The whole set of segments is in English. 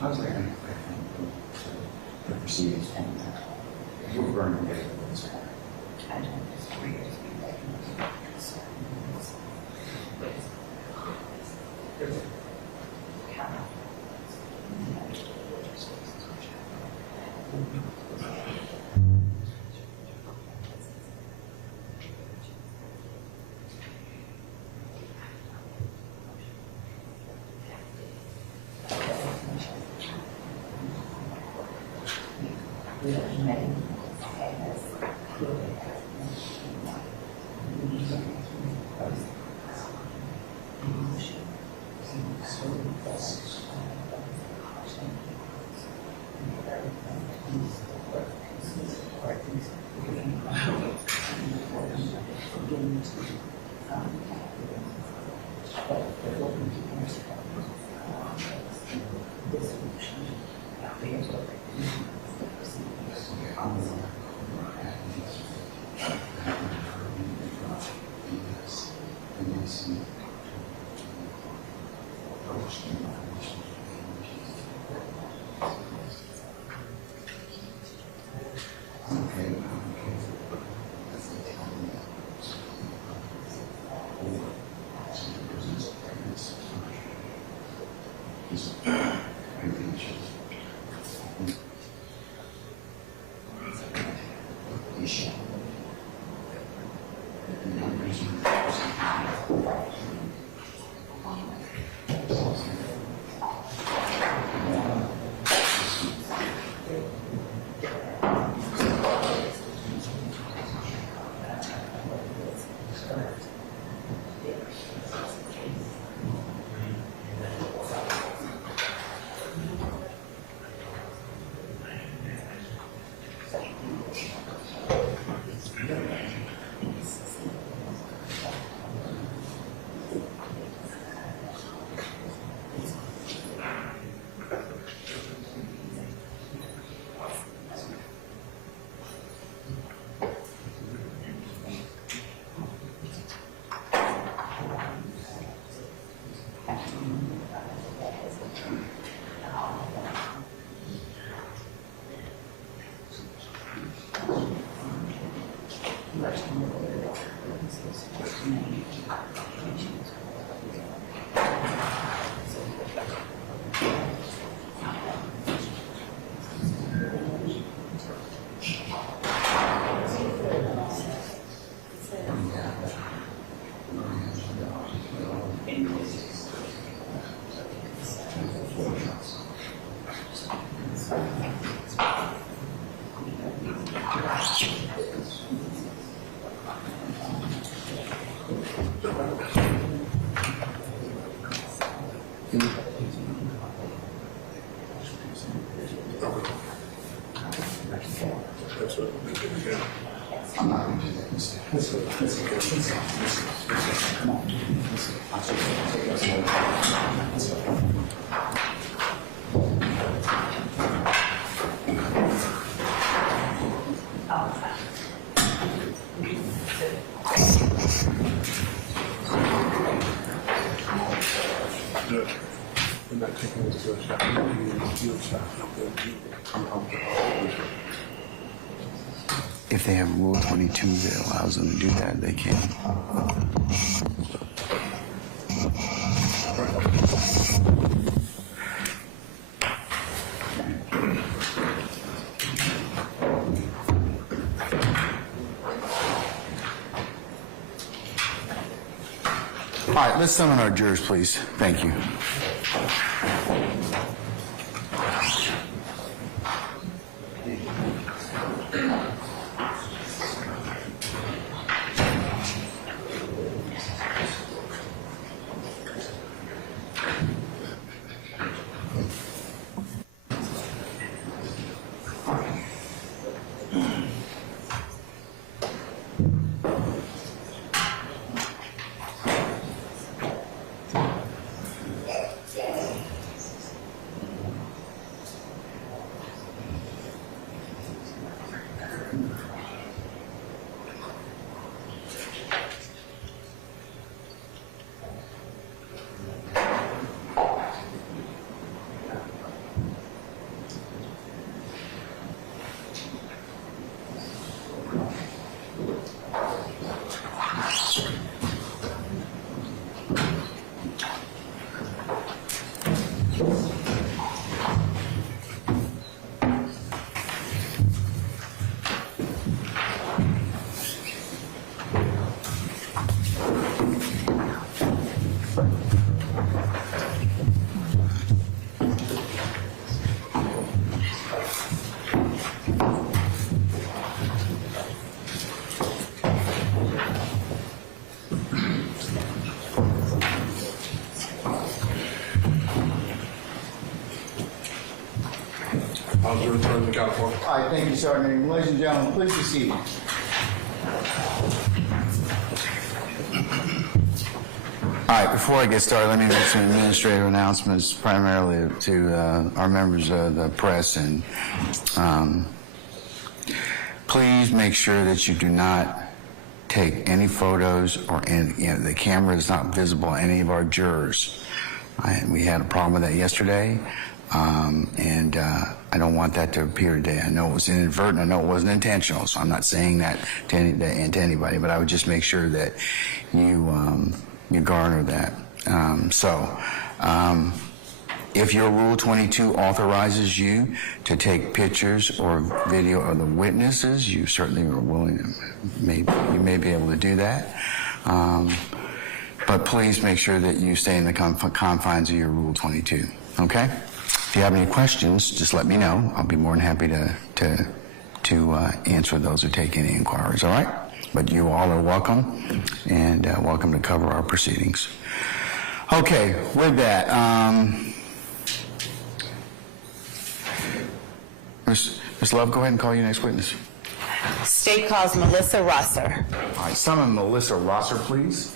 I was like, the proceedings and we're burning it. If they have Rule 22 that allows them to do that, they can. All right, let's summon our jurors, please. Thank you. I was returned to California. All right, thank you, Sergeant. Ladies and gentlemen, please be seated. All right, before I get started, let me make some administrative announcements, primarily to our members of the press. And please make sure that you do not take any photos or the camera is not visible on any of our jurors. We had a problem with that yesterday, and I don't want that to appear today. I know it was inadvertent. I know it wasn't intentional, so I'm not saying that to anybody, but I would just make sure that you garner that. If your Rule 22 authorizes you to take pictures or video of the witnesses, you certainly are willing to, you may be able to do that. But please make sure that you stay in the confines of your Rule 22, okay? If you have any questions, just let me know. I'll be more than happy to answer those or take any inquiries, all right? But you all are welcome, and welcome to cover our proceedings. Okay, with that, Ms. Love, go ahead and call your next witness. State calls Melissa Rosser. All right, summon Melissa Rosser, please.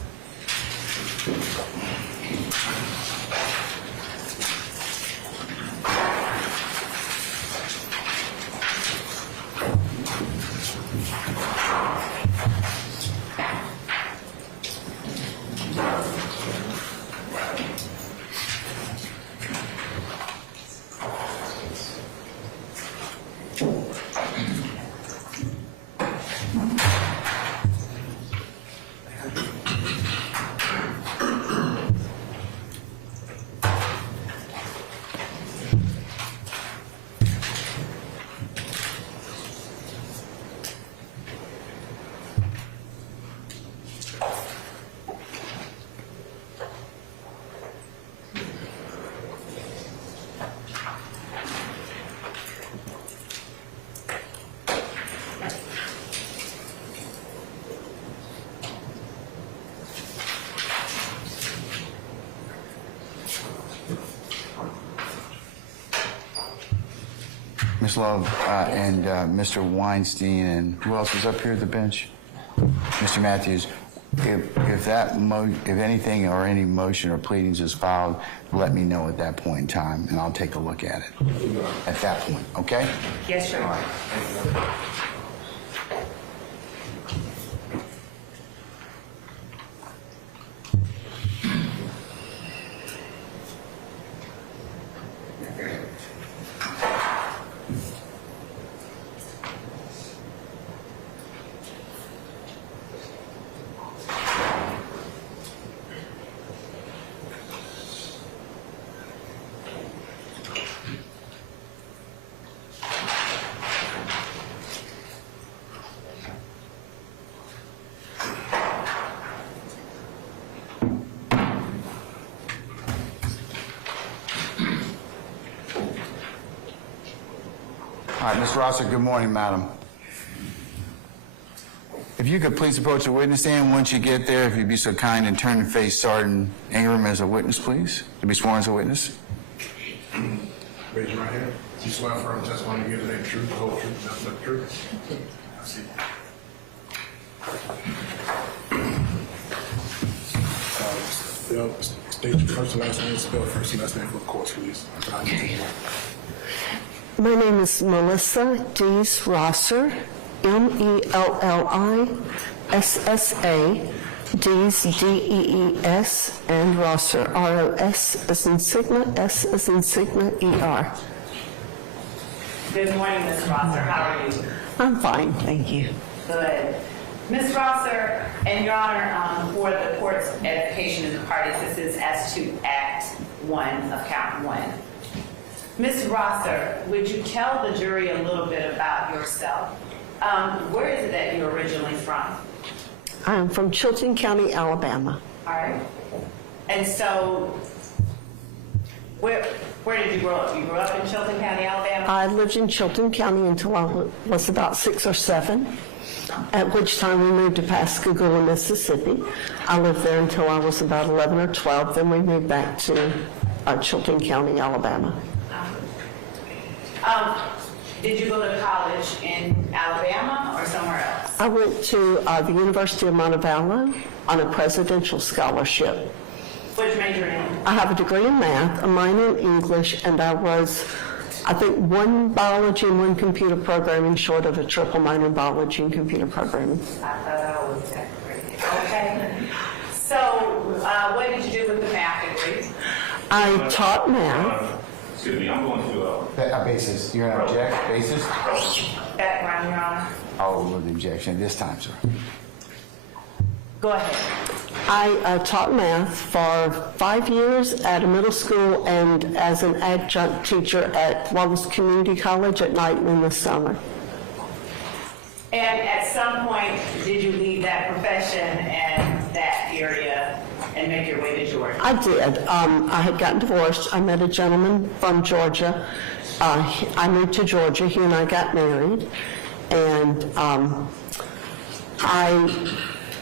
Ms. Love and Mr. Weinstein, and who else was up here at the bench? Mr. Matthews, if anything or any motion or pleadings is filed, let me know at that point in time, and I'll take a look at it at that point, okay? Yes, Your Honor. All right, Ms. Rosser, good morning, madam. If you could please approach the witness stand. Once you get there, if you'd be so kind and turn and face Sergeant Ingram as a witness, please, to be sworn as a witness. Raise your right hand. You swear affirm testimony you give the truth, the whole truth, nothing but the truth. I see. State your first and last name, spell first and last name for the court, please. My name is Melissa Dees Rosser, M-E-L-L-I-S-S-A, Dees, D-E-E-S, and Rosser, R-O-S as in Sigma, S as in Sigma, E-R. Good morning, Ms. Rosser. How are you? I'm fine, thank you. Good. Ms. Rosser, and Your Honor, for the court's edification of the parties, this is as to Act 1 of Count 1. Ms. Rosser, would you tell the jury a little bit about yourself? Where is it that you're originally from? I'm from Chilton County, Alabama. All right. And so, where did you grow up? You grew up in Chilton County, Alabama? I lived in Chilton County until I was about 6 or 7, at which time we moved to Pascagoula, Mississippi. I lived there until I was about 11 or 12, then we moved back to Chilton County, Alabama. Did you go to college in Alabama or somewhere else? I went to the University of Montevallo on a presidential scholarship. Which major in? I have a degree in math, a minor in English, and I was, I think, one biology and one computer programming short of a triple minor in biology and computer programming. I thought I was that great. Okay. So, what did you do with the math degree? I taught math. Excuse me, I'm going to, A basis, you're an object, basis? Background, Your Honor. Oh, with the objection this time, sir. Go ahead. I taught math for 5 years at a middle school and as an adjunct teacher at Wallace Community College at night and in the summer. And at some point, did you leave that profession and that area and make your way to Georgia? I did. I had gotten divorced. I met a gentleman from Georgia. I moved to Georgia. He and I got married. And I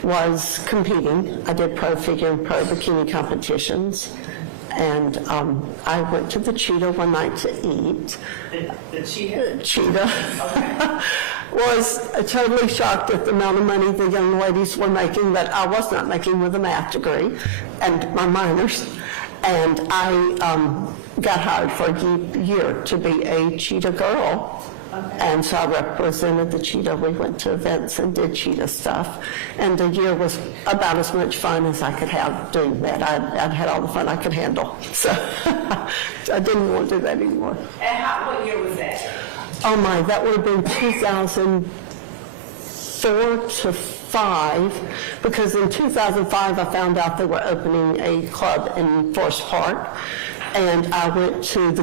was competing. I did pro figure and pro bikini competitions. And I went to the Cheetah one night to eat. The cheetah? Cheetah. Was totally shocked at the amount of money the young ladies were making that I was not making with a math degree and my minors. And I got hired for a year to be a Cheetah girl. Okay. And so I represented the Cheetah. We went to events and did Cheetah stuff. And the year was about as much fun as I could have doing that. I'd had all the fun I could handle. So I didn't want to do that anymore. And what year was that? Oh my, that would have been 2004 to 5, because in 2005 I found out they were opening a club in Forest Park, and I went to to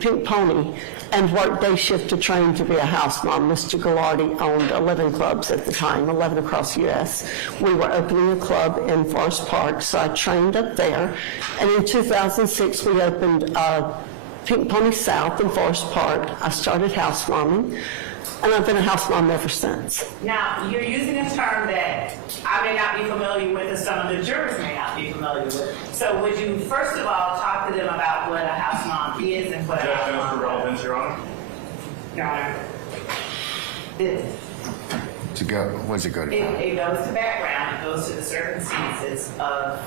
Pink Pony and worked day shift to train to be a house mom. Mr. Gallardi owned 11 clubs at the time, 11 across the U.S. We were opening a club in Forest Park, so I trained up there, and in 2006 we opened Pink Pony South in Forest Park. I started house momming, and I've been a house mom ever since. Now, you're using a term that I may not be familiar with, and some of the jurors may not be familiar with. So would you, first of all, talk to them about what a house mom is and what a house mom for relevance, Your Honor. Your Honor. What's it go to? It goes to background. It goes to the circumstances of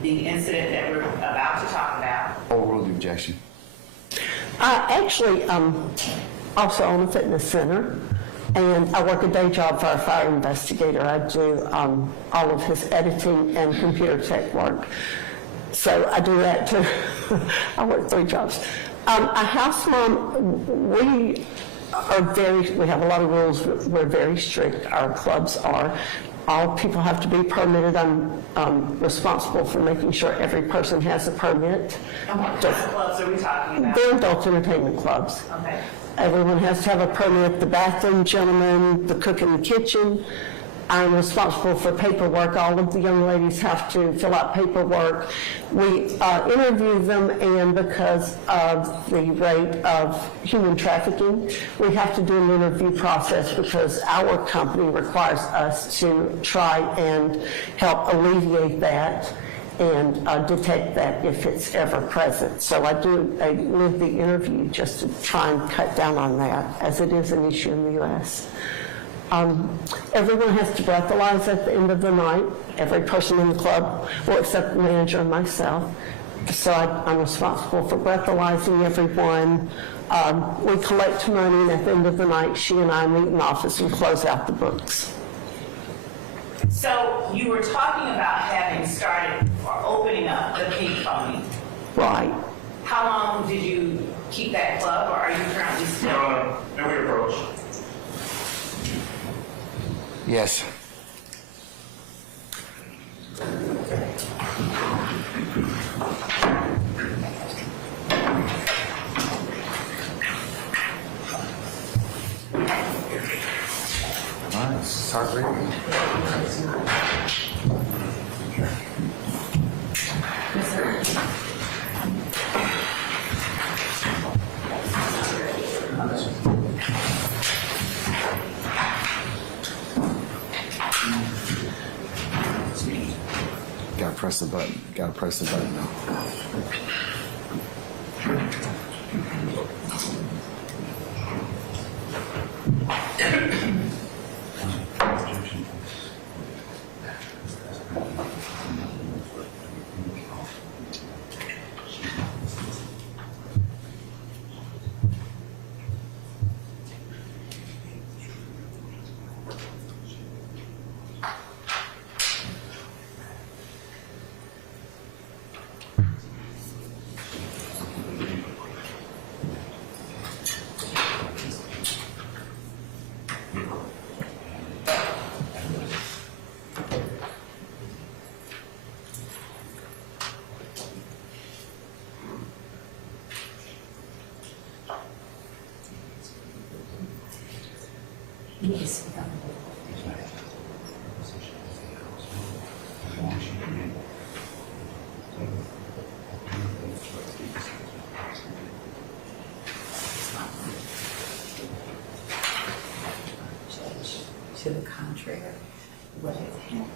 the incident that we're about to talk about. Overrule the objection. I actually also own a fitness center, and I work a day job for a fire investigator. I do all of his editing and computer tech work. So I do that too. I work 3 jobs. A house mom, we have a lot of rules. We're very strict. Our clubs are. All people have to be permitted. I'm responsible for making sure every person has a permit. And what kind of clubs are we talking about? They're adult entertainment clubs. Okay. Everyone has to have a permit, the bathroom gentlemen, the cook in the kitchen. I'm responsible for paperwork. All of the young ladies have to fill out paperwork. We interview them, and because of the rate of human trafficking, we have to do an interview process because our company requires us to try and help alleviate that and detect that if it's ever present. So I live the interview just to try and cut down on that, as it is an issue in the U.S. Everyone has to breathalyze at the end of the night. Every person in the club, well, except the manager and myself. So I'm responsible for breathalyzing everyone. We collect money, and at the end of the night, she and I meet in the office and close out the books. So you were talking about having started or opening up the Pink Pony. Right. How long did you keep that club, or are you currently still? Your Honor, may we approach? Yes. All right, start reading. Gotta press the button. Gotta press the button now. To the contrary, what has happened?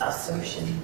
Assertion.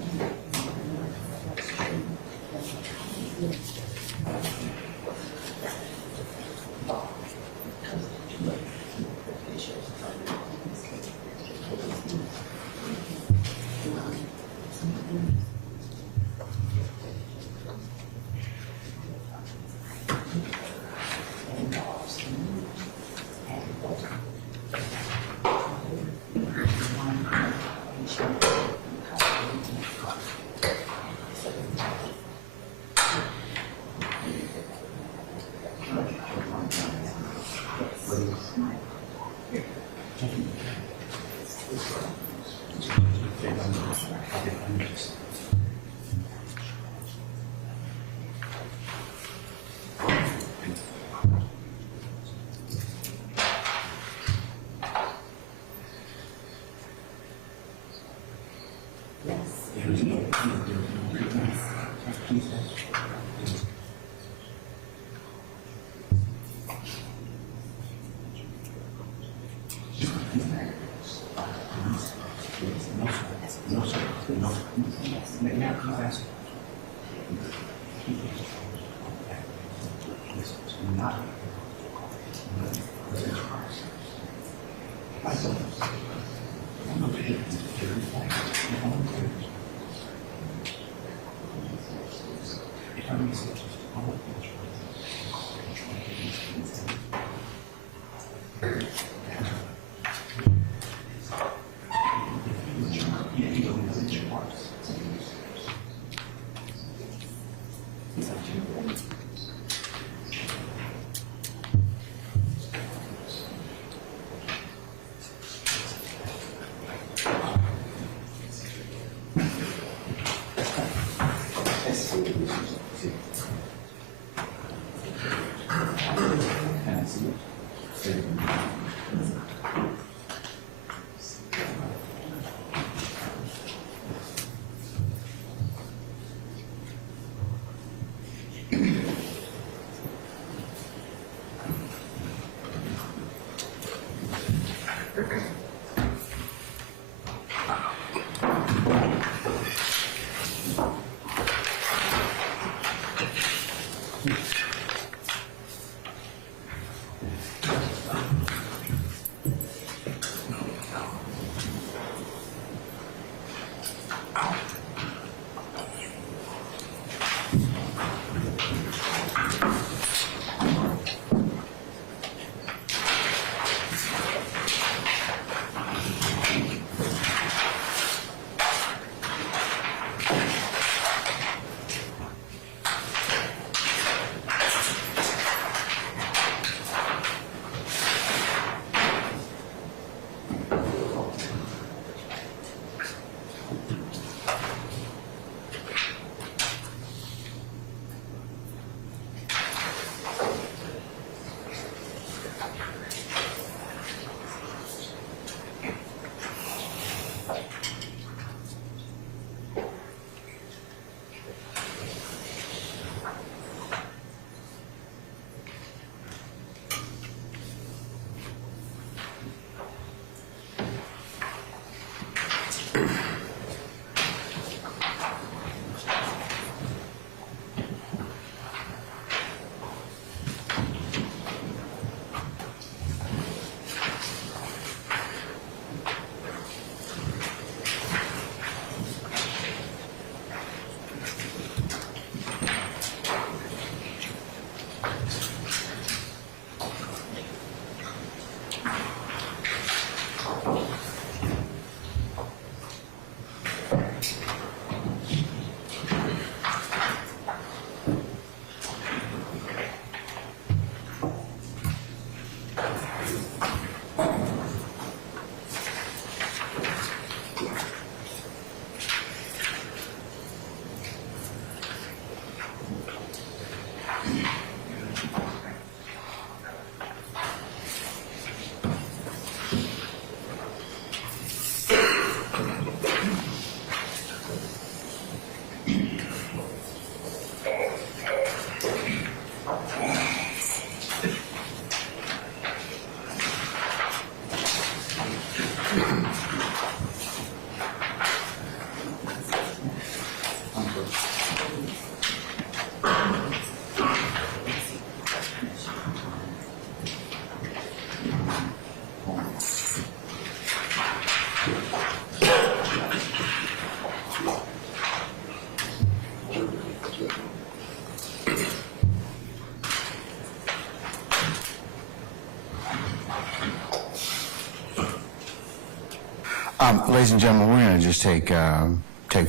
Ladies and gentlemen, we're going to just take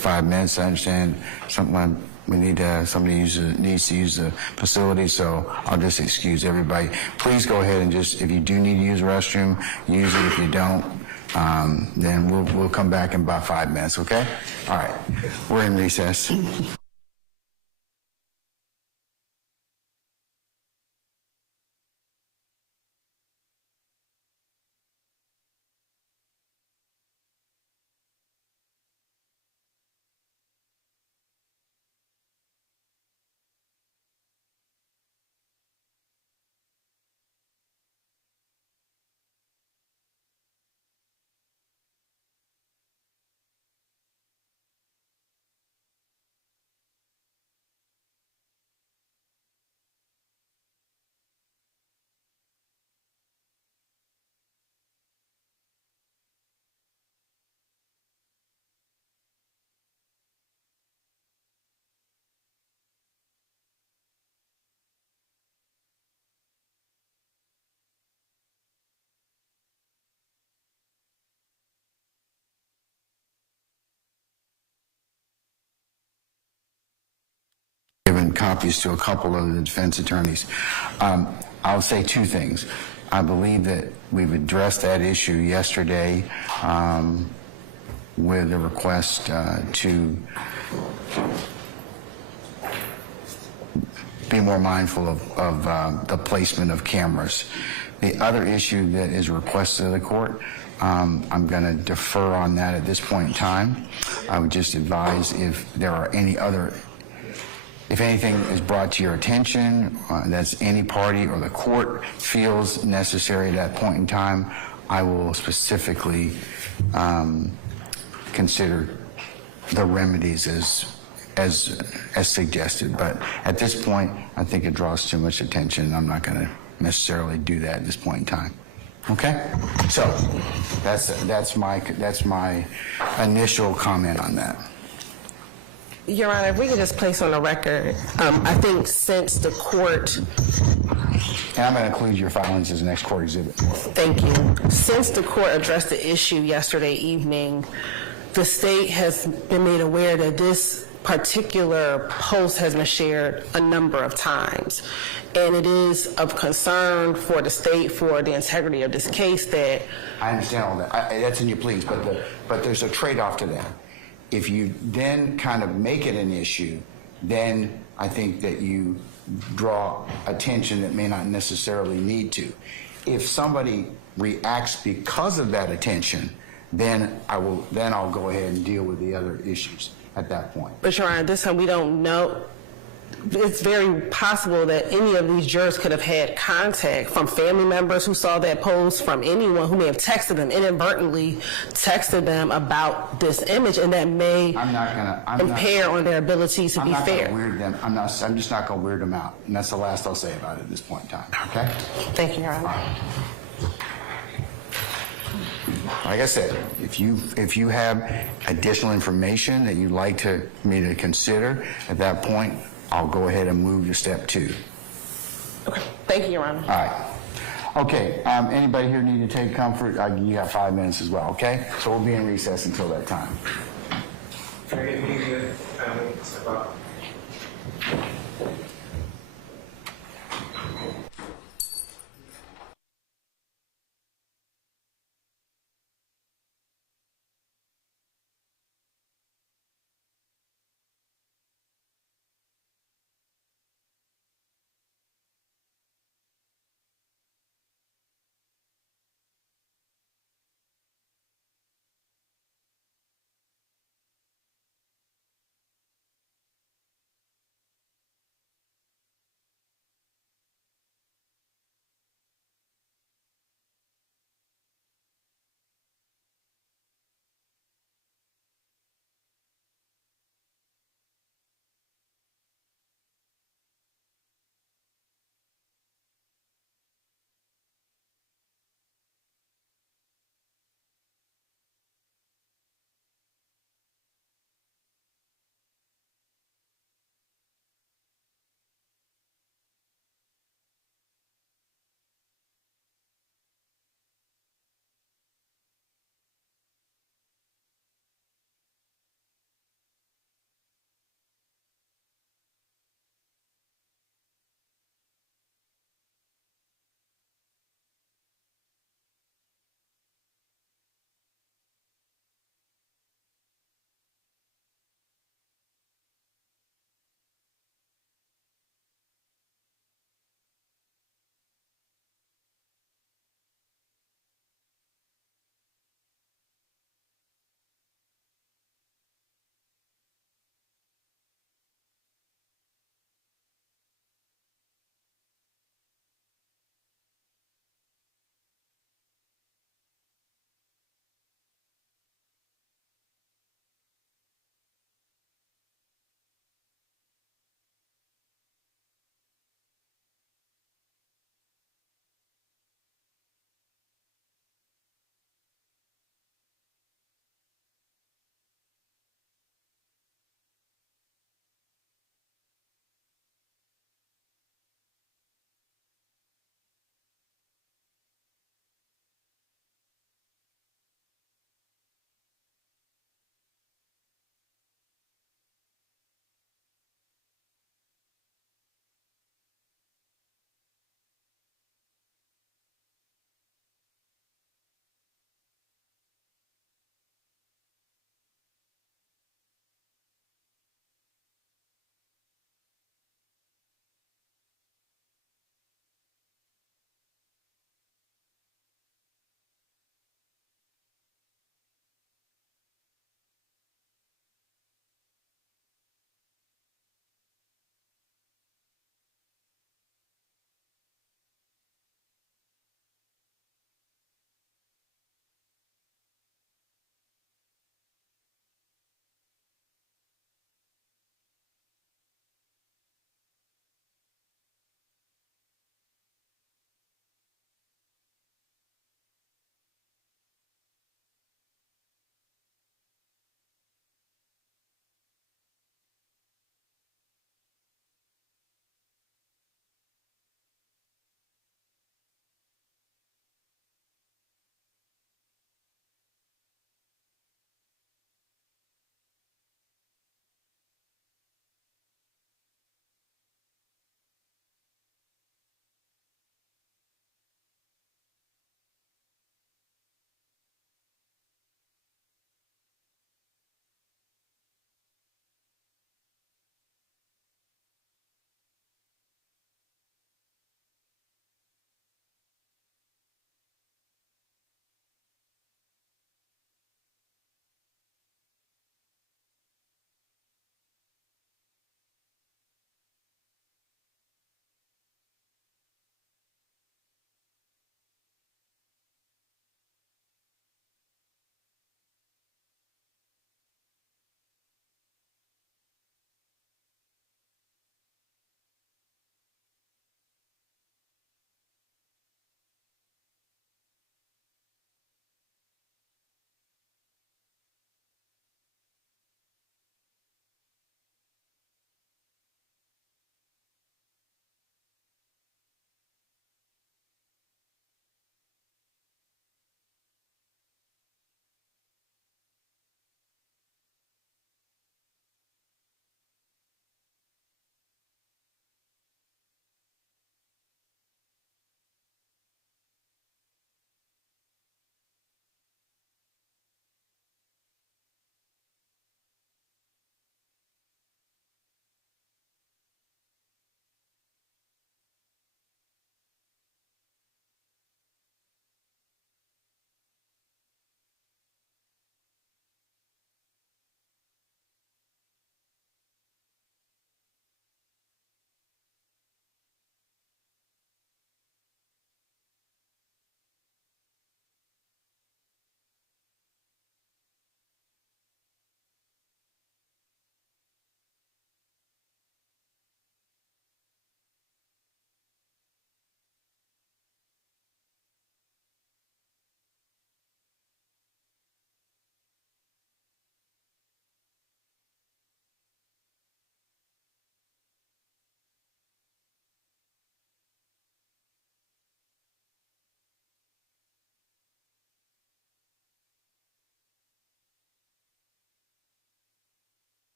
5 minutes. I understand we need somebody needs to use the facility, so I'll just excuse everybody. Please go ahead and just, if you do need to use the restroom, use it. If you don't, then we'll come back in about 5 minutes. Okay? All right. We're in recess. given copies to a couple of the defense attorneys. I'll say two things. I believe that we've addressed that issue yesterday with a request to be more mindful of the placement of cameras. The other issue that is requested of the court, I'm going to defer on that at this point in time. I would just advise if there are any other, if anything is brought to your attention, that's any party or the court feels necessary at that point in time, I will specifically consider the remedies as suggested. But at this point, I think it draws too much attention. I'm not going to necessarily do that at this point in time. Okay? So that's my initial comment on that. Your Honor, if we could just place on the record, I think since the court, And I'm going to include your filings as the next court exhibit. thank you, since the court addressed the issue yesterday evening, the state has been made aware that this particular post has been shared a number of times. And it is of concern for the state, for the integrity of this case that... I understand all that. That's in your pleas, but there's a trade-off to that. If you then kind of make it an issue, then I think that you draw attention that may not necessarily need to. If somebody reacts because of that attention, then I'll go ahead and deal with the other issues at that point. But Your Honor, this time we don't know. It's very possible that any of these jurors could have had contact from family members who saw that post, from anyone who may have texted them, inadvertently texted them about this image, and that may impair on their ability to be fair. I'm just not going to weird them out, and that's the last I'll say about it at this point in time. Okay? Thank you, Your Honor. Like I said, if you have additional information that you'd like me to consider at that point, I'll go ahead and move to step 2. Okay. Thank you, Your Honor. All right. Okay. Anybody here need to take comfort? You got 5 minutes as well. Okay. So we'll be in recess until that time. Can I get me the family step up?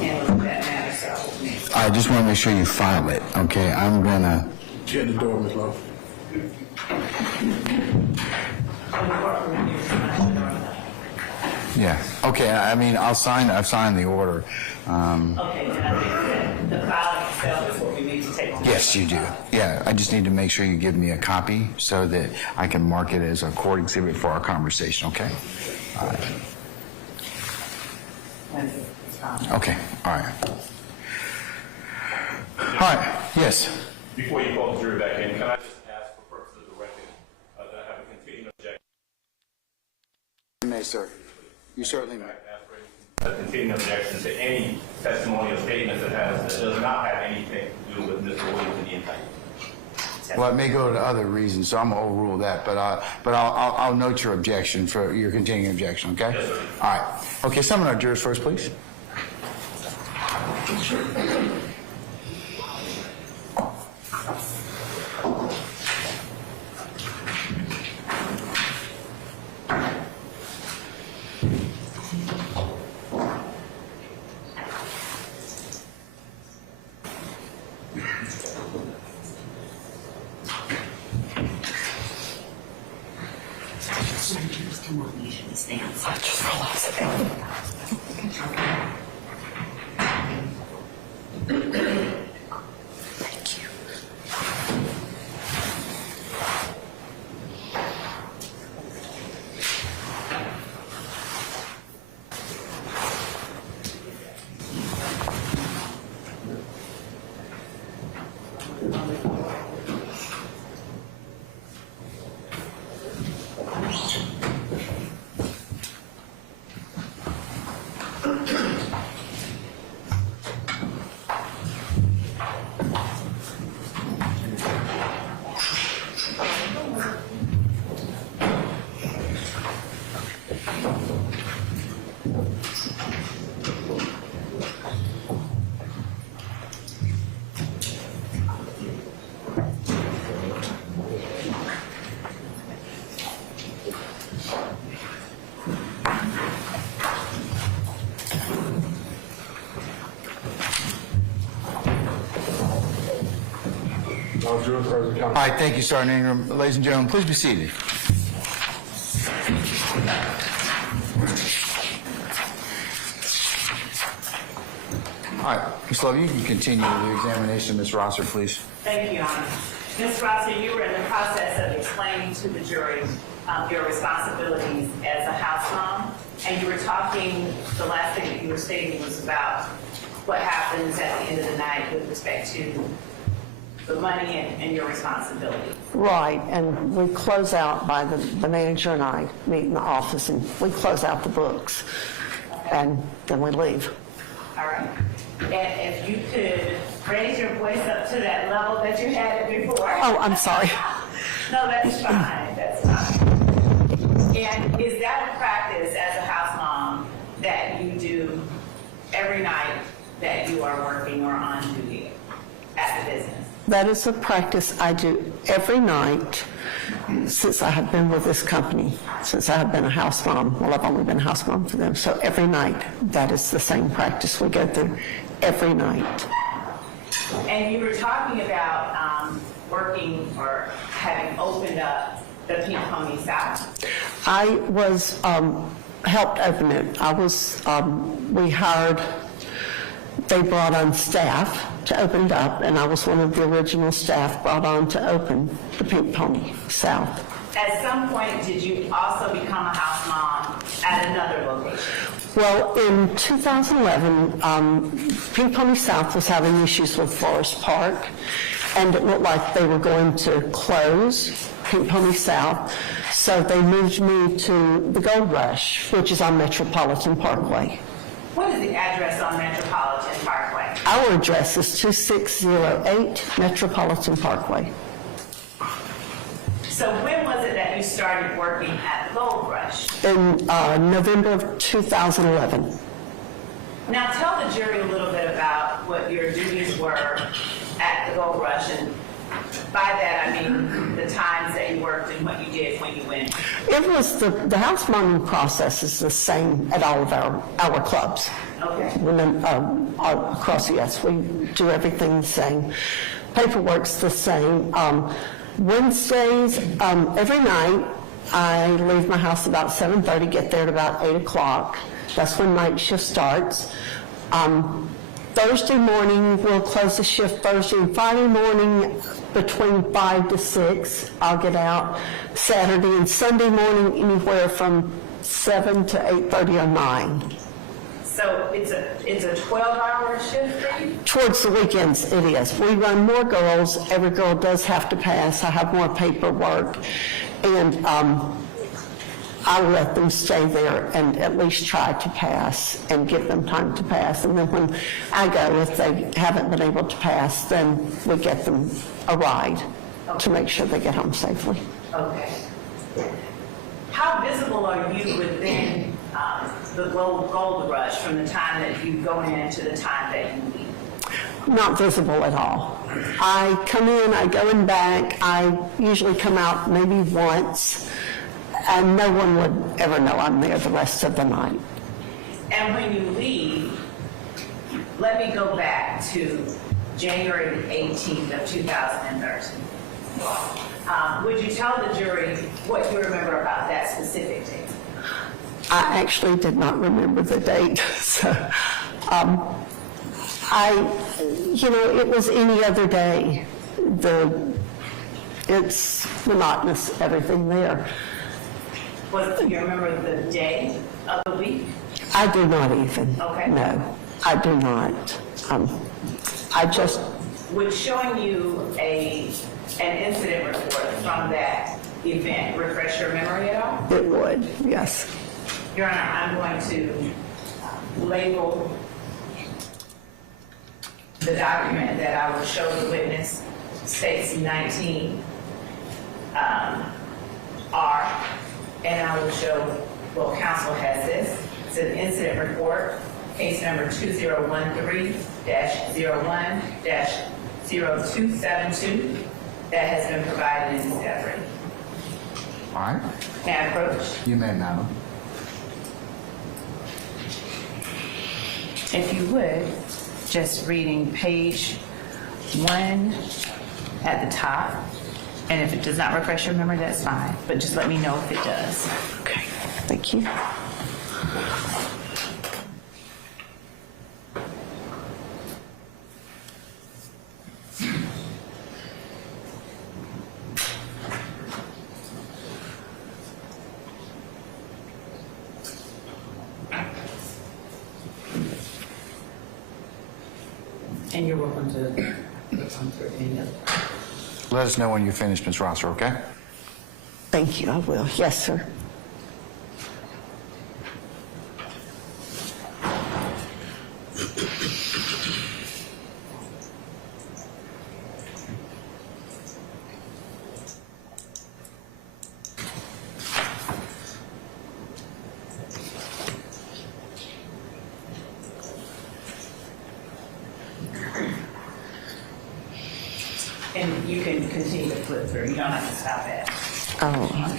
handling that matter, so. I just want to make sure you file it, okay? I'm gonna, She at the door, Ms. Love. yeah, okay, I mean, I've signed the order. Okay, then I think that the filing itself is what we need to take on. Yes, you do. Yeah, I just need to make sure you give me a copy so that I can mark it as a court exhibit for our conversation, okay? All right. Okay, all right. All right, yes. Before you call the jury back in, can I just ask for purposes of the record that I have a continuing objection? You may, sir. You certainly may. A continuing objection to any testimonial statement that does not have anything to do with Mr. Williams and the indictment. Well, it may go to other reasons, so I'm gonna overrule that, but I'll note your objection for your continuing objection, okay? Yes, sir. All right. Okay, summon our jurors first, please. Come on, you should stand. Thank you. All right, thank you, Sergeant Ingram. Ladies and gentlemen, please be seated. All right, Ms. Love, you can continue the examination of Ms. Rosser, please. Thank you, Your Honor. Ms. Rosser, you were in the process of explaining to the jury your responsibilities as a house mom, and you were talking, the last thing that you were stating was about what happens at the end of the night with respect to the money and your responsibility. Right, and we close out by the manager and I meet in the office and we close out the books and then we leave. All right. And if you could raise your voice up to that level that you had it before. Oh, I'm sorry. No, that's fine. That's fine. And is that a practice as a house mom that you do every night that you are working or on duty at the business? That is a practice I do every night since I have been with this company, since I have been a house mom. Well, I've only been a house mom for them. So every night, that is the same practice we go through every night. And you were talking about working or having opened up the Pink Pony South. I was helped open it. We hired, they brought on staff to open it up, and I was one of the original staff brought on to open the Pink Pony South. At some point, did you also become a house mom at another location? Well, in 2011, Pink Pony South was having issues with Forest Park, and it looked like they were going to close Pink Pony South, so they moved me to the Gold Rush, which is on Metropolitan Parkway. What is the address on Metropolitan Parkway? Our address is 2608 Metropolitan Parkway. So when was it that you started working at the Gold Rush? In November of 2011. Now tell the jury a little bit about what your duties were at the Gold Rush, and by that I mean the times that you worked and what you did when you went. It was the house momming process is the same at all of our clubs. Okay. Across, yes, we do everything the same. Paperwork's the same. Wednesdays, every night, I leave my house about 7:30, get there at about 8 o'clock. That's when night shift starts. Thursday morning, we'll close the shift Thursday and Friday morning between 5 to 6. I'll get out. Saturday and Sunday morning, anywhere from 7 to 8:30 or 9. So it's a 12-hour shift for you? Towards the weekends, it is. We run more girls. Every girl does have to pass. I have more paperwork. And I let them stay there and at least try to pass and give them time to pass. And then when I go, if they haven't been able to pass, then we get them a ride to make sure they get home safely. Okay. How visible are you within the gold rush from the time that you go in to the time that you leave? Not visible at all. I come in, I go in back, I usually come out maybe once, and no one would ever know I'm there the rest of the night. And when you leave, let me go back to January 18th of 2013. Would you tell the jury what you remember about that specific date? I actually did not remember the date, so it was any other day. It's monotonous, everything there. Do you remember the day of the week? I do not even. Okay. No, I do not. I just... Would showing you an incident report from that event refresh your memory at all? It would, yes. Your Honor, I'm going to label the document that I will show the witness, states 19R, and I will show, well, counsel has this. It's an incident report, case number 2013-01-0272 that has been provided in discovery. All right. May I approach? You may, madam. If you would, just reading page 1 at the top, and if it does not refresh your memory, that's fine, but just let me know if it does. Okay, thank you. And you're welcome to come through any other. Let us know when you're finished, Ms. Rosser, okay? Thank you, I will. Yes, sir. And you can continue to flip through, you don't have to stop it. Oh.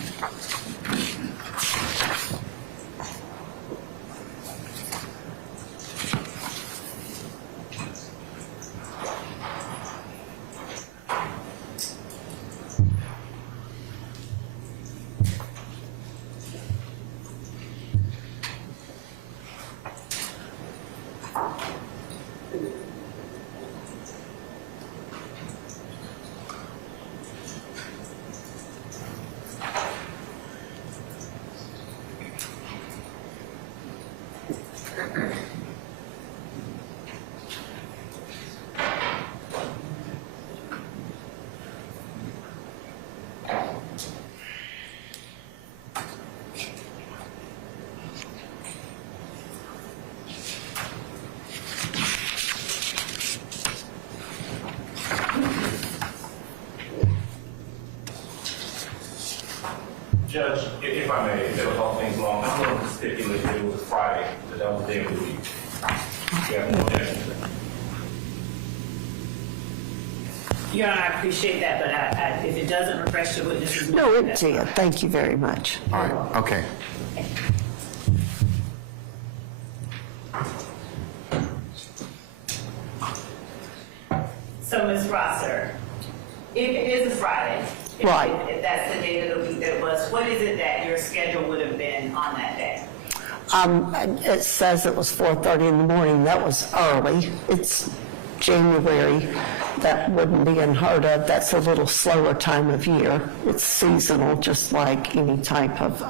Judge, if I may, if it was all things long, I'm going to stipulate that it was Friday, that that was the day of the week. You have no objection to that? Your Honor, I appreciate that, but if it doesn't refresh the witness's No, memory, it did. Thank you very much. All right, okay. So, Ms. Rosser, if it is a Friday, Right. if that's the day of the week that it was, what is it that your schedule would have been on that day? It says it was 4:30 in the morning. That was early. It's January. That wouldn't be unheard of. That's a little slower time of year. It's seasonal, just like any type of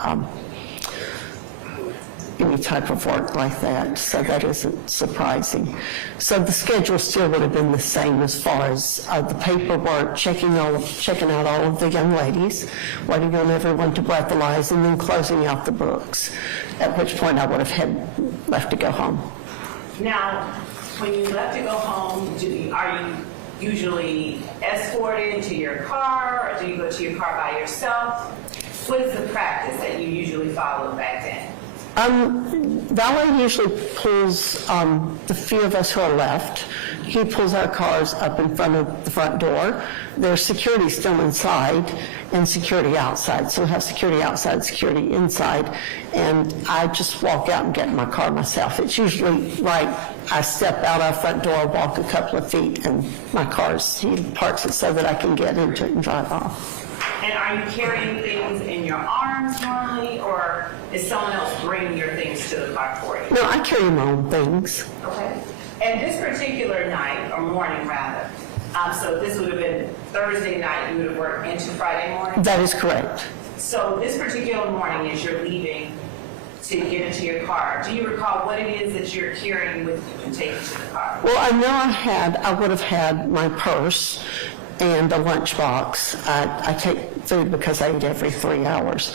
work like that. So that isn't surprising. So the schedule still would have been the same as far as the paperwork, checking out all of the young ladies, waiting on everyone to breathalyze, and then closing out the books. At which point I would have had left to go home. Now, when you left to go home, are you usually escorted to your car, or do you go to your car by yourself? What is the practice that you usually followed back then? Valet usually pulls the few of us who are left. He pulls our cars up in front of the front door. There's security still inside and security outside. So we have security outside, security inside, and I just walk out and get in my car myself. It's usually right, I step out our front door, walk a couple of feet, and he parks it so that I can get into it and drive off. And are you carrying things in your arms normally, or is someone else bringing your things to the car for you? No, I carry my own things. Okay. And this particular night, or morning rather, so this would have been Thursday night, you would have worked into Friday morning? That is correct. So this particular morning, as you're leaving to get into your car, do you recall what it is that you're carrying with you and taking to the car? Well, I know I would have had my purse and a lunchbox. I take food because I eat every 3 hours.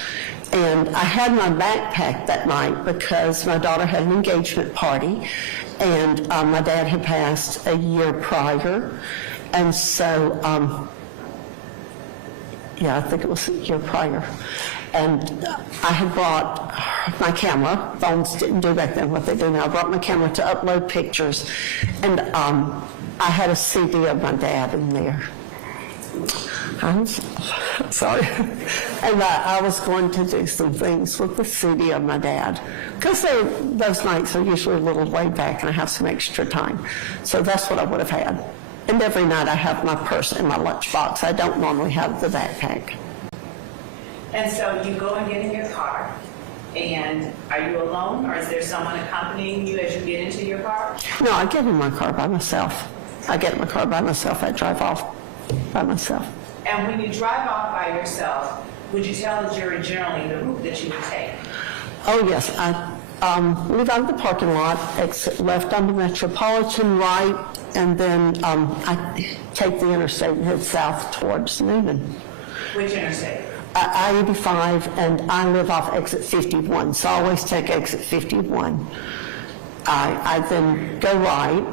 And I had my backpack that night because my daughter had an engagement party, and my dad had passed a year prior. And so, I think it was a year prior. And I had brought my camera. Phones didn't do back then what they do now. I brought my camera to upload pictures, and I had a CD of my dad in there. I'm sorry. And I was going to do some things with the CD of my dad, because those nights are usually a little way back and I have some extra time. So that's what I would have had. And every night I have my purse and my lunchbox. I don't normally have the backpack. And so you go and get in your car, and are you alone, or is there someone accompanying you as you get into your car? No, I get in my car by myself. I drive off by myself. And when you drive off by yourself, would you tell the jury generally the route that you would take? Oh, yes. I leave out of the parking lot, exit left on the Metropolitan, right, and then I take the interstate and head south towards Newman. Which interstate? I-85, and I live off exit 51, so I always take exit 51. I then go right.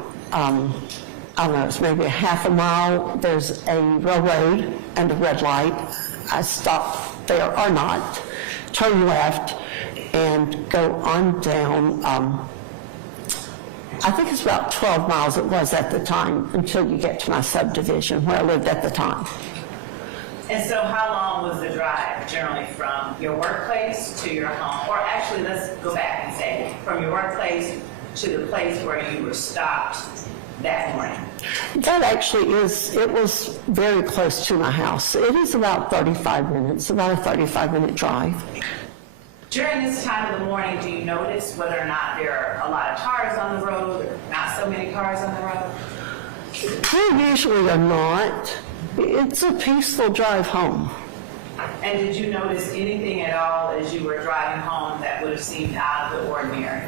I don't know, it's maybe a half a mile. There's a railroad and a red light. I stop there or not, turn left, and go on down. I think it's about 12 miles it was at the time, until you get to my subdivision where I lived at the time. And so how long was the drive generally from your workplace to your home? Or actually, let's go back and say from your workplace to the place where you were stopped that morning. That actually it was very close to my house. It is about 35 minutes, about a 35-minute drive. During this time of the morning, do you notice whether or not there are a lot of cars on the road, or not so many cars on the road? There usually are not. It's a peaceful drive home. And did you notice anything at all as you were driving home that would have seemed out of the ordinary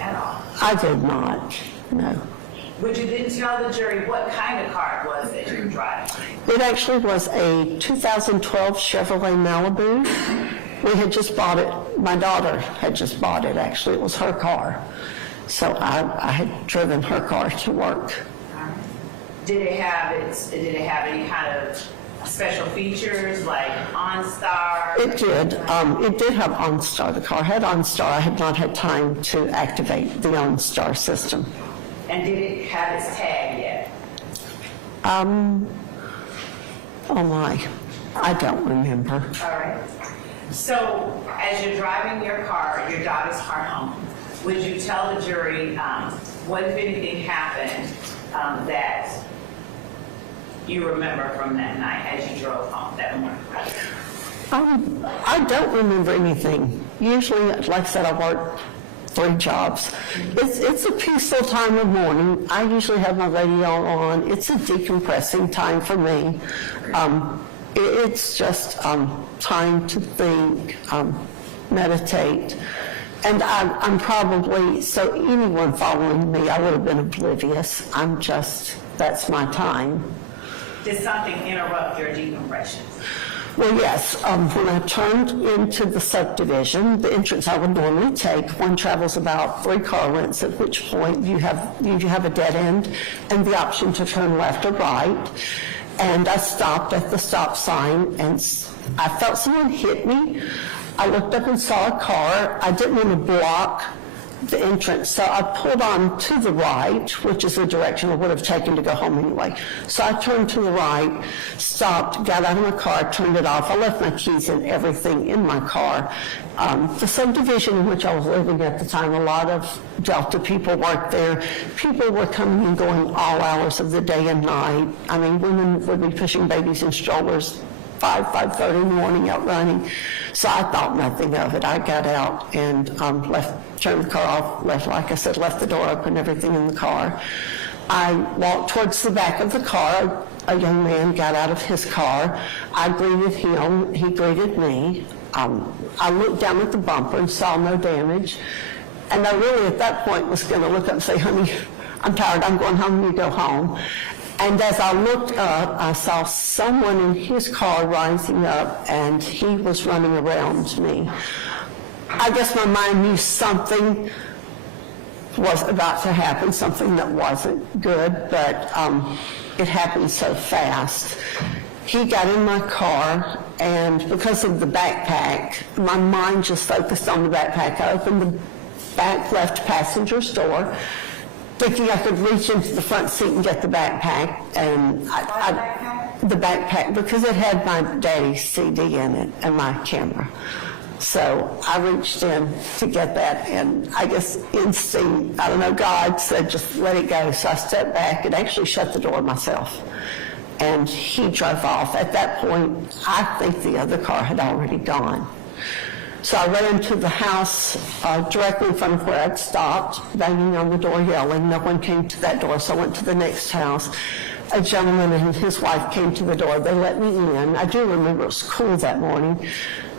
at all? I did not, no. Would you then tell the jury what kind of car it was that you were driving? It actually was a 2012 Chevrolet Malibu. We had just bought it. My daughter had just bought it, actually. It was her car. So I had driven her car to work. Did it have any kind of special features like OnStar? It did. It did have OnStar. The car had OnStar. I had not had time to activate the OnStar system. And did it have its tag yet? Oh my, I don't remember. All right. So as you're driving your car, your daughter's car home, would you tell the jury what, if anything, happened that you remember from that night as you drove home that morning? I don't remember anything. Usually, like I said, I work 3 jobs. It's a peaceful time of morning. I usually have my radio on. It's a decompressing time for me. It's just time to think, meditate. And I'm probably, so anyone following me, I would have been oblivious. That's my time. Did something interrupt your decompression? Well, yes. When I turned into the subdivision, the entrance I would normally take, one travels about 3 car lengths, at which point you have a dead end and the option to turn left or right. And I stopped at the stop sign, and I felt someone hit me. I looked up and saw a car. I didn't want to block the entrance, so I pulled on to the right, which is the direction I would have taken to go home anyway. So I turned to the right, stopped, got out of my car, turned it off. I left my keys and everything in my car. The subdivision in which I was living at the time, a lot of Delta people worked there. People were coming and going all hours of the day and night. I mean, women would be pushing babies in strollers 5:30 in the morning out running. So I thought nothing of it. I got out and turned the car off, like I said, left the door open, everything in the car. I walked towards the back of the car. A young man got out of his car. I greeted him. He greeted me. I looked down at the bumper and saw no damage. And I really, at that point, was going to look up and say, honey, I'm tired. I'm going home. You go home. And as I looked up, I saw someone in his car rising up, and he was running around me. I guess my mind knew something was about to happen, something that wasn't good, but it happened so fast. He got in my car, and because of the backpack, my mind just focused on the backpack. I opened the back left passenger's door, thinking I could reach into the front seat and get the backpack, and the backpack, because it had my daddy's CD in it and my camera. So I reached in to get that, and I guess instinct, I don't know, God said just let it go. So I stepped back and actually shut the door myself, and he drove off. At that point, I think the other car had already gone. So I ran into the house directly in front of where I'd stopped, banging on the door, yelling. No one came to that door, so I went to the next house. A gentleman and his wife came to the door. They let me in. I do remember it was cool that morning.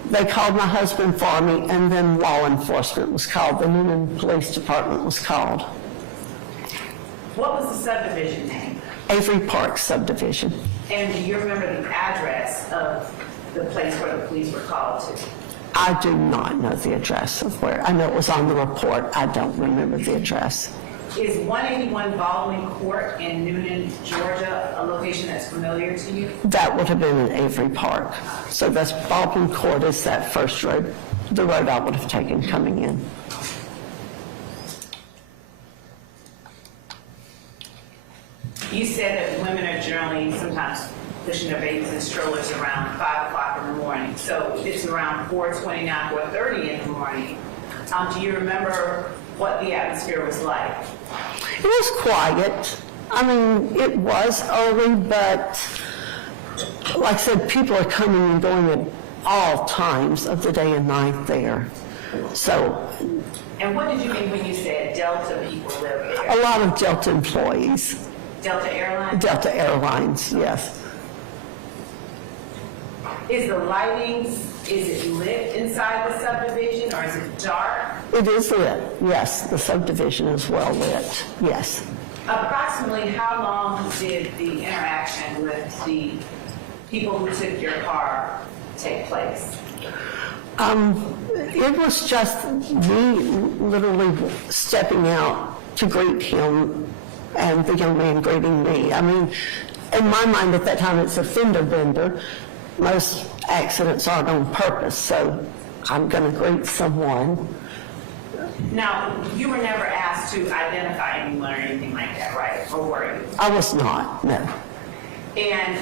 They called my husband for me, and then law enforcement was called. The Newnan Police Department was called. What was the subdivision name? Avery Park Subdivision. And do you remember the address of the place where the police were called to? I do not know the address of where. I know it was on the report. I don't remember the address. Is 181 Baldwin Court in Newnan, Georgia, a location that's familiar to you? That would have been in Avery Park. So that's Baldwin Court is that first road, the road I would have taken coming in. You said that women are generally sometimes pushing their babies in strollers around 5 o'clock in the morning. So it's around 4:29, 4:30 in the morning. Do you remember what the atmosphere was like? It was quiet. I mean, it was early, but like I said, people are coming and going at all times of the day and night there. So. And what did you mean when you said Delta people live there? A lot of Delta employees. Delta Airlines? Delta Airlines, yes. Is the lighting, is it lit inside the subdivision, or is it dark? It is lit, yes. The subdivision is well lit, yes. Approximately how long did the interaction with the people who took your car take place? It was just me literally stepping out to greet him and the young man greeting me. I mean, in my mind at that time, it's a fender bender. Most accidents aren't on purpose, so I'm going to greet someone. Now, you were never asked to identify anyone or anything like that, right? Or were you? I was not, no. And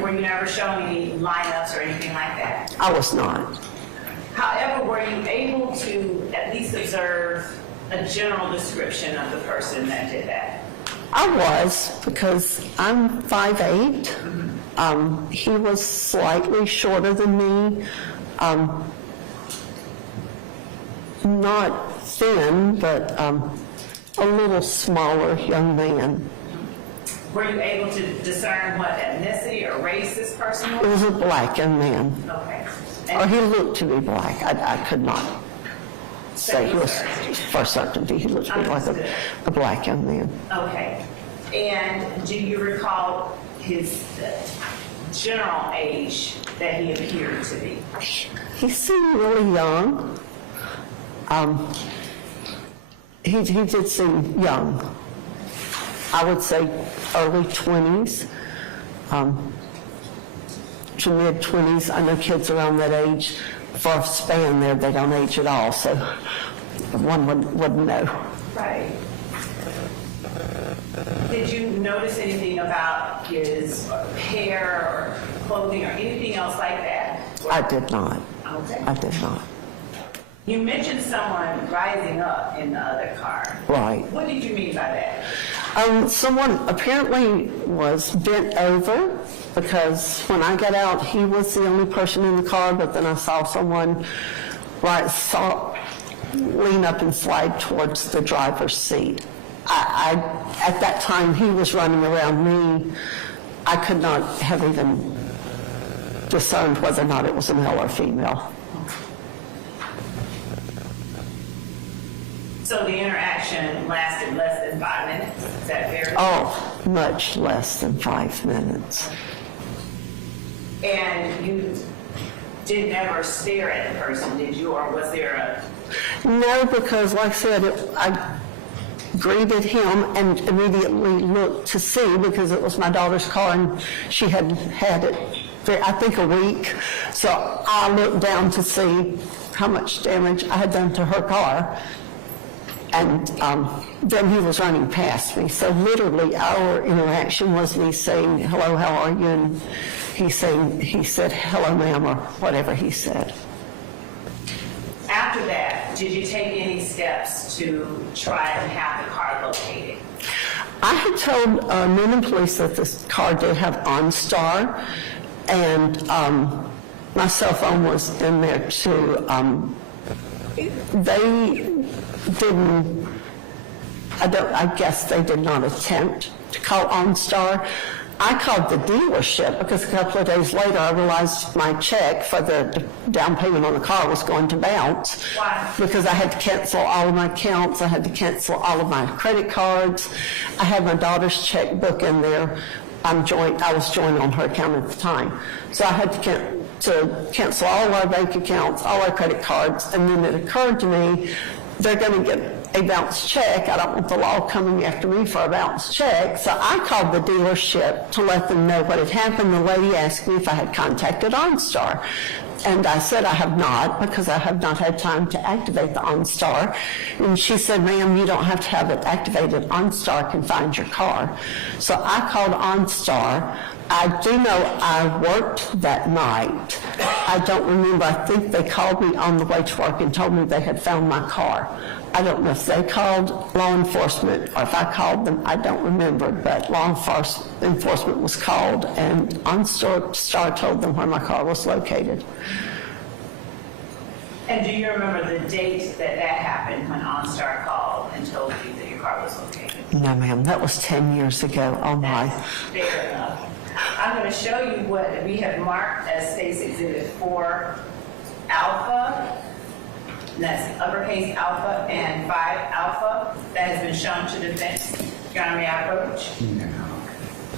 were you never shown any lineups or anything like that? I was not. However, were you able to at least observe a general description of the person that did that? I was, because I'm 5'8". He was slightly shorter than me. Not thin, but a little smaller young man. Were you able to discern what ethnicity or race this person It was? was a black young man. Okay. Or he looked to be black. I could not say he was for certainty. He looked to be like a black young man. Okay. And do you recall his general age that he appeared to be? He seemed really young. He did seem young. I would say early 20s to mid 20s. I know kids around that age, for a span there, they don't age at all, so one wouldn't know. Right. Did you notice anything about his hair or clothing or anything else like that? I did not. Okay. I did not. You mentioned someone rising up in the other car. Right. What did you mean by that? Someone apparently was bent over, because when I got out, he was the only person in the car, but then I saw someone lean up and slide towards the driver's seat. At that time, he was running around me. I could not have even discerned whether or not it was a male or female. So the interaction lasted less than 5 minutes? Is that fair? Oh, much less than 5 minutes. And you didn't ever stare at the person, did you? Or was there a... No, because like I said, I greeted him and immediately looked to see, because it was my daughter's car and she had had it for, I think, a week. So I looked down to see how much damage I had done to her car. And then he was running past me. So literally our interaction was me saying, "Hello, how are you?" And he said, "Hello, ma'am," or whatever he said. After that, did you take any steps to try and have the car located? I had told men and police that this car did have OnStar, and my cell phone was in there too. They didn't, I guess they did not attempt to call OnStar. I called the dealership because a couple of days later I realized my check for the down payment on the car was going to bounce. Why? Because I had to cancel all of my accounts. I had to cancel all of my credit cards. I had my daughter's checkbook in there. I was joined on her account at the time. So I had to cancel all of our bank accounts, all our credit cards, and then it occurred to me, they're going to get a bounced check. I don't want the law coming after me for a bounced check. So I called the dealership to let them know what had happened. The lady asked me if I had contacted OnStar. And I said I have not, because I have not had time to activate the OnStar. And she said, "Ma'am, you don't have to have it activated. OnStar can find your car." So I called OnStar. I do know I worked that night. I don't remember. I think they called me on the way to work and told me they had found my car. I don't know if they called law enforcement or if I called them. I don't remember, but law enforcement was called, and OnStar told them where my car was located. And do you remember the date that happened when OnStar called and told you that your car was located? No, ma'am, that was 10 years ago. Oh, my. Fair enough. I'm going to show you what we have marked as State's Exhibit 4 Alpha. That's uppercase alpha and 5 alpha. That has been shown to defense. Your Honor, may I approach?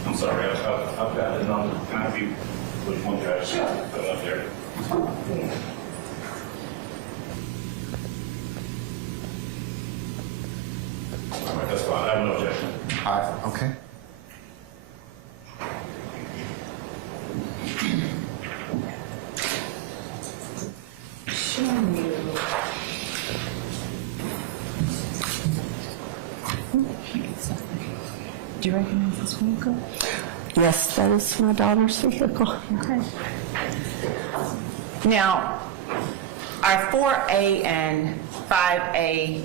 I'm sorry, I've got the number. Can I see which one you have? Sure. Put up there. All right, that's fine. I have no objection. Okay. Do you recognize this vehicle? Yes, that is my daughter's vehicle. Okay. Now, are 4A and 5A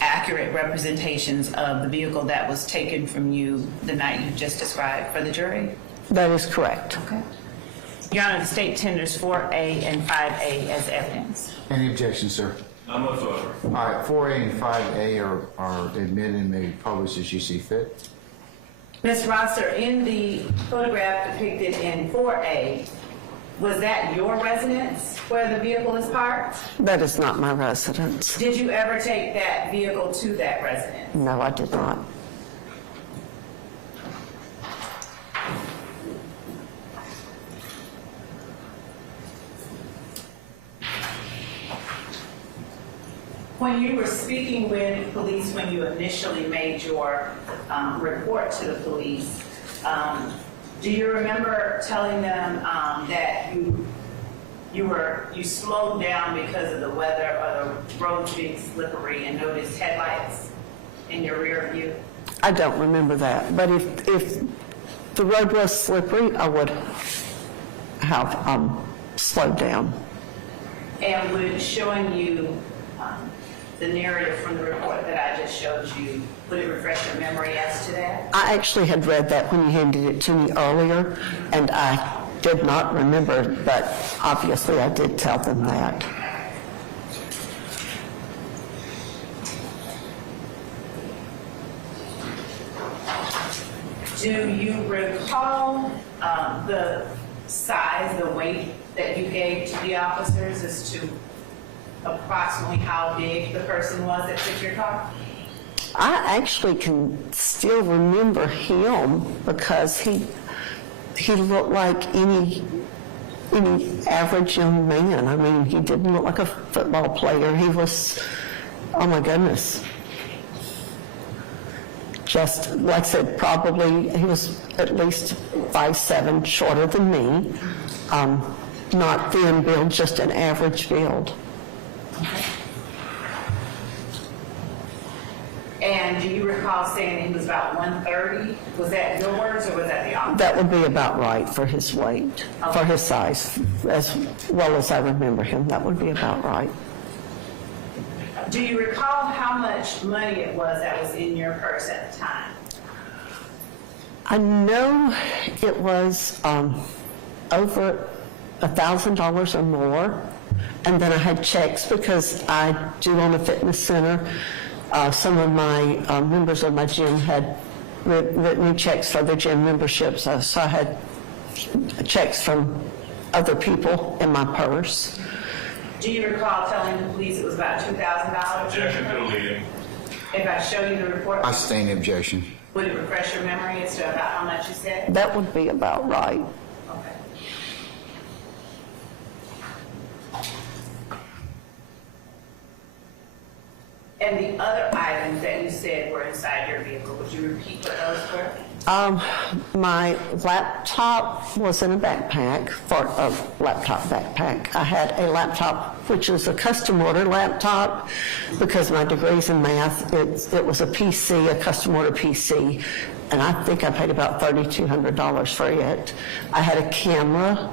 accurate representations of the vehicle that was taken from you the night you just described for the jury? That is correct. Okay. Your Honor, the state tenders 4A and 5A as evidence. Any objection, sir? None whatsoever. All right, 4A and 5A are admitted and may be published as you see fit. Ms. Rosser, in the photograph depicted in 4A, was that your residence where the vehicle is parked? That is not my residence. Did you ever take that vehicle to that residence? No, I did not. When you were speaking with police, when you initially made your report to the police, do you remember telling them that you slowed down because of the weather or the roads being slippery and noticed headlights in your rear view? I don't remember that, but if the road was slippery, I would have slowed down. And would showing you the narrative from the report that I just showed you, would it refresh your memory as to that? I actually had read that when you handed it to me earlier, and I did not remember, but obviously I did tell them that. Do you recall the size, the weight that you gave to the officers as to approximately how big the person was that took your car? I actually can still remember him because he looked like any average young man. I mean, he didn't look like a football player. He was, oh my goodness. Just, like I said, probably he was at least 5'7", shorter than me. Not thin build, just an average build. And do you recall saying he was about 130? Was that your words or was that the opposite? That would be about right for his weight, for his size, as well as I remember him. That would be about right. Do you recall how much money it was that was in your purse at the time? I know it was over $1,000 or more, and then I had checks because I do own a fitness center. Some of my members of my gym had written me checks for their gym memberships, so I had checks from other people in my purse. Do you recall telling the police it was about $2,000? Objection to the leading. If I show you the report, I sustain the objection. would it refresh your memory as to about how much you said? That would be about right. Okay. And the other items that you said were inside your vehicle, would you repeat what those were? My laptop was in a backpack, a laptop backpack. I had a laptop, which is a custom order laptop, because my degree's in math. It was a PC, a custom order PC, and I think I paid about $3,200 for it. I had a camera.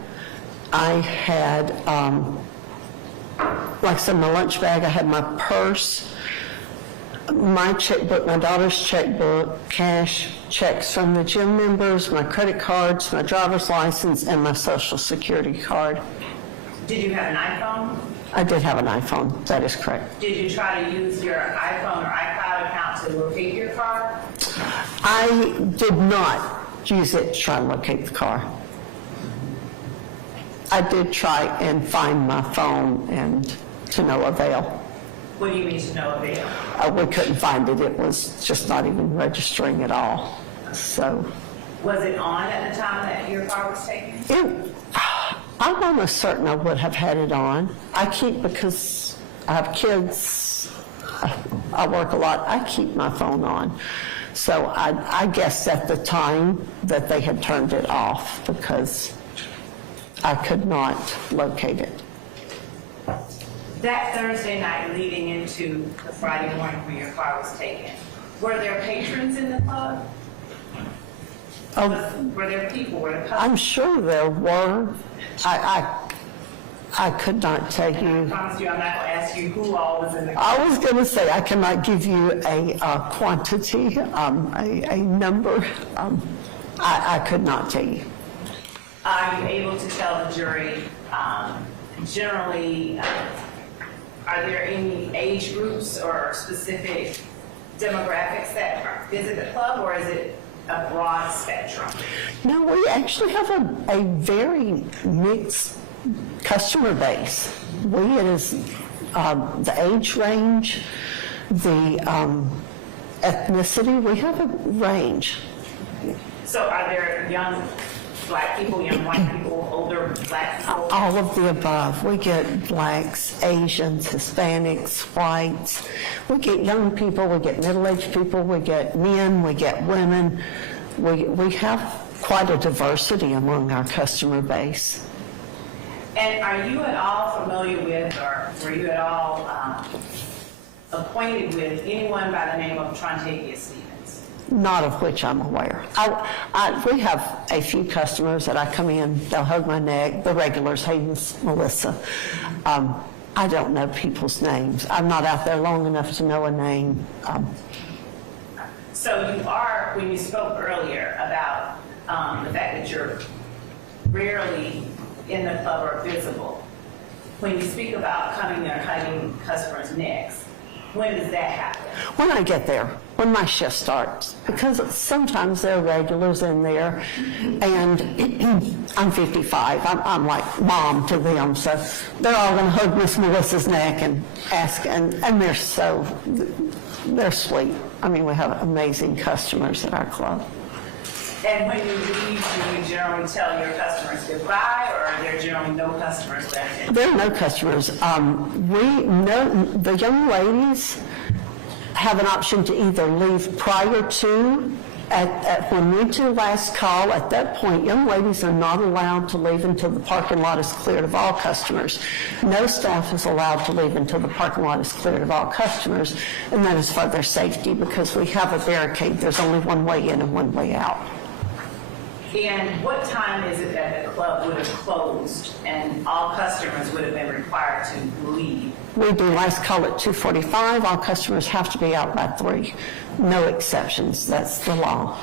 I had, like I said, my lunch bag. I had my purse, my checkbook, my daughter's checkbook, cash, checks from the gym members, my credit cards, my driver's license, and my social security card. Did you have an iPhone? I did have an iPhone, that is correct. Did you try to use your iPhone or iCloud account to locate your car? I did not use it to try and locate the car. I did try and find my phone, and to no avail. What do you mean to no avail? We couldn't find it. It was just not even registering at all. So, Was it on at the time that your car was taken? I'm almost certain I would have had it on. Because I have kids, I work a lot, I keep my phone on. So I guess at the time that they had turned it off because I could not locate it. That Thursday night leading into the Friday morning when your car was taken, were there patrons in the club? Were there people? Were there customers? I'm sure there were. I I could not tell I you. promise you, I'm not going to ask you who all was in the I was going to say, I cannot give you a quantity, a number. I could not tell you. Are you able to tell the jury, generally, are there any age groups or specific demographics that visit the club, or is it a broad spectrum? No, we actually have a very mixed customer base. It is the age range, the ethnicity, we have a range. So are there young black people, young white people, older black people? All of the above. We get blacks, Asians, Hispanics, whites. We get young people, we get middle-aged people, we get men, we get women. We have quite a diversity among our customer base. And are you at all familiar with, or were you at all acquainted with anyone by the name of Trontavia Stevens? Not of which I'm aware. We have a few customers that I come in, they'll hug my neck, the regulars, Hayden's, Melissa. I don't know people's names. I'm not out there long enough to know a name. So you are, when you spoke earlier about the fact that you're rarely in the club or visible, when you speak about coming there and hugging customers' necks, when does that happen? When I get there, when my shift starts, because sometimes there are regulars in there, and I'm 55. I'm like mom to them, so they're all going to hug Miss Melissa's neck and ask, and they're sweet. I mean, we have amazing customers at our club. And when you leave, do you generally tell your customers goodbye, or are there generally no customers left? There are no customers. The young ladies have an option to either leave prior to, when we do last call, at that point, young ladies are not allowed to leave until the parking lot is cleared of all customers. No staff is allowed to leave until the parking lot is cleared of all customers, and that is for their safety, because we have a barricade. There's only one way in and one way out. And what time is it that the club would have closed and all customers would have been required to leave? We do last call at 2:45. All customers have to be out by 3. No exceptions. That's the law.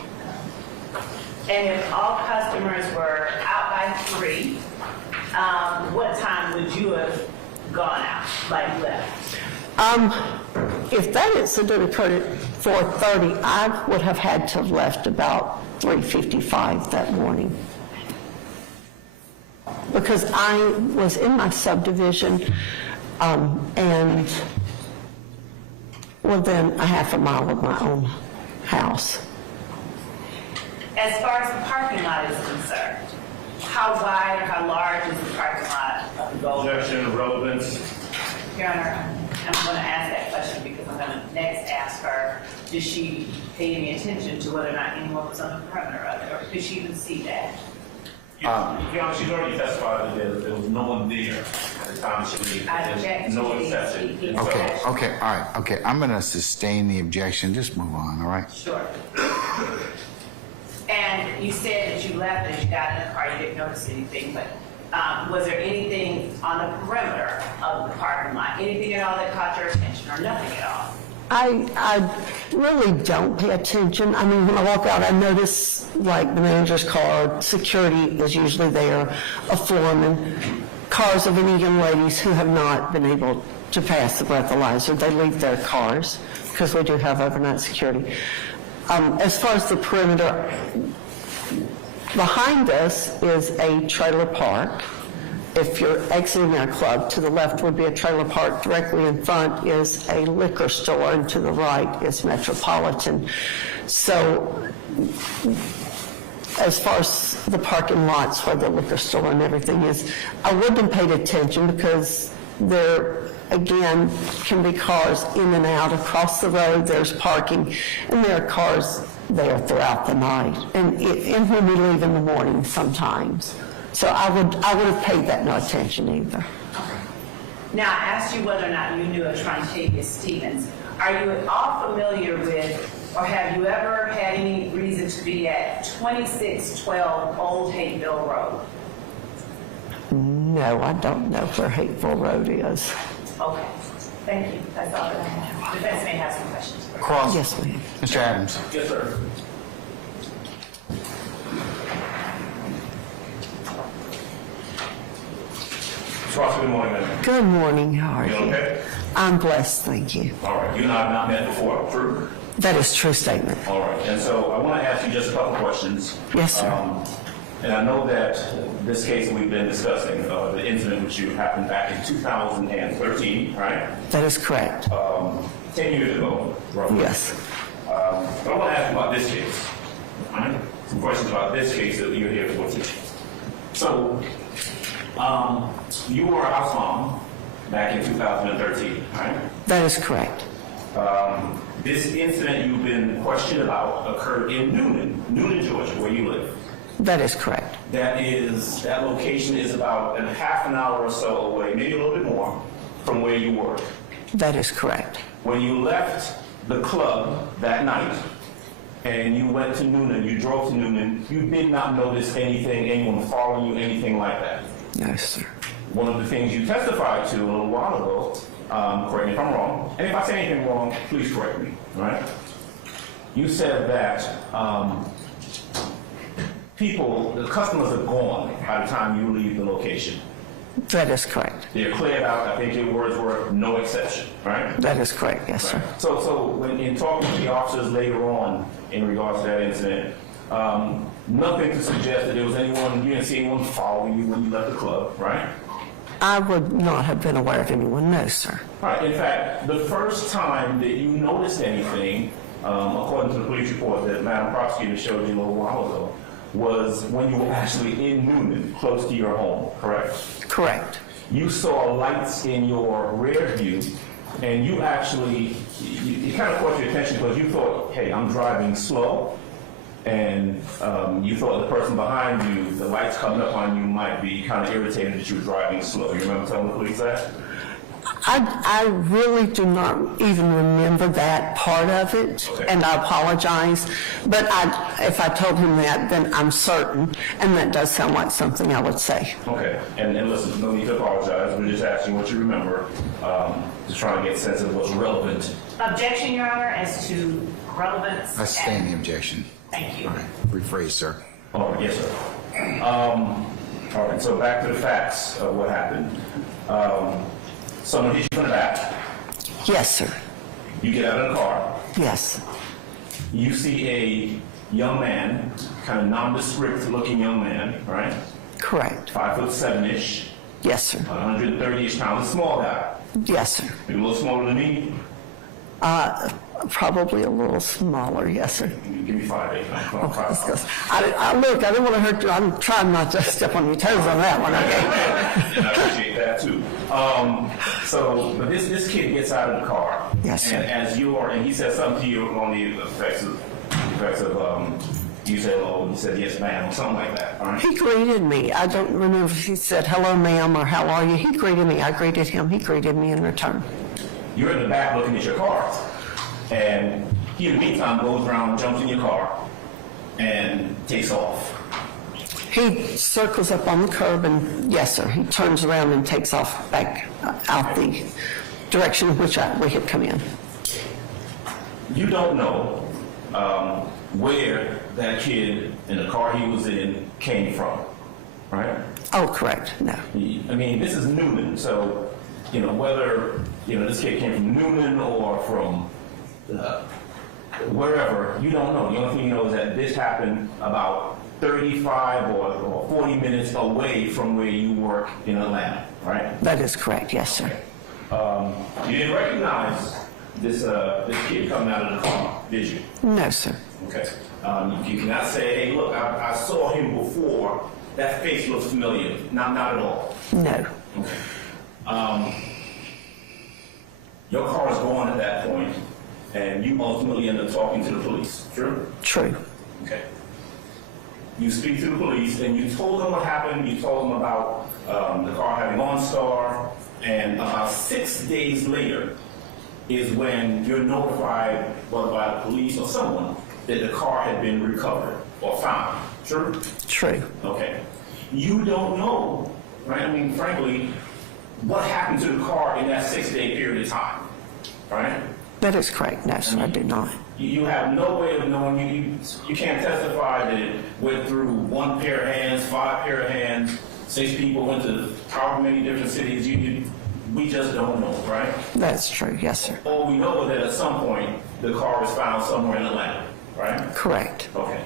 And if all customers were out by 3, what time would you have gone out, like left? If that incident occurred at 4:30, I would have had to have left about 3:55 that morning. Because I was in my subdivision and within a half a mile of my own house. As far as the parking lot is concerned, how wide or how large is the parking lot of the Gold? Objection, relevance. Your Honor, I'm going to ask that question because I'm going to next ask her, did she pay any attention to whether or not anyone was on the perimeter of it, or could she even see that? Your Honor, she's already testified that there was no one there at the time she leave. I object to No the exception. speaking. Okay, all right, okay. I'm going to sustain the objection. Just move on, all right? Sure. And you said that you left and you got in the car, you didn't notice anything, but was there anything on the perimeter of the parking lot, anything at all that caught your attention, or nothing at all? I really don't pay attention. I mean, when I walk out, I notice, like, the manager's car, security is usually there, a foreman, cars of any young ladies who have not been able to pass the breathalyzer. They leave their cars, because we do have overnight security. As far as the perimeter, behind us is a trailer park. If you're exiting our club, to the left would be a trailer park. Directly in front is a liquor store, and to the right is Metropolitan. So as far as the parking lots where the liquor store and everything is, I wouldn't have paid attention because there, again, can be cars in and out across the road. There's parking, and there are cars there throughout the night, and when we leave in the morning sometimes. So I would have paid that no attention either. Now, I asked you whether or not you knew of Trontavia Stevens. Are you at all familiar with, or have you ever had any reason to be at 2612 Old Hayville Road? No, I don't know where Hateful Road is. Okay, thank you. That's all that I have. Defense may have some questions. Cross. Yes, ma'am. Mr. Adams. Yes, sir. Ms. Ross, good morning, ma'am. Good morning, how are You you? okay? I'm blessed, thank you. All right, you and I have not met before, true? That is a true statement. All right, and so I want to ask you just a couple questions. Yes, sir. And I know that this case that we've been discussing, the incident which you happened back in 2013, right? That is correct. 10 years ago, roughly. Yes. But I want to ask you about this case. All right? Some questions about this case that you're here for today. So, you were a house mom back in 2013, right? That is correct. This incident you've been questioned about occurred in Noonan, Georgia, where you live. That is correct. That location is about a half an hour or so away, maybe a little bit more, from where you work. That is correct. When you left the club that night and you went to Noonan, you drove to Noonan, you did not notice anyone following you, anything like that. No, sir. One of the things you testified to a little while ago, correct me if I'm wrong, and if I say anything wrong, please correct me, all right? You said that the customers are gone by the time you leave the location. That is correct. They're cleared out. I think your words were no exception, right? That is correct, yes, sir. So when in talking to the officers later on in regards to that incident, nothing to suggest that there was you didn't see anyone following you when you left the club, right? I would not have been aware of anyone, no, sir. Right. In fact, the first time that you noticed anything, according to the police report that Madam Prosecutor showed you a little while ago, was when you were actually in Noonan, close to your home, correct? Correct. You saw lights in your rear view, and you actually, it kind of caught your attention because you thought, hey, I'm driving slow, and you thought the person behind you, the lights coming up on you might be kind of irritated that you were driving slow. You remember telling the police that? I really do not even remember that part of it, Okay. and I apologize. But if I told him that, then I'm certain, and that does sound like something I would say. Okay, and listen, no need to apologize. We're just asking what you remember, just trying to get a sense of what's relevant. Objection, Your Honor, as to relevance. I sustain the objection. Thank you. All right, rephrase, sir. Oh, yes, sir. All right, so back to the facts of what happened. Someone hit you from the back. Yes, sir. You get out of the car. Yes. You see a young man, kind of nondescript looking young man, right? Correct. 5'7"-ish, Yes, sir. 130-ish pounds, a small guy. Yes, sir. Maybe a little smaller than me. Probably a little smaller, yes, sir. Give me 5'8". I look, I don't want to hurt you. I'm trying not to step on your toes on that one, okay? And I appreciate that too. But this kid gets out of the car. Yes, sir. And he says something to you on the effects of you said hello, and he said yes ma'am, or something like that, all right? He greeted me. I don't remember if he said hello, ma'am, or how are you. He greeted me. I greeted him. He greeted me in return. You're in the back looking at your car, and he in the meantime goes around, jumps in your car, and takes off. He circles up on the curb and, yes, sir, he turns around and takes off back out the direction in which we had come in. You don't know where that kid in the car he was in came from, right? Oh, correct, no. I mean, this is Noonan, so, whether, this kid came from Noonan or from wherever, you don't know. The only thing you know is that this happened about 35 or 40 minutes away from where you work in Atlanta, right? That is correct, yes, sir. You didn't recognize this kid coming out of the car, did you? No, sir. Okay. You cannot say, hey, look, I saw him before. That face looks familiar. Not at all. No. Okay. Your car is gone at that point, and you ultimately end up talking to the police. True? True. Okay. You speak to the police, and you told them what happened. You told them about the car having OnStar, and about 6 days later is when you're notified, whether by the police or someone, that the car had been recovered or found. True? True. Okay. You don't know right? I mean, frankly, what happened to the car in that 6-day period of time, right? That is correct. No, sir, I do not. You have no way of knowing. You can't testify that it went through 1 pair of hands, 5 pair of hands, 6 people went to however many different cities. We just don't know, right? That's true. Yes, sir. All we know is that at some point the car was found somewhere in Atlanta, right? Correct. Okay.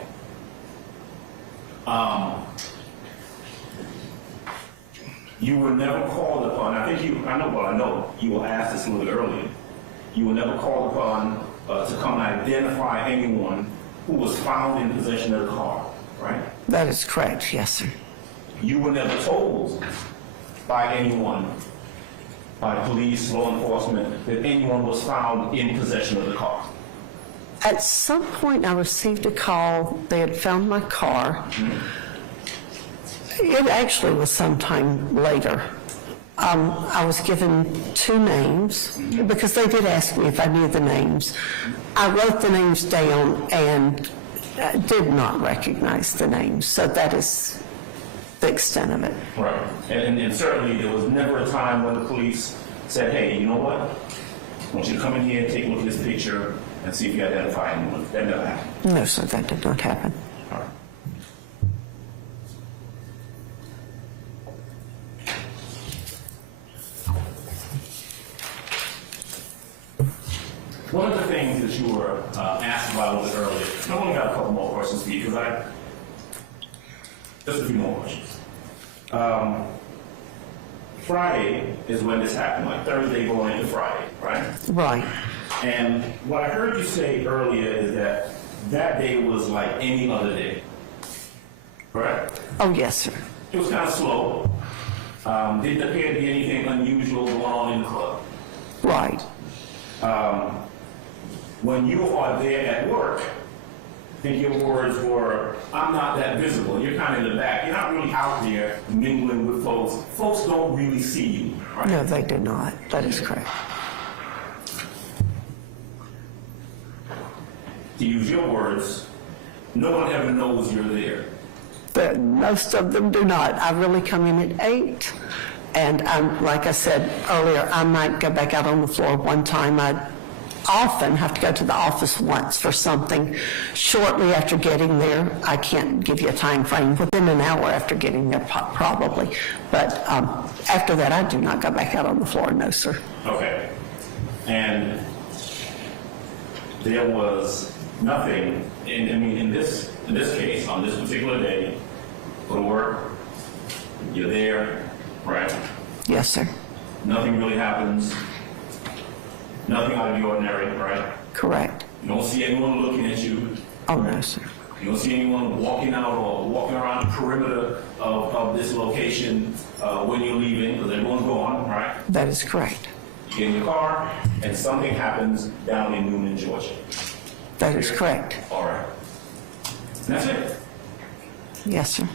You were never called upon. I know you were asked this a little bit earlier. You were never called upon to come and identify anyone who was found in possession of the car, right? That is correct. Yes, sir. You were never told by anyone, by police, law enforcement, that anyone was found in possession of the car. At some point, I received a call. They had found my car. It actually was sometime later. I was given 2 names because they did ask me if I knew the names. I wrote the names down and did not recognize the names. So that is the extent of it. Right. And certainly there was never a time when the police said, hey, you know what? I want you to come in here and take a look at this picture and see if you identify anyone. That never happened. No, sir, that did not happen. All right. One of the things that you were asked about a little bit earlier, I only got a couple more questions for you because just a few more questions. Friday is when this happened, like Thursday going into Friday, right? Right. And what I heard you say earlier is that that day was like any other day, correct? Oh, yes, sir. It was kind of slow. Didn't appear to be anything unusual going on in the club. Right. When you are there at work, I think your words were, I'm not that visible. You're kind of in the back. You're not really out there mingling with folks. Folks don't really see you, right? No, they did not. That is correct. To use your words, no one ever knows you're there. But most of them do not. I really come in at 8, and like I said earlier, I might go back out on the floor one time. I often have to go to the office once for something. Shortly after getting there, I can't give you a time frame, within an hour after getting there probably. But after that, I do not go back out on the floor, no, sir. Okay. And there was nothing, in this case, on this particular day, go to work, you're there, right? Yes, sir. Nothing really happens. Nothing out of the ordinary, right? Correct. You don't see anyone looking at you. Oh, no, sir. You don't see anyone walking out or walking around the perimeter of this location when you're leaving, because everyone's gone, right? That is correct. You get in your car, and something happens down in Newnan, Georgia. That is correct. All right. And that's it. Yes, sir.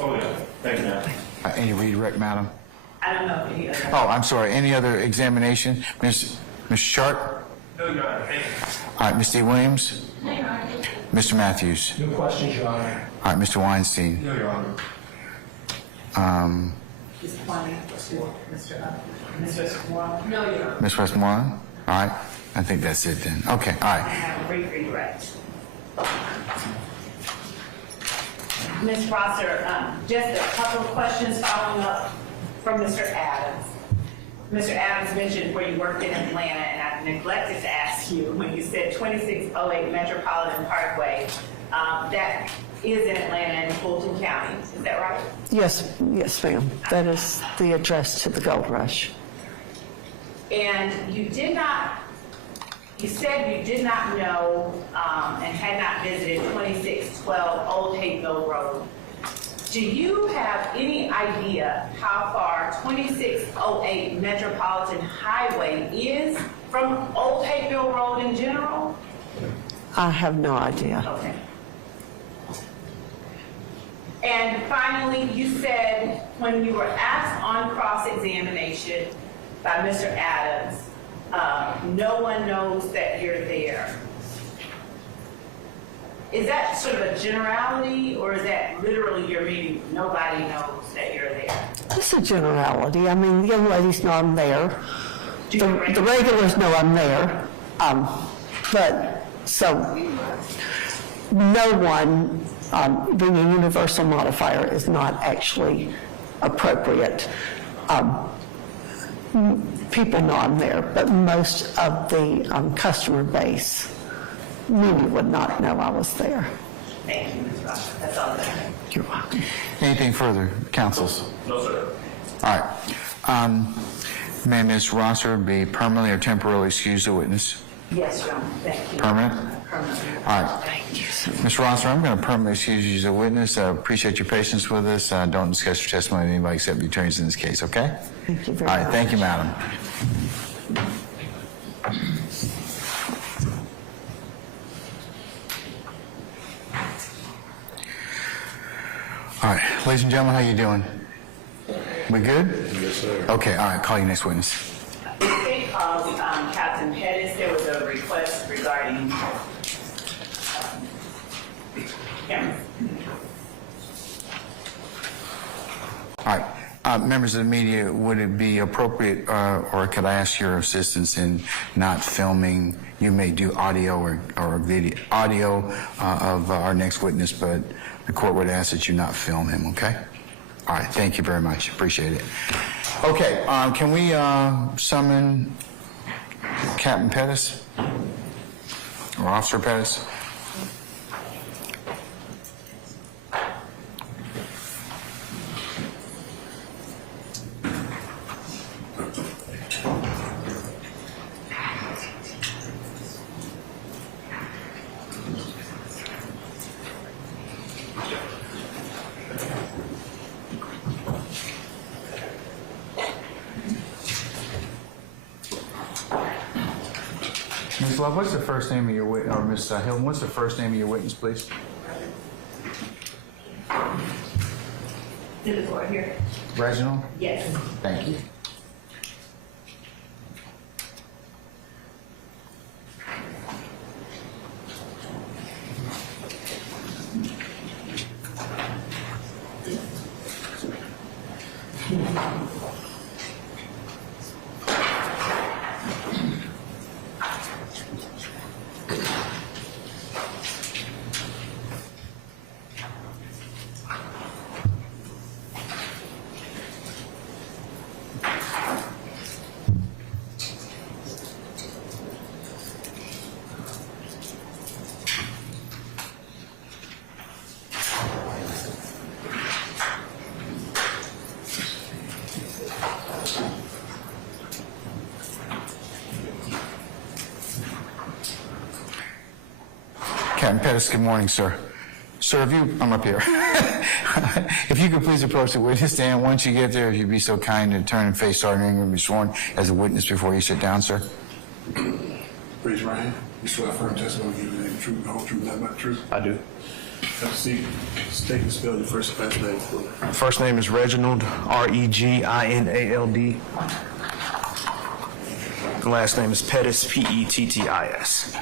Oh, yeah. Thank you, ma'am. Any redirect, madam? I don't know if any other. Oh, I'm sorry. Any other examination? Ms. Sharp? No, Your Honor. Thank you. All right, Ms. D. Williams? Mr. Matthews? No questions, Your Honor. All right, Mr. Weinstein? No, Your Honor. Mr. Kwame, Mr. Moore? No, Your Honor. Ms. Westmoreland? All right. I think that's it then. Okay, all I right. have a brief redirect. Ms. Rosser, just a couple of questions following up from Mr. Adams. Mr. Adams mentioned where you worked in Atlanta, and I neglected to ask you when you said 2608 Metropolitan Parkway. That is in Atlanta in Fulton County. Is that right? Yes, yes, ma'am. That is the address to the Gold Rush. And you said you did not know and had not visited 2612 Old Hayville Road. Do you have any idea how far 2608 Metropolitan Highway is from Old Hayville Road in general? I have no idea. Okay. And finally, you said when you were asked on cross-examination by Mr. Adams, no one knows that you're there. is that sort of a generality, or is that literally your meeting, nobody knows that you're there? It's a generality. I mean, the young ladies know I'm there. Do The you regulars know I'm there. But, so, no one, being a universal modifier is not actually appropriate. People know I'm there, but most of the customer base, many would not know I was there. Thank you, Ms. Ross. That's all that I have. You're welcome. Anything further, councils? No, sir. All right. May Ms. Rosser be permanently or temporarily excused a witness? Yes, Your Honor. Thank you. Permanent? Permanent. All right. Ms. Rosser, I'm going to permanently excuse you as a witness. I appreciate your patience with us. Don't discuss your testimony with anybody except the attorneys in this case, okay? Thank you very All much. right, thank you, madam. All right, ladies and gentlemen, how you doing? We good? Yes, sir. Okay, all right, call your next witness. They called Captain Pettis. There was a request regarding cameras. All right. Members of the media, would it be appropriate, or could I ask your assistance in not filming? You may do audio or video, audio of our next witness, but the court would ask that you not film him, okay? All right, thank you very much. Appreciate it. Okay, can we summon Captain Pettis or Officer Pettis? Ms. Love, what's the first name of your witness, or Ms. Hilton, what's the first name of your witness, please? Did the court hear? Reginald? Yes. Thank you. Captain Pettis, good morning, sir. Sir, I'm up here. If you could please approach the witness stand. Once you get there, if you'd be so kind to turn and face Sergeant Ingram and be sworn as a witness before you sit down, sir. Raise your right hand. You swear affirm testimony you give the truth, the whole truth, nothing but the truth. I do. Have a seat. State and spell your first and last name for me. First name is Reginald, Reginald. The last name is Pettis, Pettis.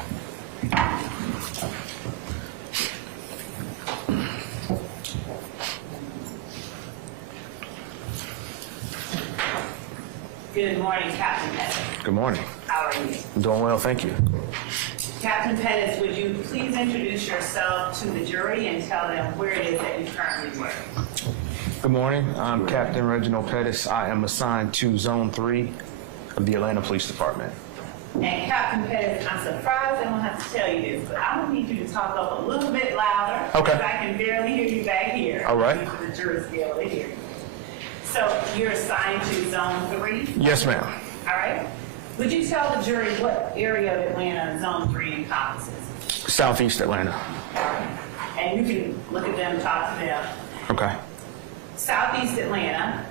Good morning, Captain Pettis. Good morning. How are you? I'm doing well, thank you. Captain Pettis, would you please introduce yourself to the jury and tell them where it is that you currently work? Good morning. I'm Captain Reginald Pettis. I am assigned to Zone 3 of the Atlanta Police Department. And Captain Pettis, I'm surprised I don't have to tell you this, but I'm gonna need you to talk up a little bit louder. Okay. Because I can barely hear you back here. All right. The jury's be able to hear you. So you're assigned to Zone 3? Yes, ma'am. All right. Would you tell the jury what area of Atlanta Zone 3 encompasses? Southeast Atlanta. All right. And you can look at them, talk to them. Okay. Southeast Atlanta,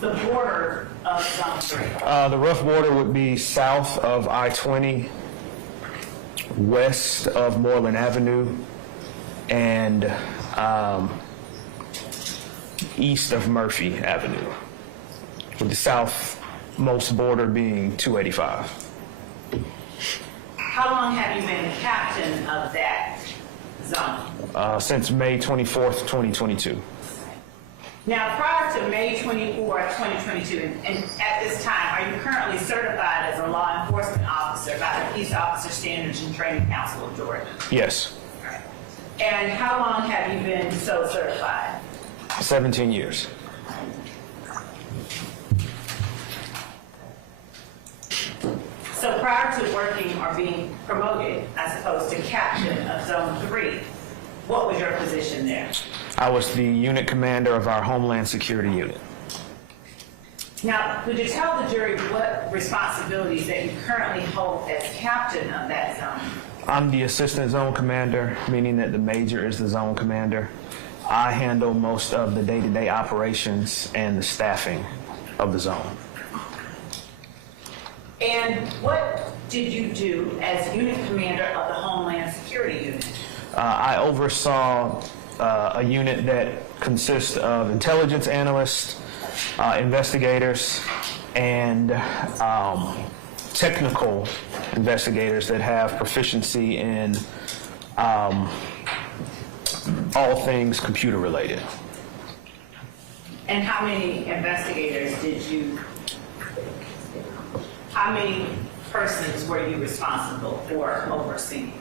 the border of Zone 3. The rough border would be south of I-20, west of Moreland Avenue, and east of Murphy Avenue, with the southmost border being 285. How long have you been captain of that zone? Since May 24th, 2022. Now, prior to May 24th, 2022, and at this time, are you currently certified as a law enforcement officer by the Peace Officer Standards and Training Council of Georgia? Yes. And how long have you been so certified? 17 years. So prior to working or being promoted, I suppose, to captain of Zone 3, what was your position there? I was the unit commander of our Homeland Security unit. Now, could you tell the jury what responsibilities that you currently hold as captain of that zone? I'm the assistant zone commander, meaning that the major is the zone commander. I handle most of the day-to-day operations and the staffing of the zone. And what did you do as unit commander of the Homeland Security Unit? I oversaw a unit that consists of intelligence analysts, investigators, and technical investigators that have proficiency in all things computer related. And how many investigators how many persons were you responsible for overseeing?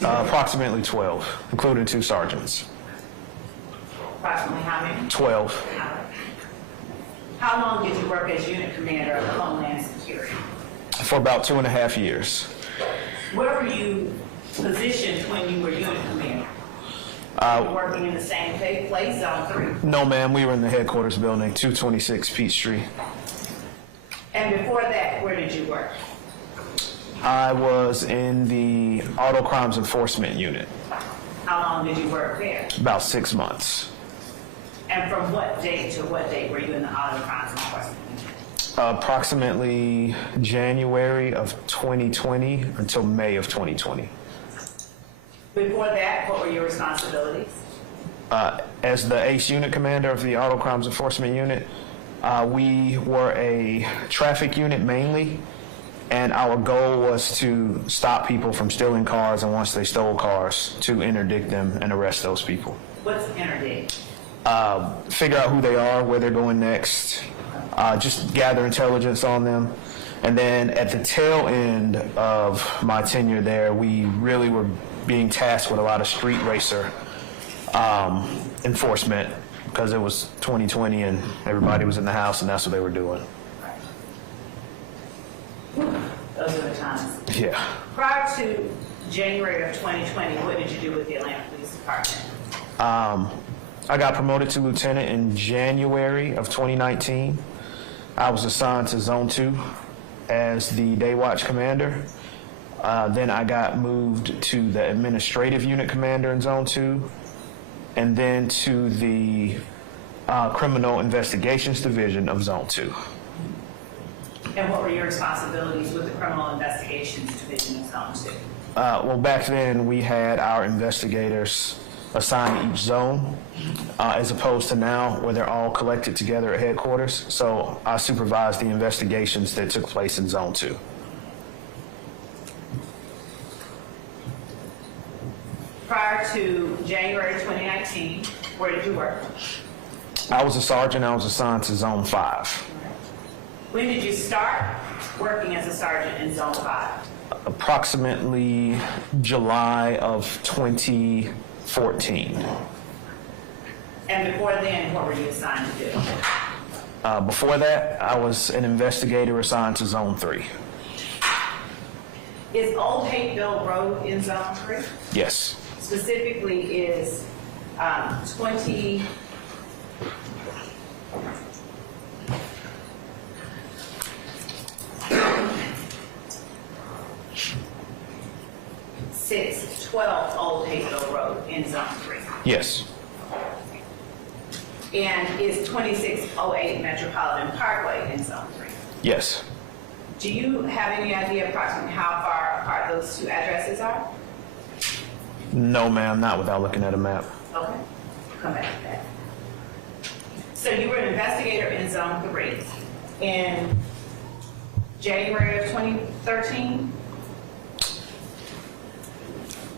Approximately 12, including 2 sergeants. Approximately how many? 12. How long did you work as unit commander of the Homeland Security? For about 2.5 years. Where were you positioned when you were unit commander? Were you working in the same place, Zone 3? No, ma'am. We were in the headquarters building, 226 Peachtree. And before that, where did you work? I was in the Auto Crimes Enforcement Unit. How long did you work there? About 6 months. And from what date to what date were you in the Auto Crimes Enforcement Unit? Approximately January of 2020 until May of 2020. Before that, what were your responsibilities? As the ACE unit commander of the Auto Crimes Enforcement Unit, we were a traffic unit mainly, and our goal was to stop people from stealing cars, and once they stole cars, to interdict them and arrest those people. What's interdict? Figure out who they are, where they're going next, just gather intelligence on them. And then at the tail end of my tenure there, we really were being tasked with a lot of street racer enforcement, because it was 2020 and everybody was in the house and that's what they were doing. Those are the times. Yeah. Prior to January of 2020, what did you do with the Atlanta Police Department? I got promoted to lieutenant in January of 2019. I was assigned to Zone 2 as the day watch commander. Then I got moved to the administrative unit commander in Zone 2, and then to the criminal investigations division of Zone 2. And what were your responsibilities with the criminal investigations division of Zone 2? Well, back then we had our investigators assigned to each zone, as opposed to now where they're all collected together at headquarters. So I supervised the investigations that took place in Zone 2. Prior to January 2019, where did you work? I was a sergeant. I was assigned to Zone 5. When did you start working as a sergeant in Zone 5? Approximately July of 2014. And before then, what were you assigned to do? Before that, I was an investigator assigned to Zone 3. Is Old Hateville Road in Zone 3? Yes. Specifically, is 20... Six 12 Old Hateville Road in Zone 3. Yes. And is 2608 Metropolitan Parkway in Zone 3? Yes. Do you have any idea approximately how far apart those two addresses are? No, ma'am, not without looking at a map. Okay, come back to that. So you were an investigator in Zone 3 in January of 2013?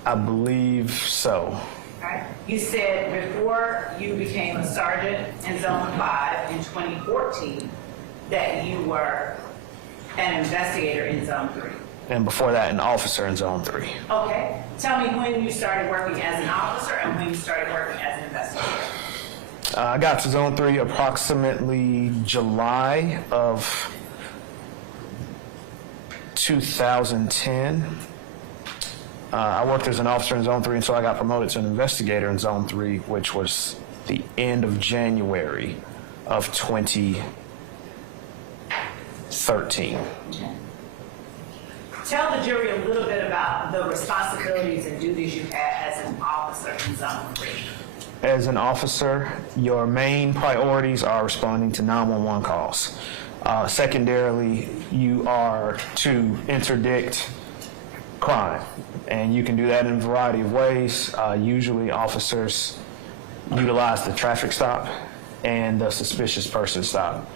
I believe so. Right. You said before you became a sergeant in Zone 5 in 2014 that you were an investigator in Zone 3. And before that, an officer in Zone 3. Okay. Tell me when you started working as an officer and when you started working as an investigator. I got to Zone 3 approximately July of 2010. I worked as an officer in Zone 3 until I got promoted to an investigator in Zone 3, which was the end of January of 2013. Tell the jury a little bit about the responsibilities and duties you had as an officer in Zone 3. As an officer, your main priorities are responding to 911 calls. Secondarily, you are to interdict crime, and you can do that in a variety of ways. Usually officers utilize the traffic stop and the suspicious person stop.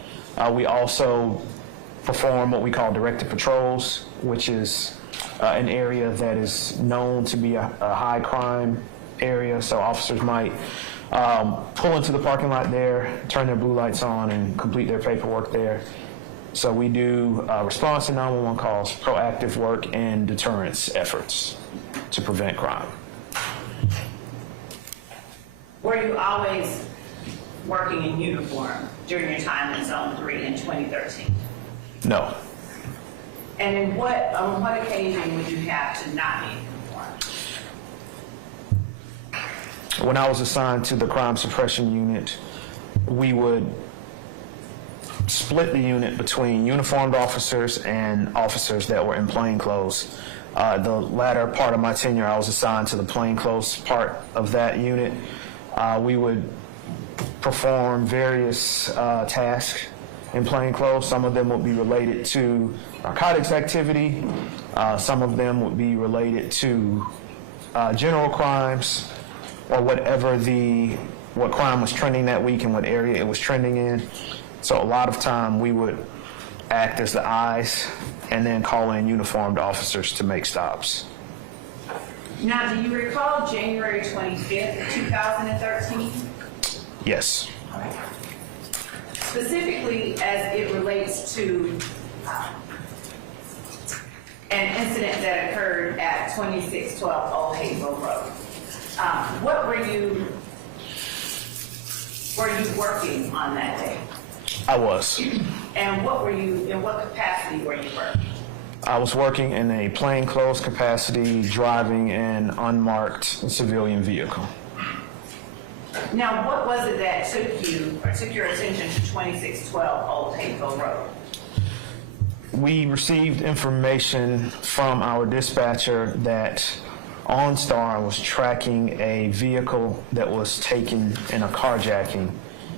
We also perform what we call directed patrols, which is an area that is known to be a high crime area, so officers might pull into the parking lot there, turn their blue lights on, and complete their paperwork there. So we do response to 911 calls, proactive work, and deterrence efforts to prevent crime. Were you always working in uniform during your time in Zone 3 in 2013? No. And on what occasion would you have to not be in uniform? When I was assigned to the crime suppression unit, we would split the unit between uniformed officers and officers that were in plainclothes. The latter part of my tenure, I was assigned to the plainclothes part of that unit. We would perform various tasks in plainclothes. Some of them would be related to narcotics activity. Some of them would be related to general crimes, or what crime was trending that week and what area it was trending in. So a lot of time we would act as the eyes and then call in uniformed officers to make stops. Now, do you recall January 25th, 2013? Yes. Specifically as it relates to an incident that occurred at 2612 Old Hazel Road. What were you working on that day? I was. And in what capacity were you working? I was working in a plainclothes capacity, driving an unmarked civilian vehicle. Now, what was it that took your attention to 2612 Old Hazel Road? We received information from our dispatcher that OnStar was tracking a vehicle that was taken in a carjacking,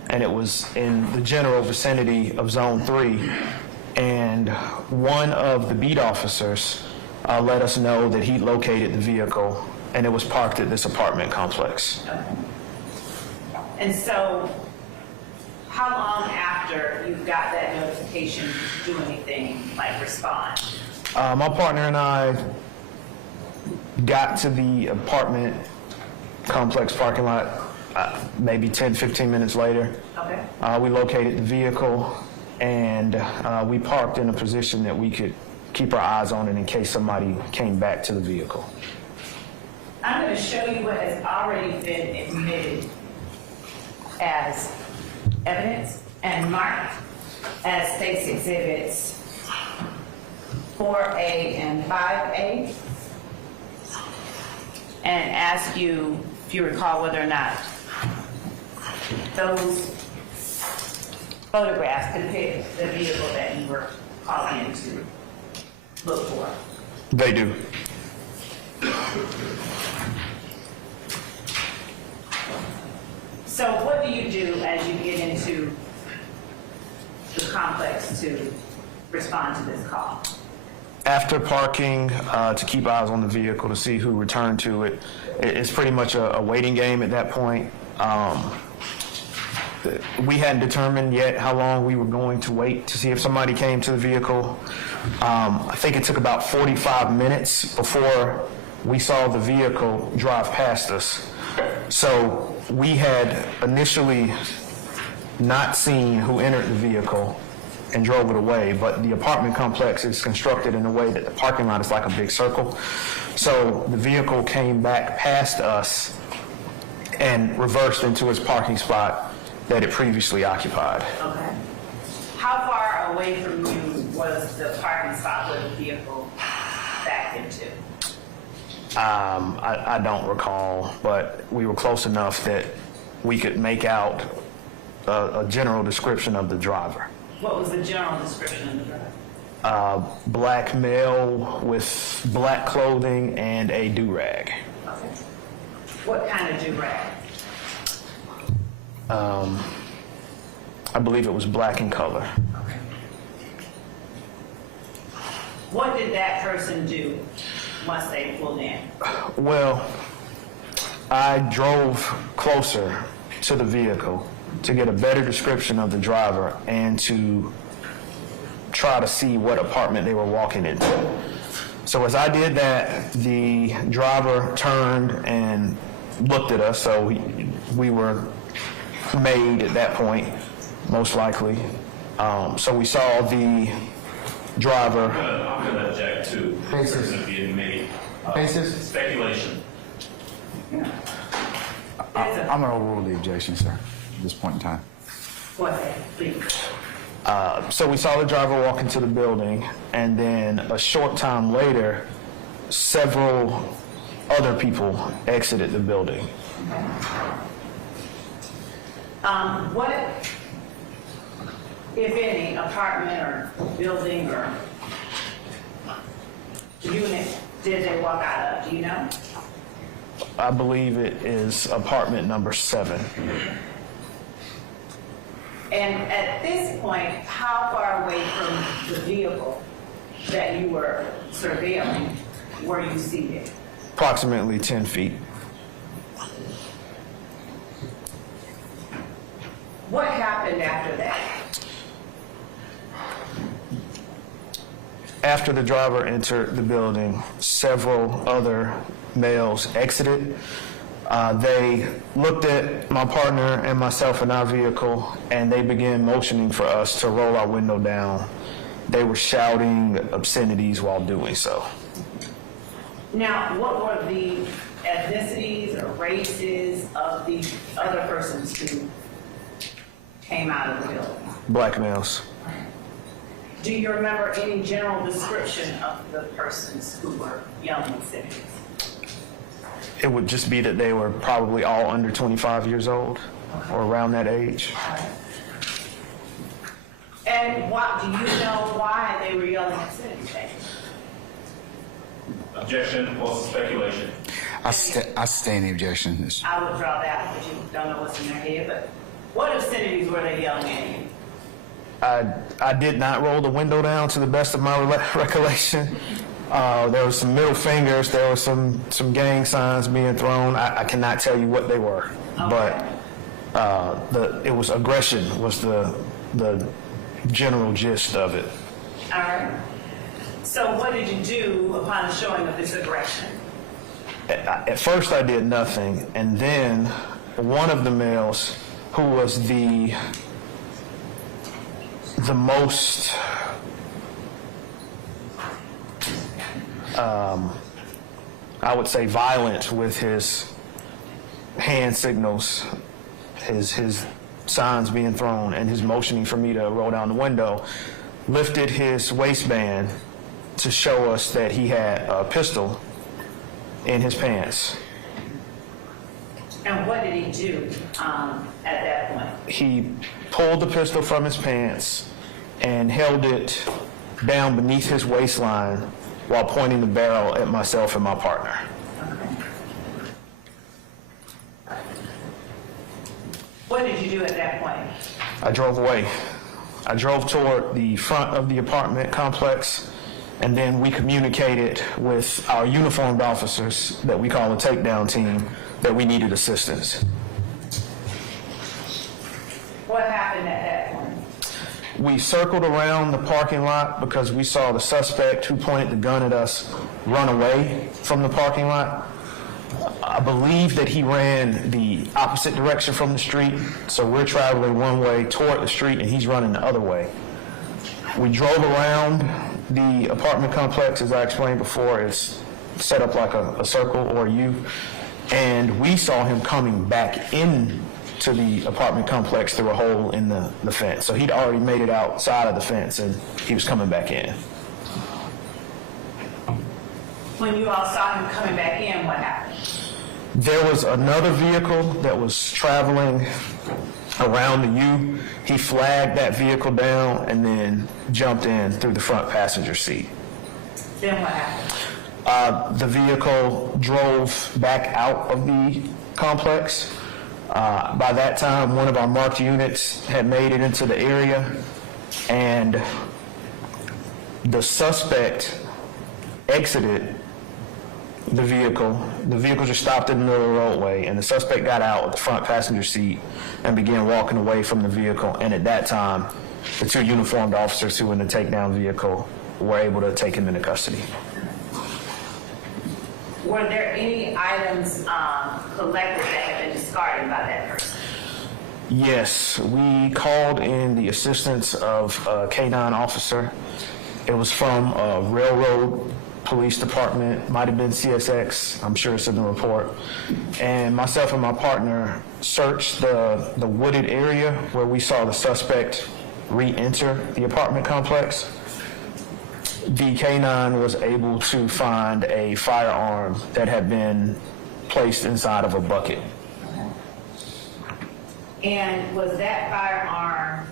and it was in the general vicinity of Zone 3. And one of the beat officers let us know that he located the vehicle, and it was parked at this apartment complex. Okay. And so, how long after you got that notification did you do anything like respond? My partner and I got to the apartment complex parking lot maybe 10, 15 minutes later. Okay. We located the vehicle, and we parked in a position that we could keep our eyes on it in case somebody came back to the vehicle. I'm going to show you what has already been admitted as evidence and marked as State's Exhibits 4A and 5A, and ask you if you recall whether or not those photographs depict the vehicle that you were called in to look for. They do. So what do you do as you get into the complex to respond to this call? After parking to keep eyes on the vehicle to see who returned to it, it's pretty much a waiting game at that point. We hadn't determined yet how long we were going to wait to see if somebody came to the vehicle. I think it took about 45 minutes before we saw the vehicle drive past us. So we had initially not seen who entered the vehicle and drove it away, but the apartment complex is constructed in a way that the parking lot is like a big circle. So the vehicle came back past us and reversed into its parking spot that it previously occupied. Okay. How far away from you was the parking spot where the vehicle backed into? I don't recall, but we were close enough that we could make out a general description of the driver. What was the general description of the driver? Black male with black clothing and a do-rag. Okay. What kind of do-rag? I believe it was black in color. Okay. What did that person do once they pulled in? Well, I drove closer to the vehicle to get a better description of the driver and to try to see what apartment they were walking into. So as I did that, the driver turned and looked at us, so we were made at that point, most likely. So we saw the driver. I'm going to object to the Basis. person being made. Basis? Speculation. I'm going to overrule the objection, sir, at this point in time. Go ahead, please. So we saw the driver walk into the building, and then a short time later, several other people exited the building. What, if any, apartment or building or unit did they walk out of? Do you know? I believe it is apartment number 7. And at this point, how far away from the vehicle that you were surveilling were you seated? Approximately 10 feet. What happened after that? After the driver entered the building, several other males exited. They looked at my partner and myself in our vehicle, and they began motioning for us to roll our window down. They were shouting obscenities while doing so. Now, what were the ethnicities or races of the other persons who came out of the building? Black males. Do you remember any general description of the persons who were yelling obscenities? It would just be that they were probably all under 25 years old or around that age. And what, do you know why they were yelling obscenities? Objection, false speculation. I stay in the objection. I would draw that because you don't know what's in their head, but what obscenities were they yelling at you? I did not roll the window down to the best of my recollection. There were some middle fingers, there were some gang signs being thrown. I cannot tell you what they were, Okay. but it was aggression was the general gist of it. All right. So what did you do upon showing of this aggression? At first I did nothing, and then one of the males, who was the most I would say violent with his hand signals, his signs being thrown, and his motioning for me to roll down the window, lifted his waistband to show us that he had a pistol in his pants. And what did he do at that point? He pulled the pistol from his pants and held it down beneath his waistline while pointing the barrel at myself and my partner. What did you do at that point? I drove away. I drove toward the front of the apartment complex, and then we communicated with our uniformed officers that we call a takedown team that we needed assistance. What happened at that point? We circled around the parking lot because we saw the suspect who pointed the gun at us run away from the parking lot. I believe that he ran the opposite direction from the street, so we're traveling one way toward the street and he's running the other way. We drove around the apartment complex, as I explained before. It's set up like a circle or a U, and we saw him coming back in to the apartment complex through a hole in the fence. So he'd already made it outside of the fence and he was coming back in. When you all saw him coming back in, what happened? There was another vehicle that was traveling around the U. He flagged that vehicle down and then jumped in through the front passenger seat. Then what happened? The vehicle drove back out of the complex. By that time, one of our marked units had made it into the area, and the suspect exited the vehicle. The vehicle just stopped in the middle of the roadway, and the suspect got out of the front passenger seat and began walking away from the vehicle. And at that time, the two uniformed officers who were in the takedown vehicle were able to take him into custody. Were there any items collected that had been discarded by that person? Yes, we called in the assistance of a K-9 officer. It was from a railroad police department, might have been CSX, I'm sure it's in the report. And myself and my partner searched the wooded area where we saw the suspect re-enter the apartment complex. The K-9 was able to find a firearm that had been placed inside of a bucket. And was that firearm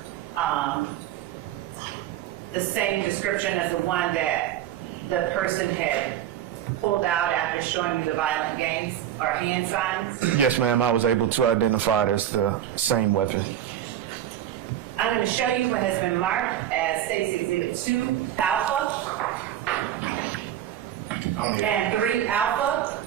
the same description as the one that the person had pulled out after showing you the violent gangs or hand signs? Yes, ma'am, I was able to identify it as the same weapon. I'm going to show you what has been marked as State's Exhibit 2 Alpha and 3 Alpha.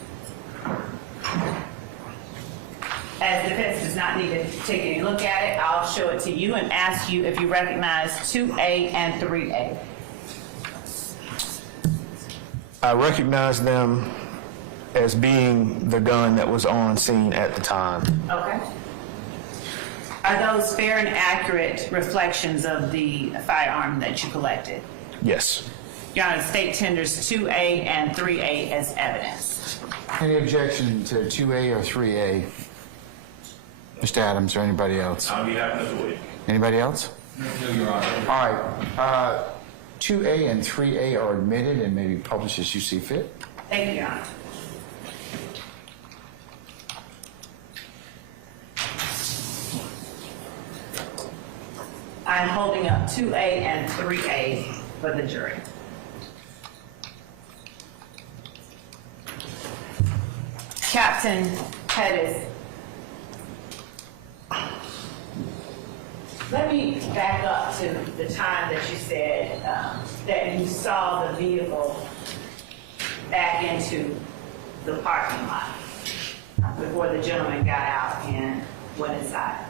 As defense does not need to take any look at it, I'll show it to you and ask you if you recognize 2A and 3A. I recognize them as being the gun that was on scene at the time. Okay. Are those fair and accurate reflections of the firearm that you collected? Yes. Your Honor, the state tenders 2A and 3A as evidence. Any objection to 2A or 3A? Mr. Adams or anybody else? I'll be happy to wait. Anybody else? No, Your Honor. All right. 2A and 3A are admitted and may be published as you see fit. Thank you, Your Honor. I'm holding up 2A and 3A for the jury. Captain Pettis, let me back up to the time that you said that you saw the vehicle back into the parking lot before the gentleman got out and went inside.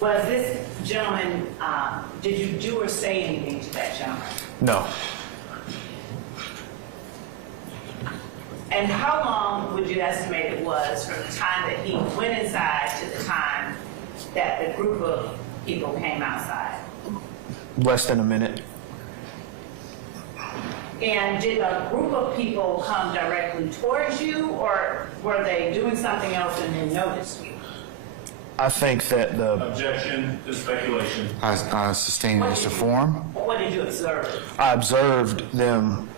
Was this gentleman, did you do or say anything to that gentleman? No. And how long would you estimate it was from the time that he went inside to the time that the group of people came outside? Less than a minute. And did a group of people come directly towards you, or were they doing something else and then noticed you? I think that the Objection to speculation. Sustaining this to form. What did you observe? I observed them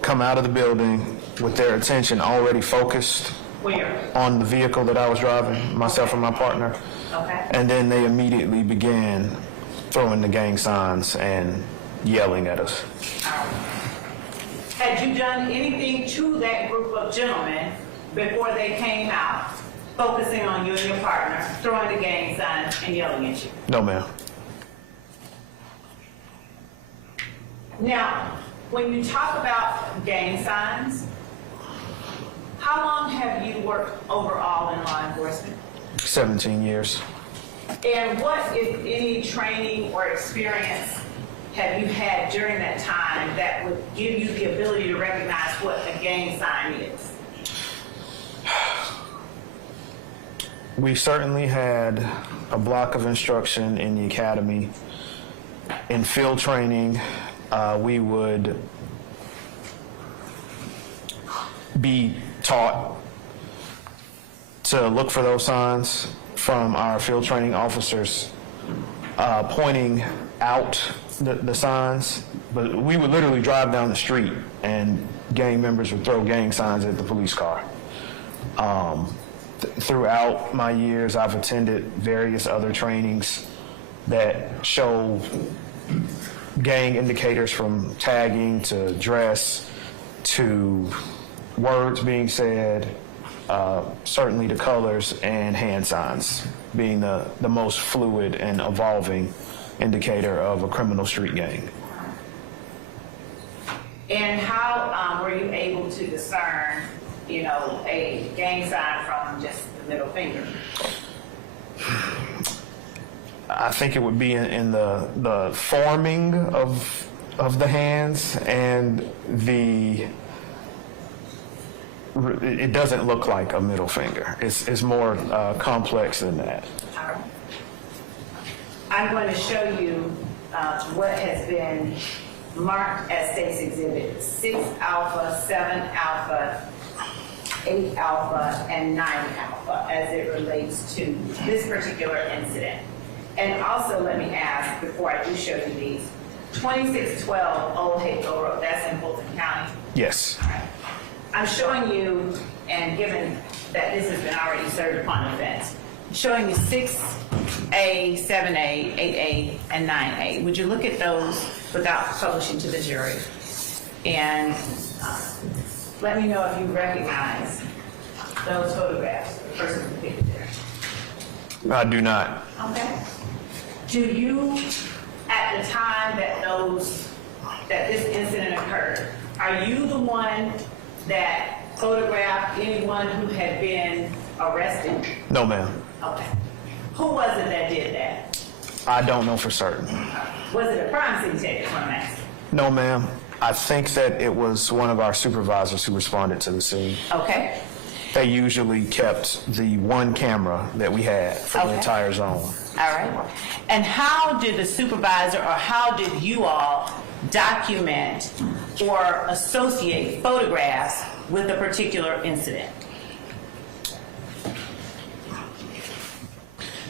come out of the building with their attention already focused Where? on the vehicle that I was driving, myself and my partner. Okay. And then they immediately began throwing the gang signs and yelling at us. Had you done anything to that group of gentlemen before they came out, focusing on you and your partner, throwing the gang signs and yelling at you? No, ma'am. Now, when you talk about gang signs, how long have you worked overall in law enforcement? 17 years. And what, if any, training or experience have you had during that time that would give you the ability to recognize what a gang sign is? We certainly had a block of instruction in the academy. In field training, we would be taught to look for those signs from our field training officers, pointing out the signs. But we would literally drive down the street and gang members would throw gang signs at the police car. Throughout my years, I've attended various other trainings that show gang indicators from tagging to dress to words being said, certainly the colors and hand signs being the most fluid and evolving indicator of a criminal street gang. And how were you able to discern, a gang sign from just the middle finger? I think it would be in the forming of the hands and it doesn't look like a middle finger. It's more complex than that. All right. I'm going to show you what has been marked as state's exhibit 6 alpha, 7 alpha, 8 alpha, and 9 alpha as it relates to this particular incident. And also let me ask, before I do show you these, 2612 Old Hayfield Road, that's in Fulton County. Yes. All right. I'm showing you, and given that this has been already served upon offense, showing you 6A, 7A, 8A, and 9A. Would you look at those without publishing to the jury? And let me know if you recognize those photographs, the person depicted there. I do not. Okay. Do you, at the time that this incident occurred, are you the one that photographed anyone who had been arrested? No, ma'am. Okay. Who was it that did that? I don't know for certain. Was it a crime scene taker, what I'm asking? No, ma'am. I think that it was one of our supervisors who responded to the scene. Okay. They usually kept the one camera that we had for the entire zone. All right. And how did the supervisor, or how did you all document or associate photographs with a particular incident?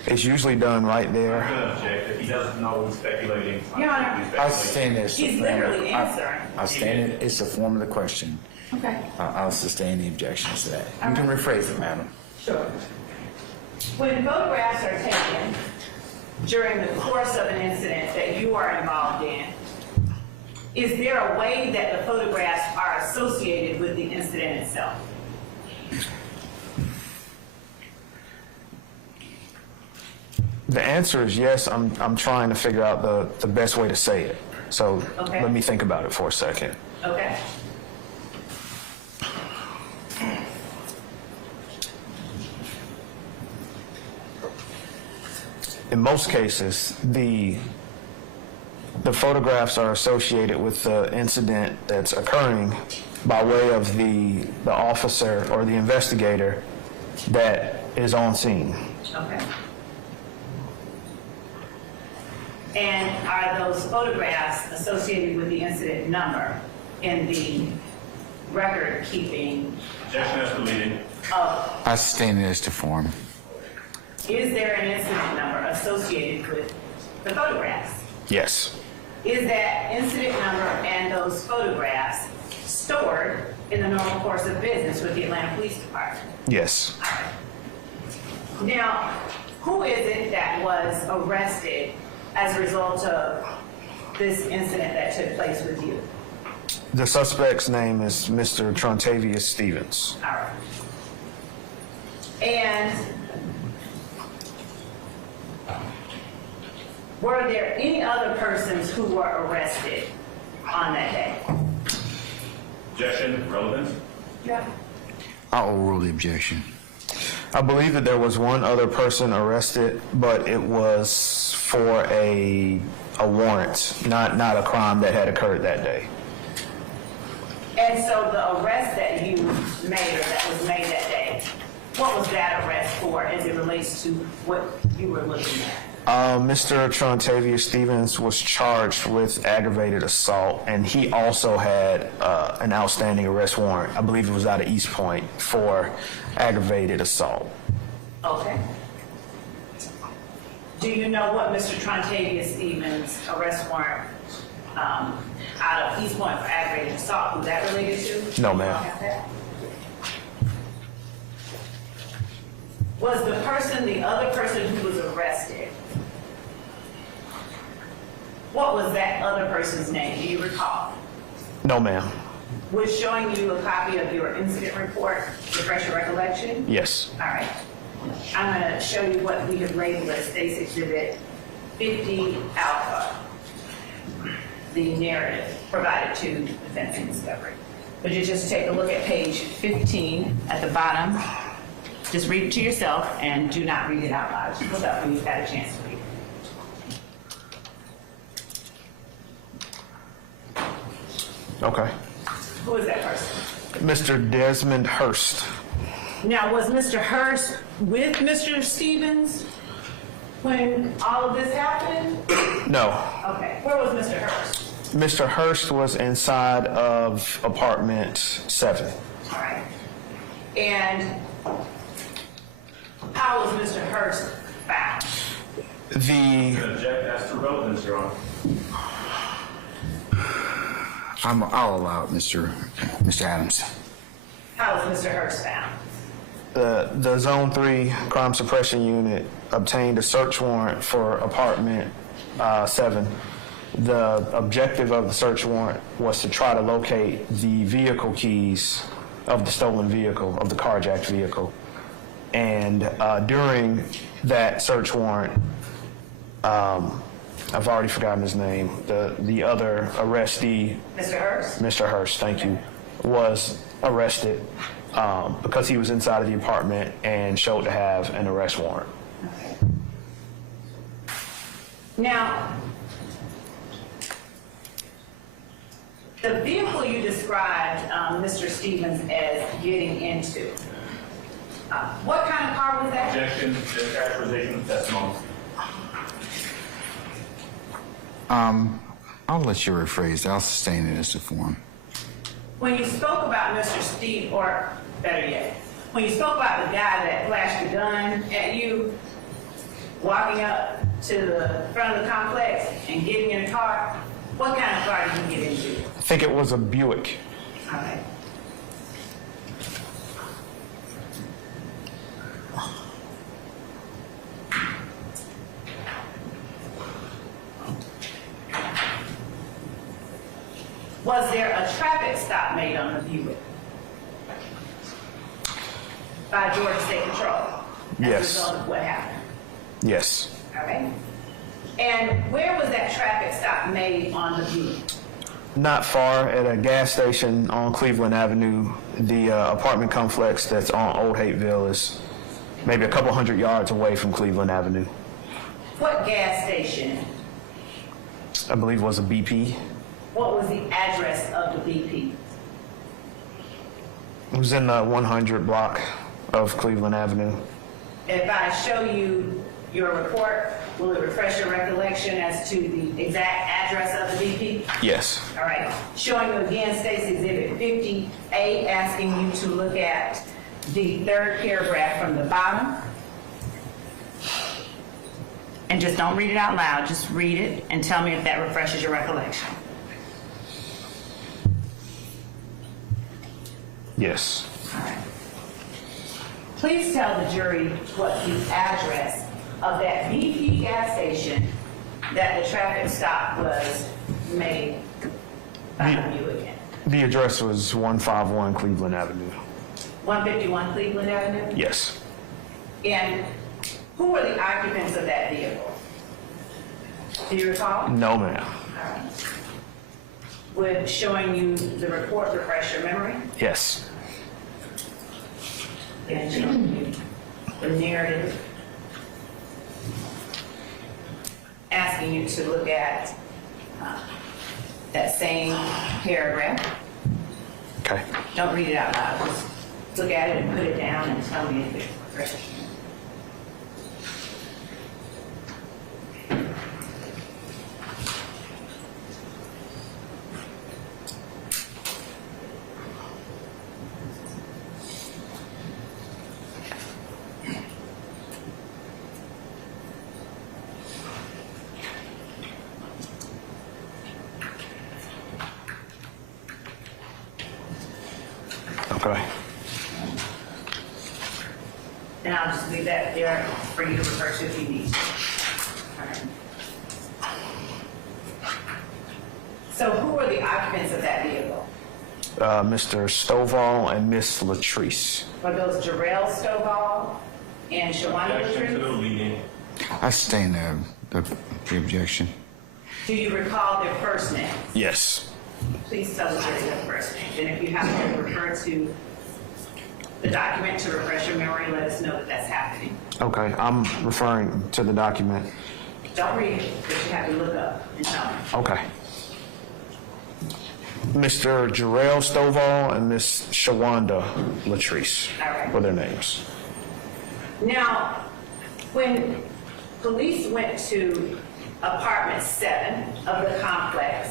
It's usually done right there. I'm going to object. If he doesn't know, he's speculating. Your Honor, I sustain this. he's literally answering. I stand it, it's the form of the question. Okay. I'll sustain the objections to that. You can rephrase it, madam. Sure. When photographs are taken during the course of an incident that you are involved in, is there a way that the photographs are associated with the incident itself? The answer is yes. I'm trying to figure out the best way to say it. So let me think about it for a second. Okay. In most cases, the photographs are associated with the incident that's occurring by way of the officer or the investigator that is on scene. Okay. And are those photographs associated with the incident number in the record keeping Objection as to leading. of, I sustain it as to form. is there an incident number associated with the photographs? Yes. Is that incident number and those photographs stored in the normal course of business with the Atlanta Police Department? Yes. Now, who is it that was arrested as a result of this incident that took place with you? The suspect's name is Mr. Trontavious Stevens. All right. And were there any other persons who were arrested on that day? Objection, relevant. Yeah. I'll overrule the objection. I believe that there was one other person arrested, but it was for a warrant, not a crime that had occurred that day. And so the arrest that you made, or that was made that day, what was that arrest for as it relates to what you were looking at? Mr. Trontavious Stevens was charged with aggravated assault, and he also had an outstanding arrest warrant. I believe it was out of East Point for aggravated assault. Okay. Do you know what Mr. Trontavious Stevens' arrest warrant out of East Point for aggravated assault, was that related to? No, ma'am. Was the other person who was arrested, what was that other person's name? Do you recall? No, ma'am. Was showing you a copy of your incident report refresh your recollection? Yes. All right. I'm going to show you what we have labeled as State's Exhibit 50 Alpha, the narrative provided to defense and discovery. Would you just take a look at page 15 at the bottom? Just read it to yourself and do not read it out loud. Just look up when you've had a chance to read it. Okay. Who is that person? Mr. Desmond Hurst. Now, was Mr. Hurst with Mr. Stevens when all of this happened? No. Okay. Where was Mr. Hurst? Mr. Hurst was inside of apartment 7. All right. And how was Mr. Hurst found? Object as to relevance, Your Honor. I'll allow it, Mr. Adams. How was Mr. Hurst found? The Zone 3 Crime Suppression Unit obtained a search warrant for apartment 7. The objective of the search warrant was to try to locate the vehicle keys of the stolen vehicle, of the carjacked vehicle. And during that search warrant, I've already forgotten his name, the other arrestee, Mr. Hurst? Mr. Hurst, thank you, was arrested because he was inside of the apartment and showed to have an arrest warrant. Okay. Now, the vehicle you described Mr. Stevens as getting into, what kind of car was that? Objection to characterization of testimony. I'll let you rephrase. I'll sustain it as a form. When you spoke about Mr. Steve, or better yet, when you spoke about the guy that flashed the gun at you, walking up to the front of the complex and getting in a car, what kind of car did you get into? I think it was a Buick. All right. Was there a traffic stop made on the Buick by Georgia State Patrol? As Yes. a result of what happened? Yes. All right. And where was that traffic stop made on the Buick? Not far, at a gas station on Cleveland Avenue. The apartment complex that's on Old Hateville is maybe a couple hundred yards away from Cleveland Avenue. What gas station? I believe it was a BP. What was the address of the BP? It was in the 100 block of Cleveland Avenue. If I show you your report, will it refresh your recollection as to the exact address of the BP? Yes. All right. Showing you again, State's Exhibit 50A, asking you to look at the third paragraph from the bottom. And just don't read it out loud. Just read it and tell me if that refreshes your recollection. Yes. All right. Please tell the jury what the address of that BP gas station that the traffic stop was made by you again. The address was 151 Cleveland Avenue. 151 Cleveland Avenue? Yes. And who were the occupants of that vehicle? Do you recall? No, ma'am. All right. Would showing you the report refresh your memory? Yes. And showing you the narrative. asking you to look at that same paragraph. Okay. Don't read it out loud. Just look at it and put it down and tell me if it's correct. Okay. And I'll just leave that there for you to refer to if you need to. All right. So who are the occupants of that vehicle? Mr. Stovall and Miss Latrice. Were those Jarrell Stovall and Shawanda Objection to the Latrice? reading. I sustain the objection. Do you recall their first names? Yes. Please tell us their first names. And if you have to refer to the document to refresh your memory, let us know that that's happening. Okay, I'm referring to the document. Don't read it, but you have to look up and tell me. Okay. Mr. Jarrell Stovall and Miss Shawanda Latrice All right. were their names. Now, when police went to apartment 7 of the complex,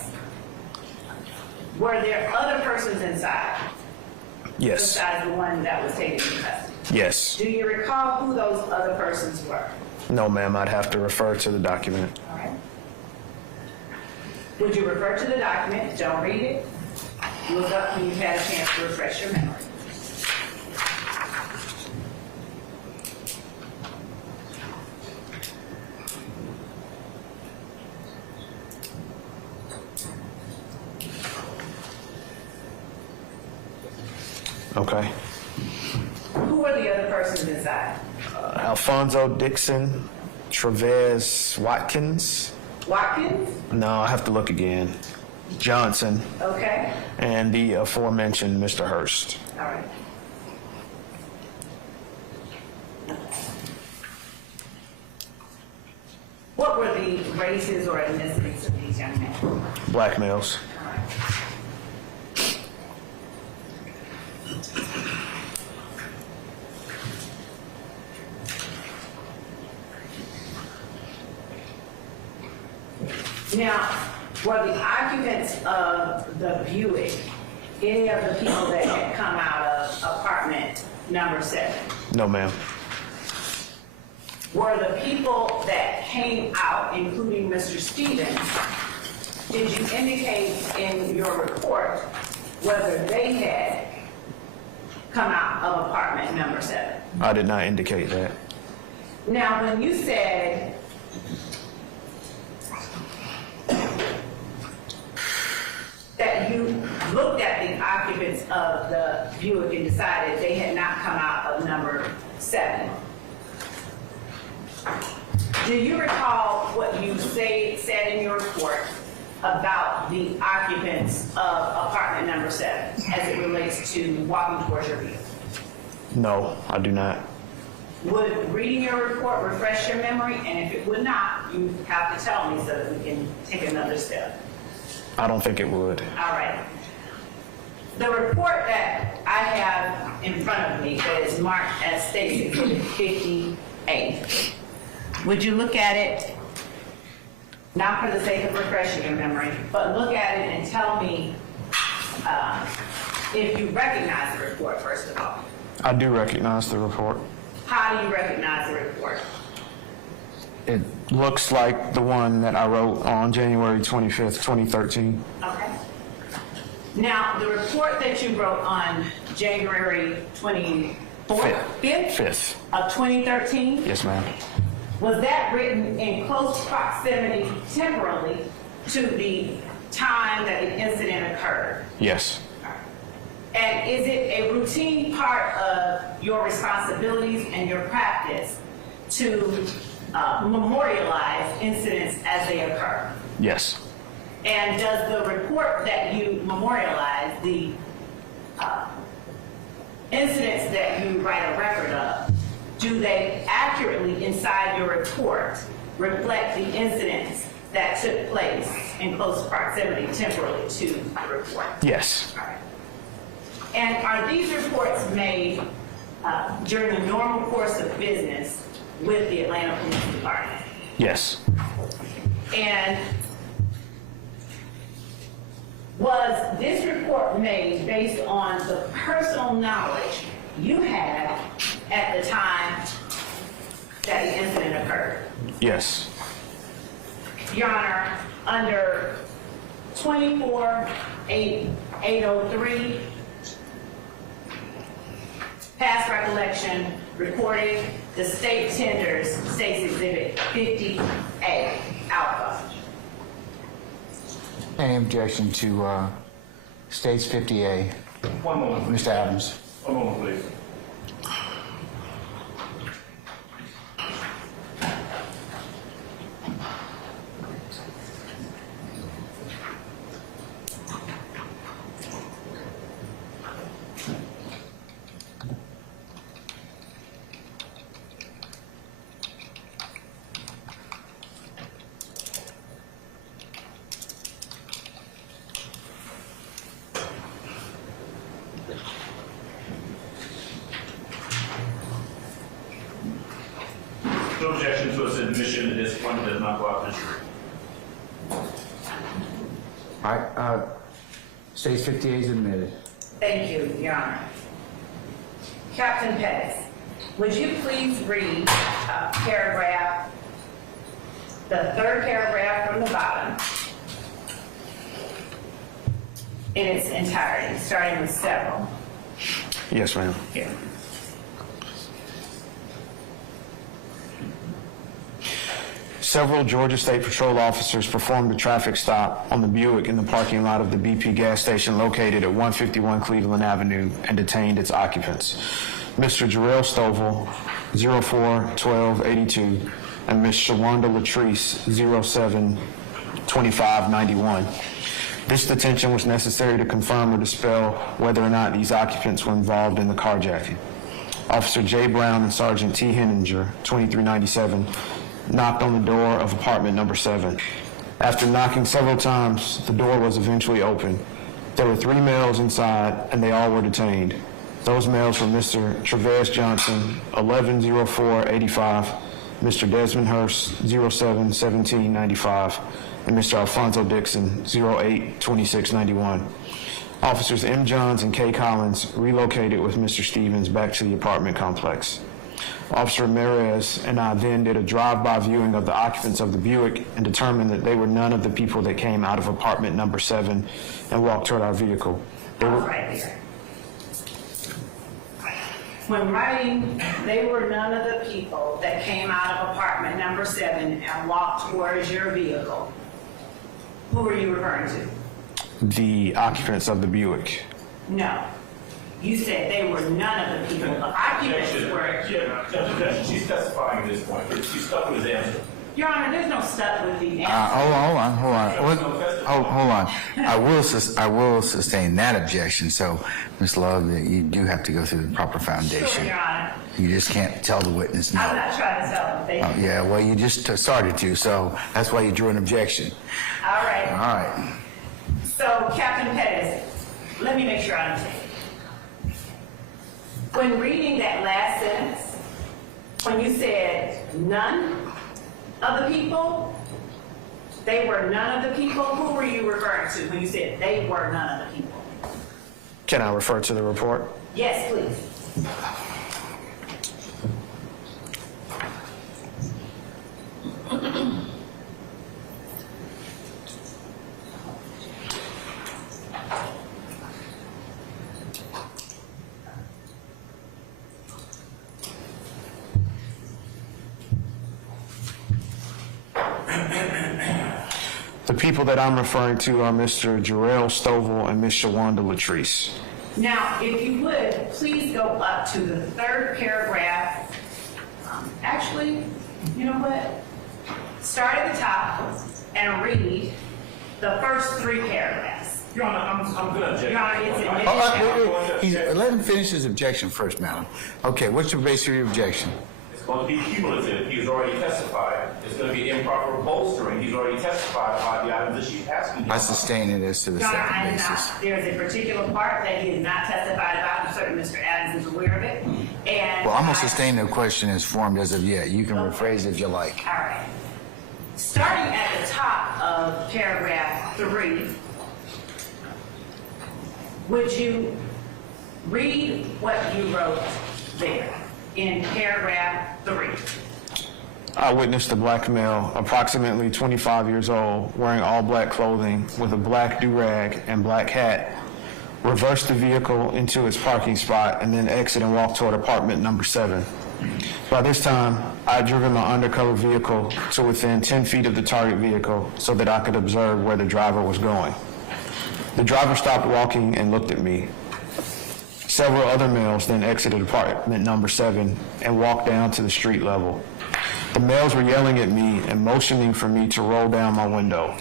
were there other persons inside Yes. besides the one that was taken into custody? Yes. Do you recall who those other persons were? No, ma'am, I'd have to refer to the document. All right. Would you refer to the document? Don't read it. Look up when you've had a chance to refresh your memory. Okay. Who were the other persons inside? Alfonso Dixon, Trevez Watkins. Watkins? No, I have to look again. Johnson, Okay. and the aforementioned Mr. Hurst. All right. What were the races or ethnicities of these young men? Black males. All right. Now, were the occupants of the Buick any of the people that had come out of apartment number 7? No, ma'am. Were the people that came out, including Mr. Stevens, did you indicate in your report whether they had come out of apartment number 7? I did not indicate that. Now, when you said that you looked at the occupants of the Buick and decided they had not come out of number 7, do you recall what you said in your report about the occupants of apartment number 7 as it relates to walking towards your vehicle? No, I do not. Would reading your report refresh your memory? And if it would not, you have to tell me so that we can take another step. I don't think it would. All right. The report that I have in front of me that is marked as State Exhibit 58, would you look at it, not for the sake of refreshing your memory, but look at it and tell me if you recognize the report, first of all. I do recognize the report. How do you recognize the report? It looks like the one that I wrote on January 25th, 2013. Okay. Now, the report that you wrote on January 24th, 5th Fifth. of 2013, Yes, ma'am. was that written in close proximity temporally to the time that the incident occurred? Yes. And is it a routine part of your responsibilities and your practice to memorialize incidents as they occur? Yes. And does the report that you memorialize, the incidents that you write a record of, do they accurately inside your report reflect the incidents that took place in close proximity temporally to the report? Yes. All right. And are these reports made during the normal course of business with the Atlanta Police Department? Yes. And was this report made based on the personal knowledge you had at the time that the incident occurred? Yes. Your Honor, under 24-803, past recollection recording the state tenders, State's Exhibit 50A, Alpha. Any objection to States 50A? One moment, please. Mr. Adams. One moment, please. No objection to its admission. This one does not go out to the jury. All right, States 50A is admitted. Thank you, Your Honor. Captain Pettis, would you please read paragraph, the third paragraph from the bottom in its entirety, starting with several? Yes, ma'am. Here. Several Georgia State Patrol officers performed a traffic stop on the Buick in the parking lot of the BP gas station located at 151 Cleveland Avenue and detained its occupants, Mr. Jarrell Stovall, 04-12-82, and Ms. Shawanda Latrice, 07-25-91. This detention was necessary to confirm or dispel whether or not these occupants were involved in the carjacking. Officer J. Brown and Sergeant T. Henninger, 2397, knocked on the door of apartment number 7. After knocking several times, the door was eventually opened. There were 3 males inside, and they all were detained. Those males were Mr. Travis Johnson, 11-04-85, Mr. Desmond Hurst, 07-17-95, and Mr. Alfonso Dixon, 08-26-91. Officers M. Johns and K. Collins relocated with Mr. Stevens back to the apartment complex. Officer Ramirez and I then did a drive-by viewing of the occupants of the Buick and determined that they were none of the people that came out of apartment number 7 and walked toward our vehicle. They were right there. When writing, they were none of the people that came out of apartment number 7 and walked towards your vehicle. Who were you referring to? the occupants of the Buick. No. You said they were none of the people. The occupants were. She's testifying at this point. She's stuck with his answer. Your Honor, there's no stuff with the answer. Hold on. I will sustain that objection. So, Ms. Love, you do have to go through the proper foundation. Sure, Your Honor. You just can't tell the witness no. I'm not trying to tell them. Oh, yeah, well, you just started to, so that's why you drew an objection. All right. All right. So, Captain Pettis, let me make sure I understand. When reading that last sentence, when you said none of the people, they were none of the people, who were you referring to when you said they were none of the people? Can I refer to the report? Yes, please. The people that I'm referring to are Mr. Jarrell Stovall and Ms. Shawanda Latrice. Now, if you would, please go up to the third paragraph. Actually, you know what? Start at the top and read the first three paragraphs. Your Honor, I'm going to object. Your Honor, it's admitted. Let him finish his objection first, madam. Okay, what's your base of your objection? It's going to be cumulative. He's already testified. It's going to be improper bolstering. He's already testified about the items that she's asking him. I sustain it as to the Your Honor, second I did basis. not. There is a particular part that he has not testified about. I'm certain Mr. Adams is aware of it. And Well, I'm going to sustain the question as formed as of yet. You can rephrase it if you like. All right. Starting at the top of paragraph 3, would you read what you wrote there in paragraph 3? I witnessed a black male, approximately 25 years old, wearing all black clothing with a black do-rag and black hat, reverse the vehicle into its parking spot and then exit and walk toward apartment number 7. By this time, I had driven my undercover vehicle to within 10 feet of the target vehicle so that I could observe where the driver was going. The driver stopped walking and looked at me. Several other males then exited apartment number 7 and walked down to the street level. The males were yelling at me and motioning for me to roll down my window.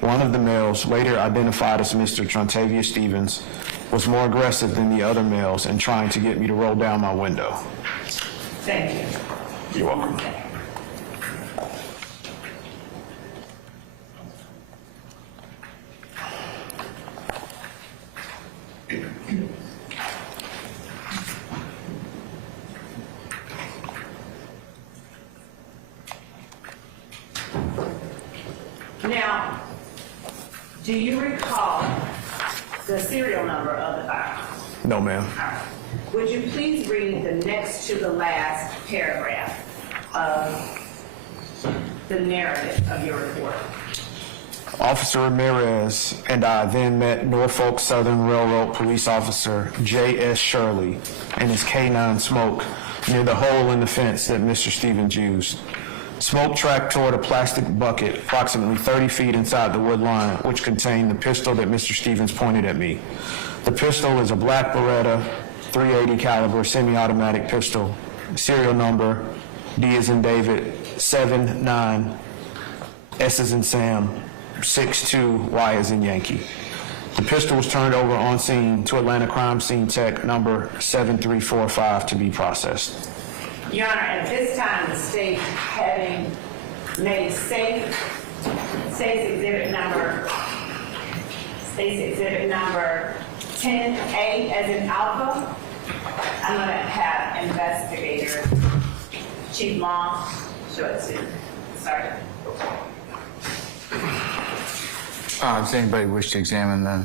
One of the males, later identified as Mr. Trontavia Stevens, was more aggressive than the other males in trying to get me to roll down my window. Thank you. You're welcome. Now, do you recall the serial number of the firearm? No, ma'am. All right. Would you please read the next to the last paragraph of the narrative of your report? Officer Ramirez and I then met Norfolk Southern Railroad Police Officer J.S. Shirley and his K9 Smoke near the hole in the fence that Mr. Stevens used. Smoke tracked toward a plastic bucket approximately 30 feet inside the wood line, which contained the pistol that Mr. Stevens pointed at me. The pistol is a black Beretta .380 caliber semi-automatic pistol, serial number D as in David 79, S as in Sam 62, Y as in Yankee. The pistol was turned over on scene to Atlanta Crime Scene Tech number 7345 to be processed. Your Honor, at this time, the state having made state's exhibit number 10A as in Alpha, I'm going to have investigator Chief Long show it to Sergeant. Does anybody wish to examine the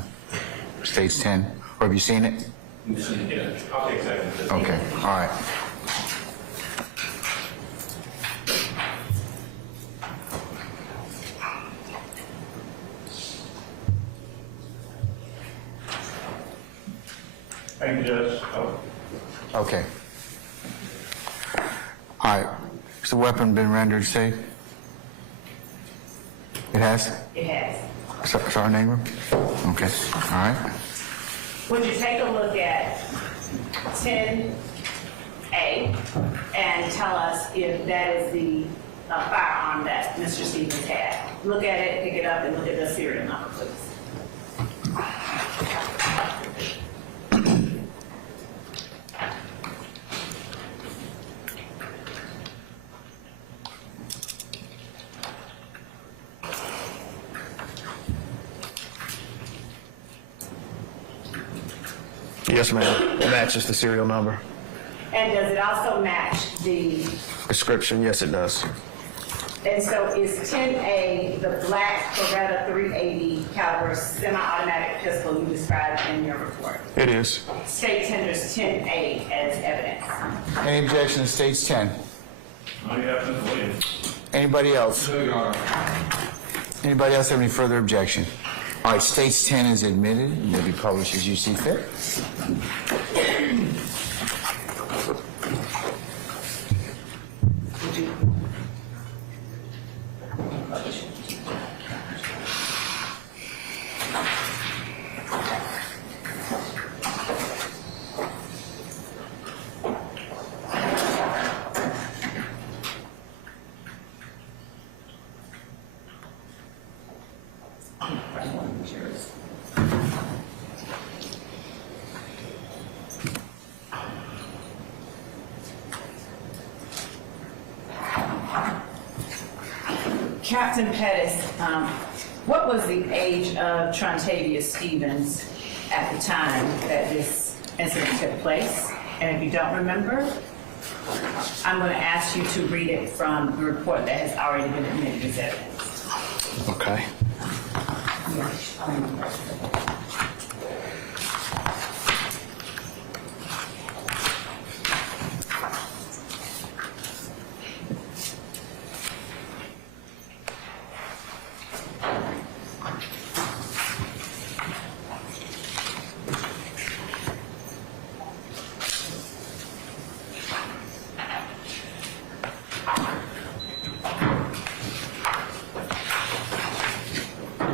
State's 10? Or have you seen it? Yeah, I'll take seconds. Okay, all right. Thank you, Judge. Okay. All right. Has the weapon been rendered safe? It has? It has. Sergeant Ingram? Okay, all right. Would you take a look at 10A and tell us if that is the firearm that Mr. Stevens had? Look at it, pick it up, and look at the serial number, please. Yes, ma'am. It matches the serial number. And does it also match the, Description, yes, it does. and so is 10A the black Beretta .380 caliber semi-automatic pistol you described in your report? It is. State tenders 10A as evidence. Any objection to State's 10? No, you have to wait. Anybody else? Anybody else have any further objection? All right, State's 10 is admitted. It may be published as you see fit. Captain Pettis, what was the age of Trontavia Stevens at the time that this incident took place? And if you don't remember, I'm going to ask you to read it from the report that has already been admitted as evidence. Okay.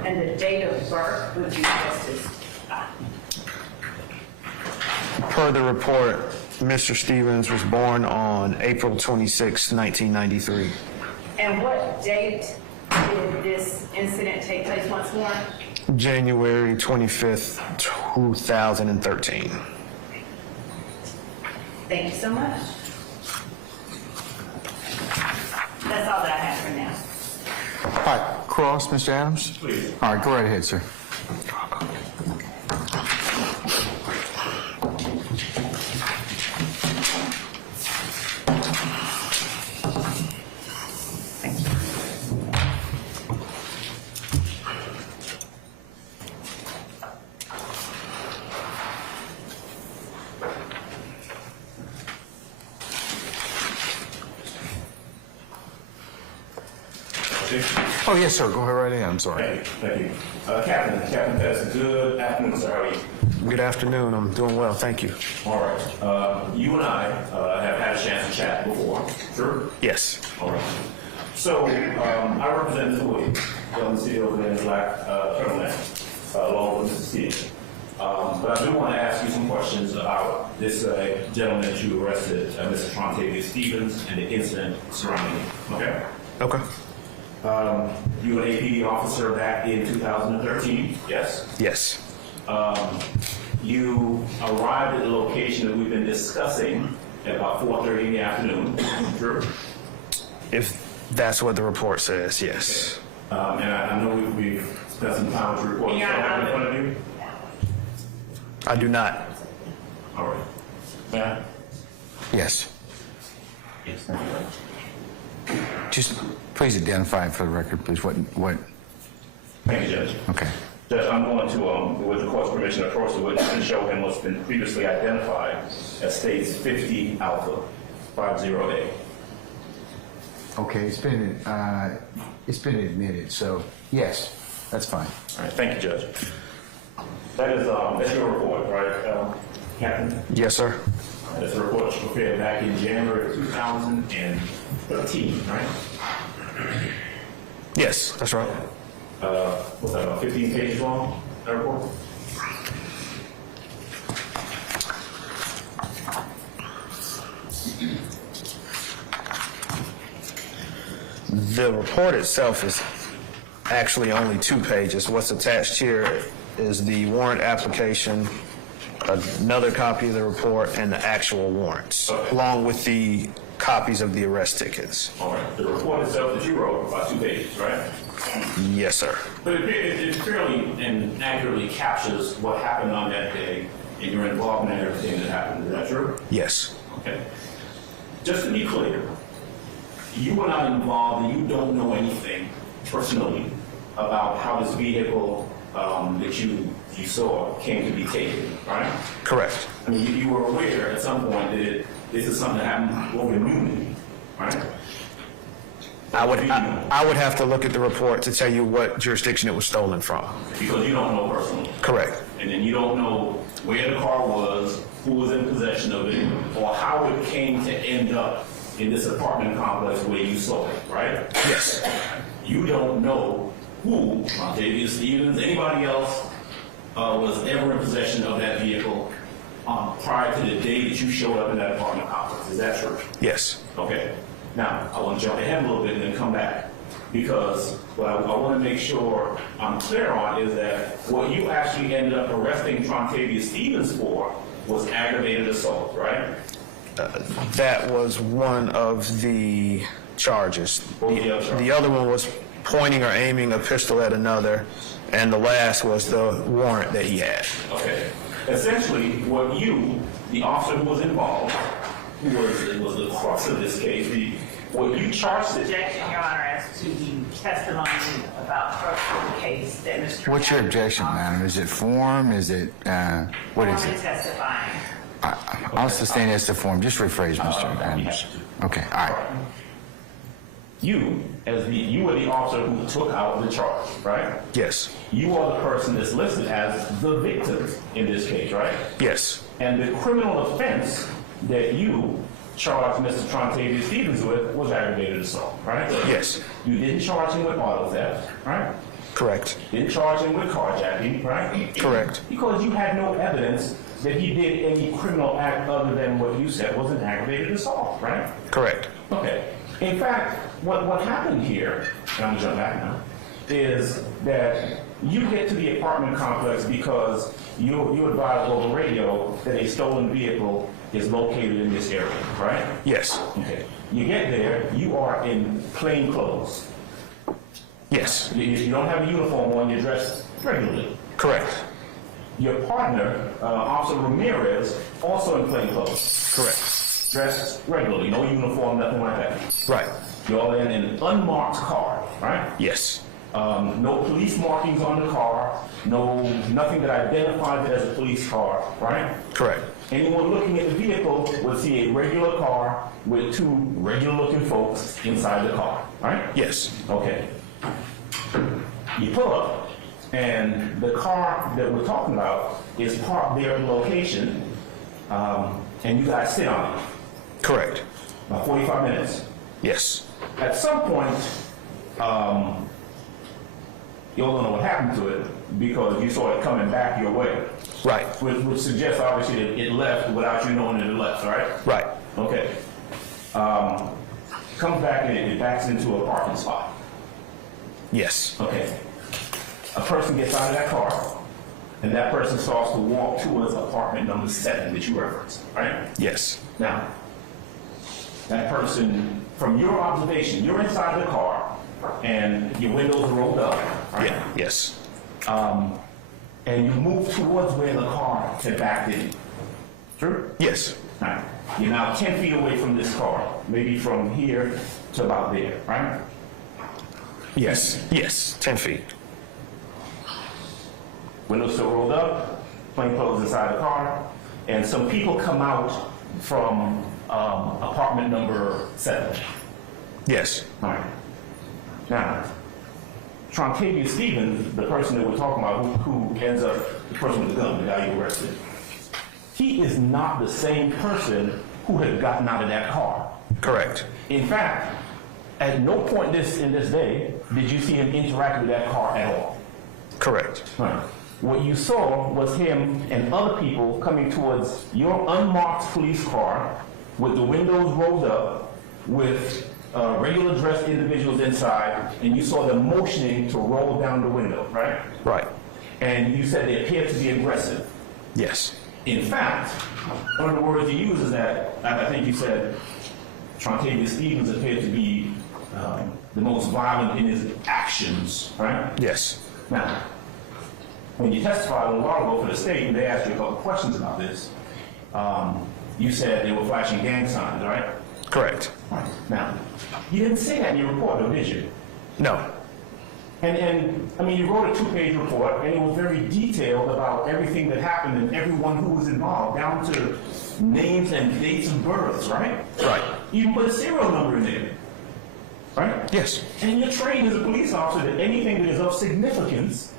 And the date of birth would be just Per the report, Mr. Stevens was born on April 26, 1993. And what date did this incident take place once more? January 25th, 2013. Thank you so much. That's all that I have for now. All right, cross, Mr. Adams? Please. All right, go right ahead, sir. Oh, yes, sir, go right ahead, I'm sorry. Thank you. Captain Pettis, good afternoon, sir. How are you? Good afternoon. I'm doing well. Thank you. All right. You and I have had a chance to chat before. Sure? Yes. All right. So, I represent the Williams, the city over there in Black Turtleneck, along with Mr. Stevens. But I do want to ask you some questions about this gentleman that you arrested, Mr. Trontavia Stevens, and the incident surrounding him. Okay? Okay. You were an APD officer back in 2013, yes? Yes. You arrived at the location that we've been discussing at about 4:30 in the afternoon, true? If that's what the report says, yes. And I know we've spent some time with the report. Yeah, So, in front of you? I do not. All right. Matt? Yes. Yes. Just please identify for the record, please, what, Thank you, Judge. okay. Judge, I'm going to, with the court's permission, approach the witness and show him what's been previously identified as states 50 Alpha 50A. Okay, it's been admitted, so yes, that's fine. All right, thank you, Judge. That's your report, right, Captain? Yes, sir. That's a report you prepared back in January of 2013, right? Yes, that's right. What's that, about 15 pages long, that report? The report itself is actually only 2 pages. What's attached here is the warrant application, another copy of the report, and the actual warrants, along with the copies of the arrest tickets. All right, the report itself that you wrote, about 2 pages, right? Yes, sir. But it fairly and accurately captures what happened on that day and your involvement in everything that happened. Is that true? Yes. Okay. Just to be clear, you were not involved and you don't know anything personally about how this vehicle that you saw came to be taken, right? Correct. I mean, you were aware at some point that this is something that happened over Newman, right? I would have to look at the report to tell you what jurisdiction it was stolen from. Because you don't know personally. Correct. And then you don't know where the car was, who was in possession of it, or how it came to end up in this apartment complex where you saw it, right? Yes. You don't know who, Trontavia Stevens, anybody else, was ever in possession of that vehicle prior to the day that you showed up in that apartment complex. Is that true? Yes. Okay. Now, I want to jump ahead a little bit and then come back, because what I want to make sure I'm clear on is that what you actually ended up arresting Trontavia Stevens for was aggravated assault, right? That was one of the charges. What was the other charge? The other one was pointing or aiming a pistol at another, and the last was the warrant that he had. Okay. Essentially, what you, the officer who was involved, who was the crux of this case, what you charged it. Objection, Your Honor, as to the testimony about the case that Mr. What's your objection, madam? Is it form? Is it, what is Form it? testifying. I'll sustain it as the form. Just rephrase, Mr. Adams. Okay, all right. You, you were the officer who took out the charge, right? Yes. You are the person that's listed as the victim in this case, right? Yes. And the criminal offense that you charged Mr. Trontavia Stevens with was aggravated assault, right? Yes. You didn't charge him with auto theft, right? Correct. Didn't charge him with carjacking, right? Correct. Because you had no evidence that he did any criminal act other than what you said was an aggravated assault, right? Correct. Okay. In fact, what happened here, and I'm going to jump back now, is that you get to the apartment complex because you advised over radio that a stolen vehicle is located in this area, right? Yes. Okay. You get there, you are in plain clothes. Yes. You don't have a uniform on, you're dressed regularly. Correct. Your partner, Officer Ramirez, also in plain clothes. Correct. Dressed regularly, no uniform, nothing like that. Right. You're in an unmarked car, right? Yes. No police markings on the car, nothing that identifies it as a police car, right? Correct. Anyone looking at the vehicle would see a regular car with two regular-looking folks inside the car, right? Yes. Okay. You pull up, and the car that we're talking about is parked there in location, and you guys sit on it. Correct. About 45 minutes. Yes. At some point, you all don't know what happened to it because you saw it coming back your way. Right. Which suggests, obviously, that it left without you knowing that it left, right? Right. Okay. Comes back and it backs into a parking spot. Yes. Okay. A person gets out of that car, and that person starts to walk towards apartment number 7 that you referenced, right? Yes. Now, that person, from your observation, you're inside the car, and your windows are rolled up, right? Yeah. Yes. And you move towards where the car had backed in. True? Yes. All right. You're now 10 feet away from this car, maybe from here to about there, right? Yes. Yes. 10 feet. Windows still rolled up, plain clothes inside the car, and some people come out from apartment number 7. Yes. All right. Now, Trontavia Stevens, the person that we're talking about, who ends up, the person with the gun, the guy you arrested, he is not the same person who had gotten out of that car. Correct. In fact, at no point in this day did you see him interact with that car at all. Correct. Right. What you saw was him and other people coming towards your unmarked police car with the windows rolled up, with regular dressed individuals inside, and you saw them motioning to roll down the window, right? Right. And you said they appeared to be aggressive. Yes. In fact, one of the words you used is that, I think you said, Trontavia Stevens appeared to be the most violent in his actions, right? Yes. Now, when you testified a little while ago for the state, and they asked you a couple questions about this, you said they were flashing gang signs, right? Correct. Right. Now, you didn't say that in your report, though, did you? No. And I mean, you wrote a 2-page report, and it was very detailed about everything that happened and everyone who was involved, down to names and dates of births, right? Right. You even put a serial number in there, right? Yes. And you're trained as a police officer that anything that is of significance,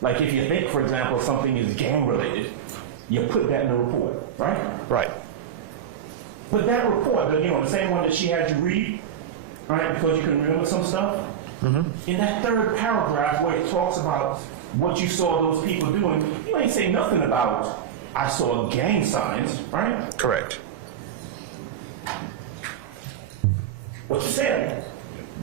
like if you think, for example, something is gang-related, you put that in the report, right? Right. But that report, the same one that she had you read, right, because you couldn't remember some stuff, in that third paragraph where it talks about what you saw those people doing, you ain't say nothing about, I saw gang signs, right? Correct. What you said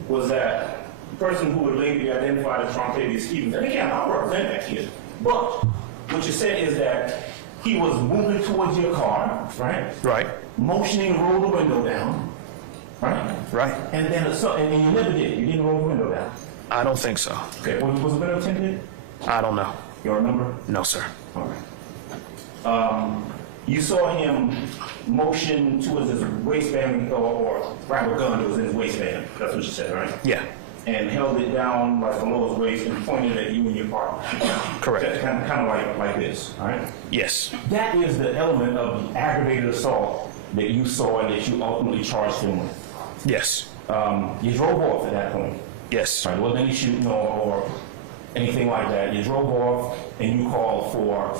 was that the person who would later be identified as Trontavia Stevens, and again, I'll represent that kid, but what you said is that he was moving towards your car, right? Right. Motioning to roll the window down, right? Right. And then and you never did. You didn't roll the window down. I don't think so. Okay, was the window tinted? I don't know. You remember? No, sir. All right. You saw him motion towards his waistband or grab a gun that was in his waistband. That's what you said, right? Yeah, And held it down like below his waist and pointed at you and your partner. correct. That's kind of like this, all right? Yes, That is the element of the aggravated assault that you saw and that you ultimately charged him with. yes, You drove off at that point. yes, Right, there wasn't any shooting or anything like that. You drove off and you called for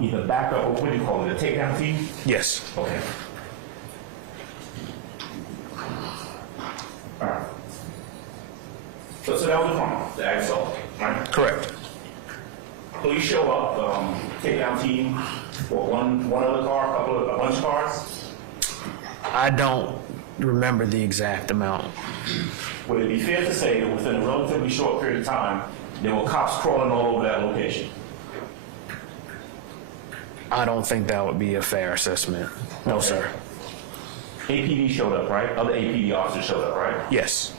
either backup or what do you call it, a takedown team? yes, Okay. All right. So that was the crime, the ag assault, right? correct. Police show up, takedown team, or one other car, a bunch of cars. I don't remember the exact amount. Would it be fair to say that within a relatively short period of time, there were cops crawling all over that location? I don't think that would be a fair assessment. No, sir. APD showed up, right? Other APD officers showed up, right? Yes,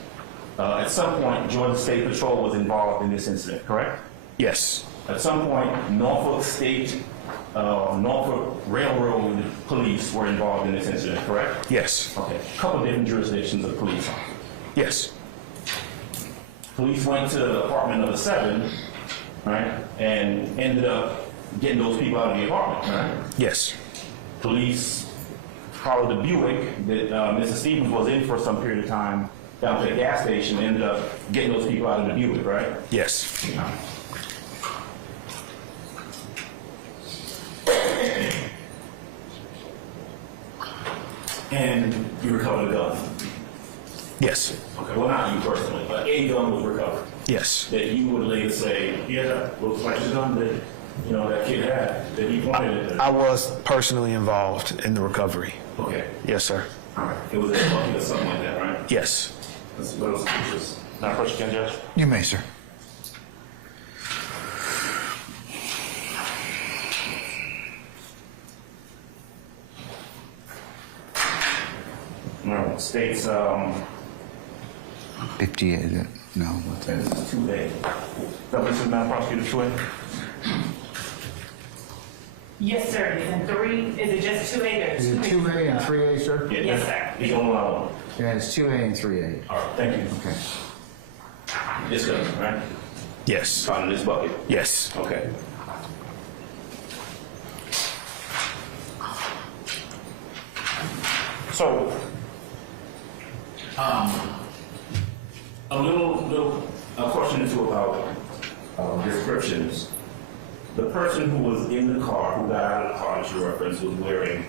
At some point, Georgia State Patrol was involved in this incident, correct? yes, At some point, Norfolk Railroad Police were involved in this incident, correct? yes, Okay. A couple different jurisdictions of police. yes, Police went to the apartment number 7, right, and ended up getting those people out of the apartment, right? yes, Police followed the Buick that Mr. Stevens was in for some period of time down to the gas station and ended up getting those people out of the Buick, right? yes, And you recovered a gun. yes, Okay, well, not you personally, but a gun was recovered. yes. That you would later say, yeah, that looks like the gun that, that kid had, that he pointed at. I was personally involved in the recovery. Okay, Yes, sir. all right. It was a bucket or something like that, right? Yes. What else is not question, Judge? You may, sir. No, states, 58, no, what's that? this is 2A. That was Madam Prosecutor Troy? Yes, sir. Is it 3? Is it just 2A or Is it 2A and 3A, sir? Yes, sir. He's on one. Yeah, it's 2A and 3A. All right, thank you. Okay. This gun, right? Yes. Found in this bucket. Yes. Okay. So, a little question or two about descriptions. The person who was in the car, who got out of the car that you referenced, was wearing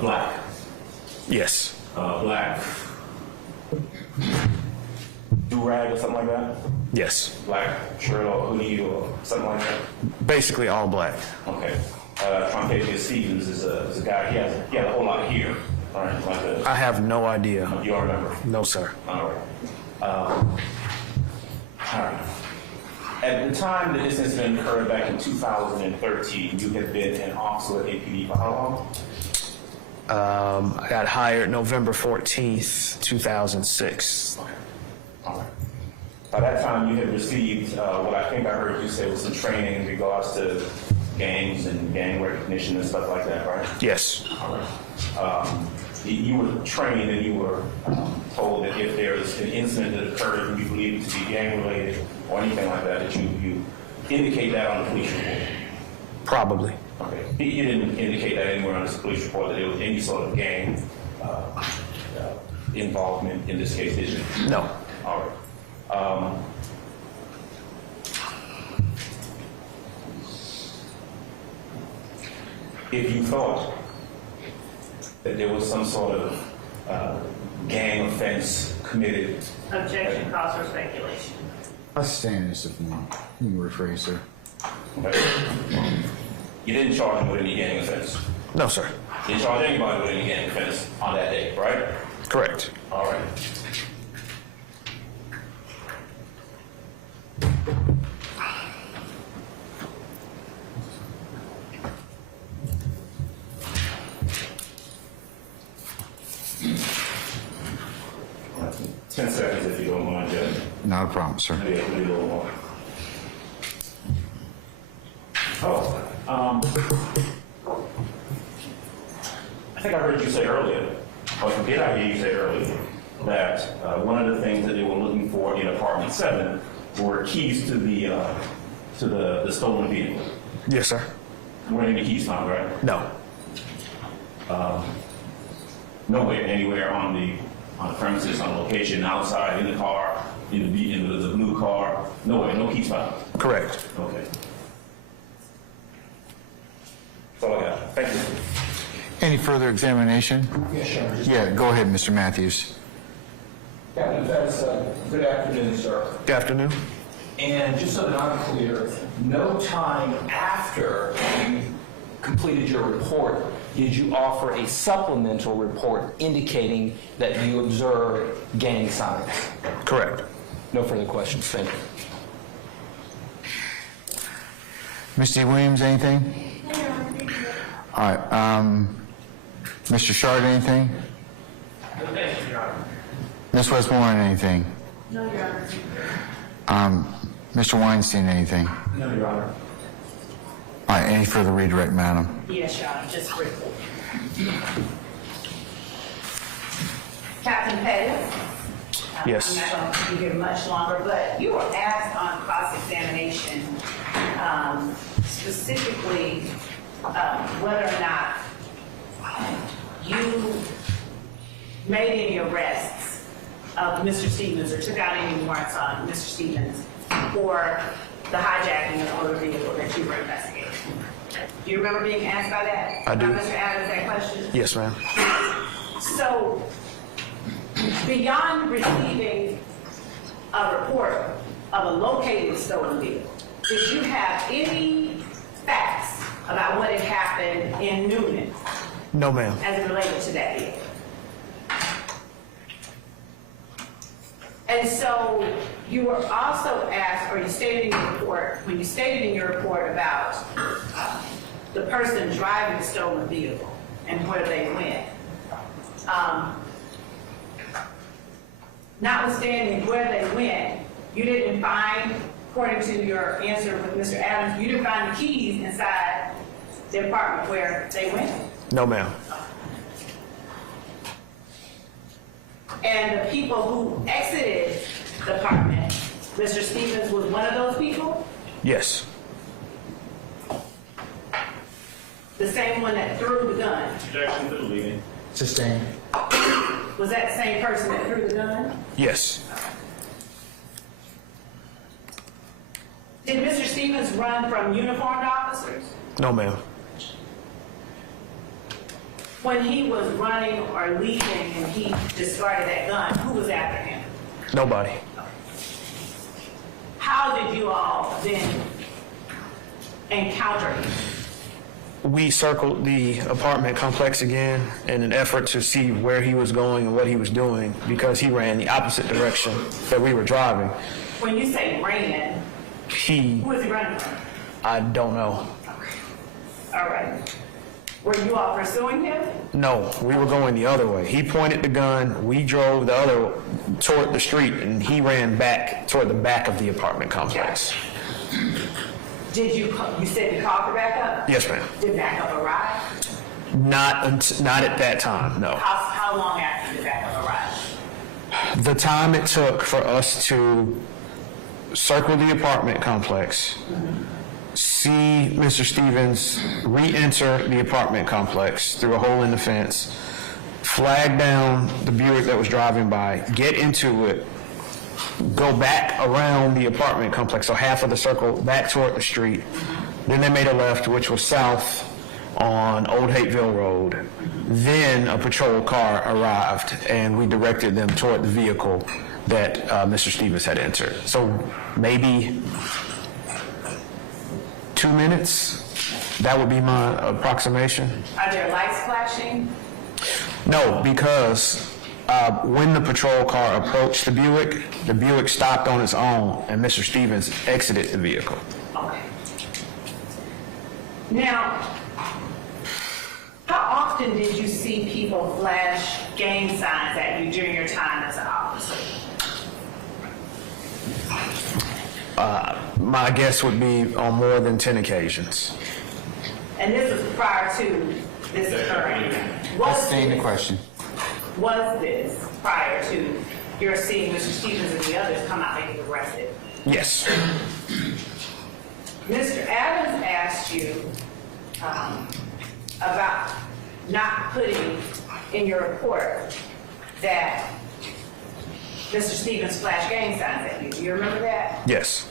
black. Yes. Black do-rag or something like that? Yes. Black shirt or hoodie or something like that? Basically all black. Okay. Trompavia Stevens is a guy, he had a whole lot of hair, right? Like I have no idea. you all remember? No, sir. All right. All right. At the time that this incident occurred back in 2013, you had been an officer at APD for how long? I got hired November 14th, 2006. Okay. All right. By that time, you had received what I think I heard you say was some training in regards to gangs and gang recognition and stuff like that, right? Yes. All right. You were trained and you were told that if there is an incident that occurred and you believe it to be gang-related or anything like that, that you indicate that on the police report. Probably. Okay. You didn't indicate that anywhere on this police report that there was any sort of gang involvement in this case, did you? No. All right. If you thought that there was some sort of gang offense committed, Objection calls for speculation. Let's stand this if you want. You can rephrase, sir. okay, you didn't charge him with any gang offense. No, sir. You didn't charge anybody with any gang offense on that day, right? Correct. All right. Ten seconds. seconds if you don't mind, Judge. Not a problem, sir. Maybe a little more. I think I heard you say earlier, or did I hear you say earlier, that one of the things that they were looking for in apartment 7 were keys to the stolen vehicle. Yes, sir. Weren't any keys found, right? No. Nowhere, anywhere on the premises, on location, outside, in the car, in the blue car, nowhere, no keys found. Correct. Okay. That's all I got. Thank you. Any further examination? Yes, sir. Yeah, go ahead, Mr. Matthews. Captain Fettis, good afternoon, sir. Good afternoon. And just so that I'm clear, no time after you completed your report did you offer a supplemental report indicating that you observed gang signs? Correct. No further questions. Thank you. Mr. Williams, anything? All right, Mr. Shard, anything? Thank you, Your Honor. Ms. Westmoreland, anything? No, Your Honor. Mr. Weinstein, anything? No, Your Honor. All right, any further redirect, madam? Yes, Your Honor, just briefly. Captain Pettis? Yes. I'm not going to keep you here much longer, but you were asked on cross-examination specifically whether or not you made any arrests of Mr. Stevens or took out any warrants on Mr. Stevens for the hijacking of the motor vehicle that you were investigating. Do you remember being asked by that? I do. By Mr. Adams, that question? Yes, ma'am. So, beyond receiving a report of a located stolen vehicle, did you have any facts about what had happened in Newman No, ma'am. as it related to that vehicle? And so you were also asked, or you stated in your report, when you stated in your report about the person driving the stolen vehicle and where they went, notwithstanding where they went, you didn't find, according to your answer with Mr. Adams, you didn't find the keys inside the apartment where they went? No, ma'am. And the people who exited the apartment, Mr. Stevens was one of those people? Yes. The same one that threw the gun? Objection to the leading. Sustained. Was that the same person that threw the gun? Yes. Did Mr. Stevens run from uniformed officers? No, ma'am. When he was running or leaving and he discarded that gun, who was after him? Nobody. How did you all then encounter him? We circled the apartment complex again in an effort to see where he was going and what he was doing because he ran the opposite direction that we were driving. When you say ran, who was he running from? I don't know. All right. Were you all pursuing him? No, we were going the other way. He pointed the gun, we drove the other toward the street, and he ran back toward the back of the apartment complex. Did you said you called for backup? Yes, ma'am. Did backup arrive? Not at that time, no. How long after did backup arrive? The time it took for us to circle the apartment complex, see Mr. Stevens re-enter the apartment complex through a hole in the fence, flag down the Buick that was driving by, get into it, go back around the apartment complex, so half of the circle back toward the street. Then they made a left, which was south on Old Hateville Road. Then a patrol car arrived, and we directed them toward the vehicle that Mr. Stevens had entered. So maybe 2 minutes, that would be my approximation. Are there lights flashing? No, because when the patrol car approached the Buick stopped on its own, and Mr. Stevens exited the vehicle. Okay. Now, how often did you see people flash gang signs at you during your time as an officer? My guess would be on more than 10 occasions. And this was prior to this occurring. Sustain the question. Was this prior to your seeing Mr. Stevens and the others come out and get arrested? Yes. Mr. Adams asked you about not putting in your report that Mr. Stevens flashed gang signs at you. Do you remember that? Yes.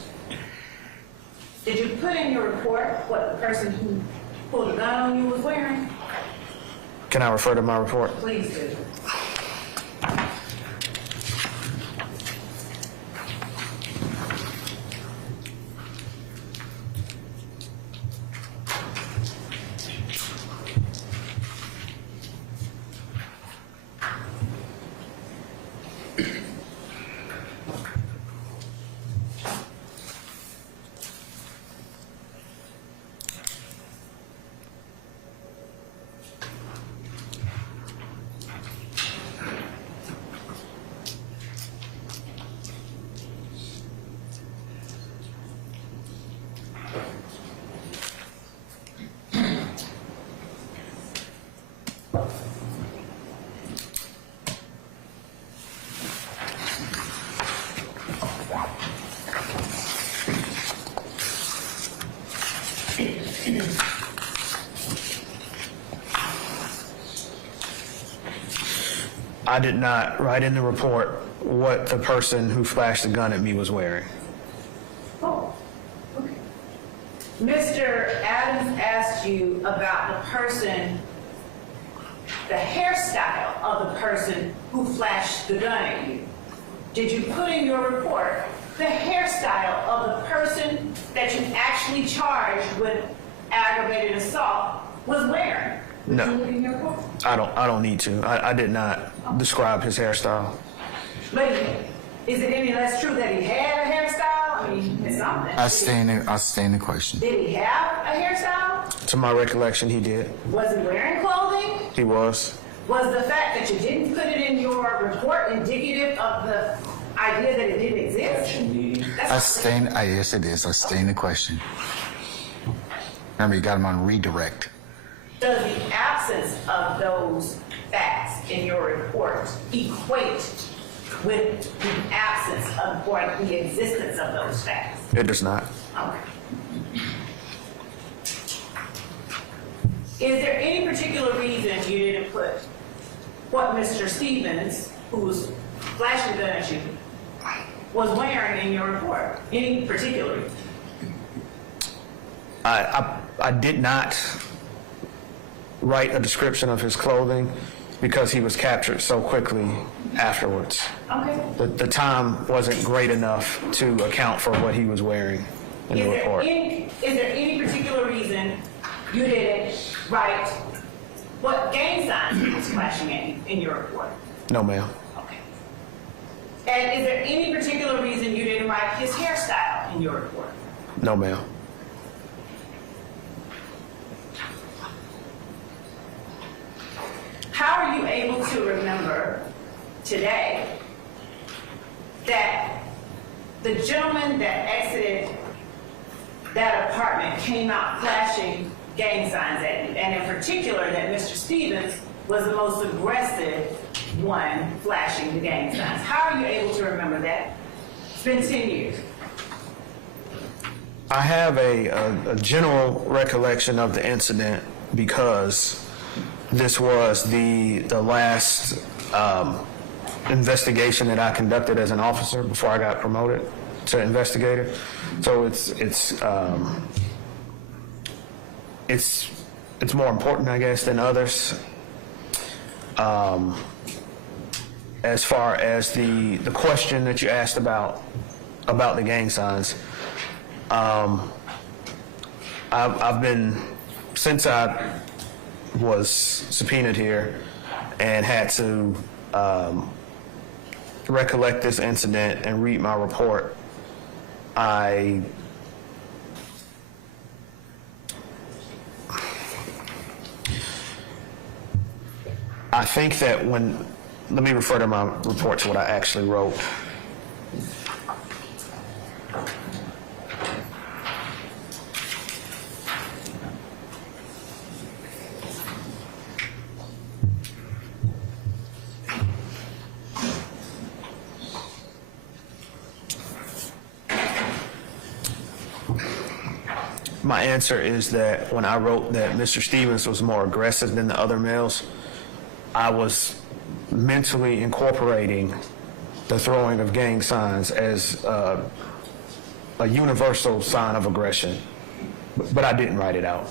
Did you put in your report what the person who pulled the gun on you was wearing? Can I refer to my report? Please do. I did not write in the report what the person who flashed the gun at me was wearing. Oh, okay. Mr. Adams asked you about the person, the hairstyle of the person who flashed the gun at you. Did you put in your report the hairstyle of the person that you actually charged with aggravated assault was wearing? No. Did you put it in your report? I don't need to. I did not describe his hairstyle. But is it any less true that he had a hairstyle? I mean, it's something. I'll stay in the question. Did he have a hairstyle? To my recollection, he did. Was he wearing clothing? He was. Was the fact that you didn't put it in your report indicative of the idea that it didn't exist? Yes, it is. I stay in the question. Remember, you got him on redirect. Does the absence of those facts in your report equate with the absence of or the existence of those facts? It does not. Okay. Is there any particular reason you didn't put what Mr. Stevens, who was flashing the gun at you, was wearing in your report? Any particular reason? I did not write a description of his clothing because he was captured so quickly afterwards. Okay. The time wasn't great enough to account for what he was wearing in the report. Is there any particular reason you didn't write what gang signs he was flashing at you in your report? No, ma'am. Okay. And is there any particular reason you didn't write his hairstyle in your report? No, ma'am. How are you able to remember today that the gentleman that exited that apartment came out flashing gang signs at you, and in particular that Mr. Stevens was the most aggressive one flashing the gang signs? How are you able to remember that? It's been 10 years. I have a general recollection of the incident because this was the last investigation that I conducted as an officer before I got promoted to investigator. So it's more important, I guess, than others. As far as the question that you asked about the gang signs, I've been, since I was subpoenaed here and had to recollect this incident and read my report, I think that let me refer to my report to what I actually wrote. My answer is that when I wrote that Mr. Stevens was more aggressive than the other males, I was mentally incorporating the throwing of gang signs as a universal sign of aggression, but I didn't write it out.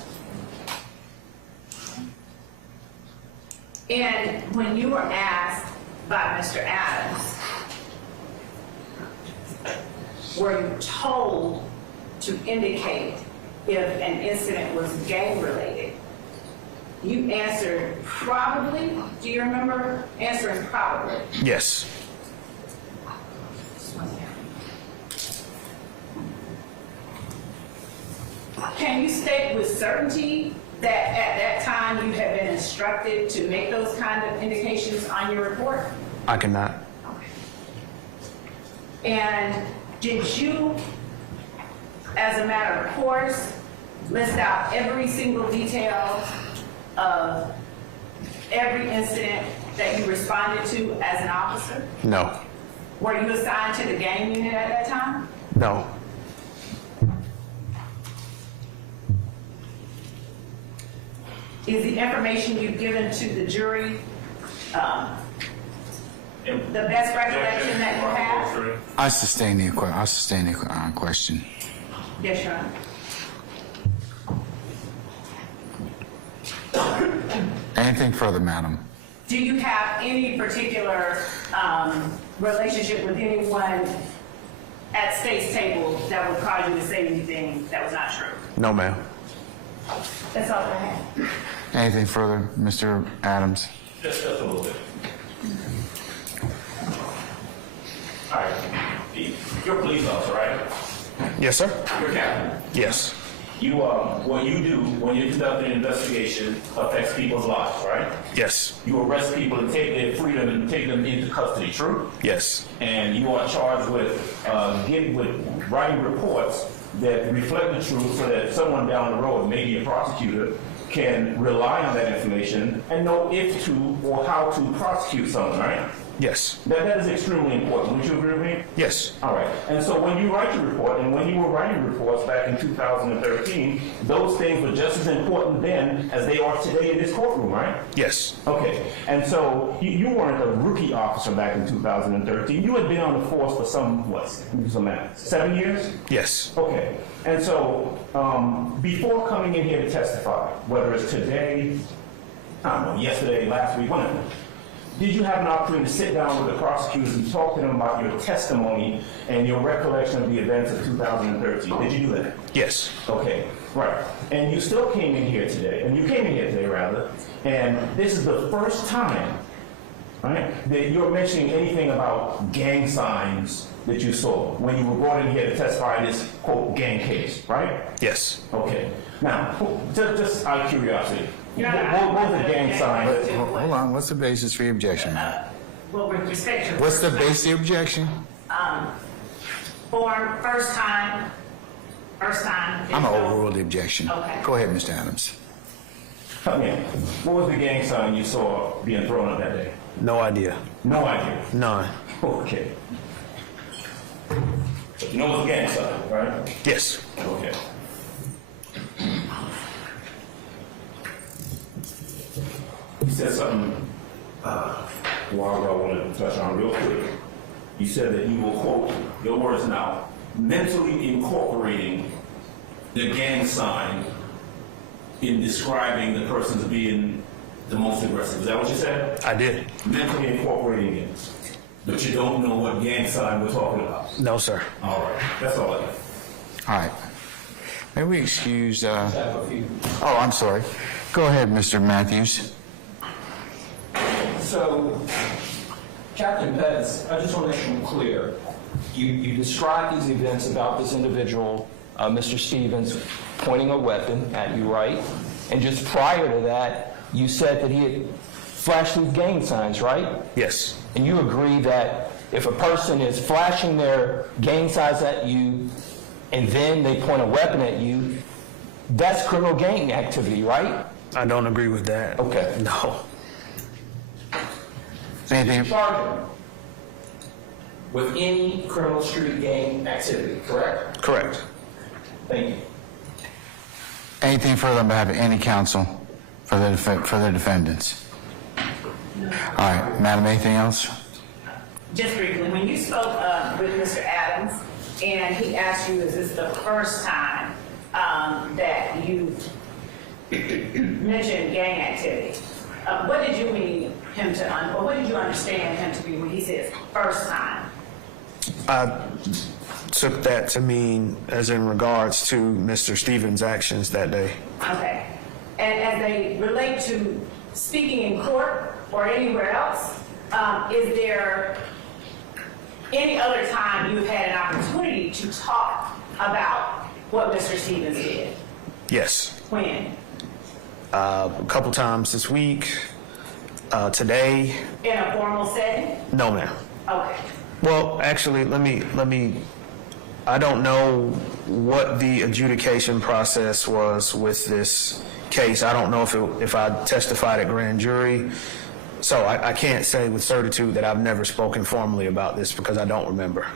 And when you were asked by Mr. Adams, were you told to indicate if an incident was gang-related? You answered probably. Do you remember answering probably? Yes. Can you state with certainty that at that time you had been instructed to make those kind of indications on your report? I cannot. And did you, as a matter of course, list out every single detail of every incident that you responded to as an officer? No. Were you assigned to the gang unit at that time? No. Is the information you've given to the jury the best recollection that you have? I sustain the question. Yes, Your Honor. Anything further, madam? Do you have any particular relationship with anyone at State's table that would cause you to say anything that was not true? No, ma'am. That's all I have. Anything further, Mr. Adams? Just a little bit. All right. You're a police officer, right? Yes, sir. You're a captain. Yes. You, what you do when you conduct an investigation affects people's lives, right? Yes. You arrest people and take their freedom and take them into custody, true? Yes. And you are charged with writing reports that reflect the truth so that someone down the road, maybe a prosecutor, can rely on that information and know if to or how to prosecute someone, right? Yes. That is extremely important. Would you agree with me? Yes. All right. And so when you write your report, and when you were writing reports back in 2013, those things were just as important then as they are today in this courtroom, right? Yes. Okay. And so you weren't a rookie officer back in 2013. You had been on the force for some 7 years? Yes. Okay. And so before coming in here to testify, whether it's today, I don't know, yesterday, last week, whenever, did you have an opportunity to sit down with the prosecutors and talk to them about your testimony and your recollection of the events of 2013? Did you do that? Yes. Okay, right. And you still came in here today, and this is the first time, right, that you're mentioning anything about gang signs that you saw when you were brought in here to testify in this, quote, gang case, right? Yes. Okay. Now, just out of curiosity, what was the gang sign? Hold on. What's the basis for your objection? Well, with respect to What's the basis of your objection? First time. I'm going to overrule the objection. Okay. Go ahead, Mr. Adams. Come in. What was the gang sign you saw being thrown up that day? No idea. No idea. None. Okay. But you know what's a gang sign, right? Yes. Okay. You said something a while ago I wanted to touch on real quick. You said that you will, quote, your words now, mentally incorporating the gang sign in describing the person as being the most aggressive. Is that what you said? I did. Mentally incorporating it. But you don't know what gang sign we're talking about. No, sir. All right. That's all I got. All right. May we excuse... Oh, I'm sorry. Go ahead, Mr. Matthews. So, Captain Pettis, I just want to make it clear. You described these events about this individual, Mr. Stevens, pointing a weapon at you, right? And just prior to that, you said that he had flashed these gang signs, right? Yes. And you agree that if a person is flashing their gang signs at you and then they point a weapon at you, that's criminal gang activity, right? I don't agree with that. Okay. No. Anything? Charge him with any criminal street gang activity, correct? Correct. Thank you. Anything further on behalf of any counsel for the defendants? All right, Madam, anything else? Just briefly, when you spoke with Mr. Adams and he asked you, is this the first time that you mentioned gang activity? What did you mean him to, or what did you understand him to be when he says first time? I took that to mean as in regards to Mr. Stevens' actions that day. Okay. And as they relate to speaking in court or anywhere else, is there any other time you've had an opportunity to talk about what Mr. Stevens did? Yes. When? A couple times this week. Today. In a formal setting? No, ma'am. Okay. Well, actually, let me. I don't know what the adjudication process was with this case. I don't know if I testified at grand jury. So I can't say with certitude that I've never spoken formally about this because I don't remember.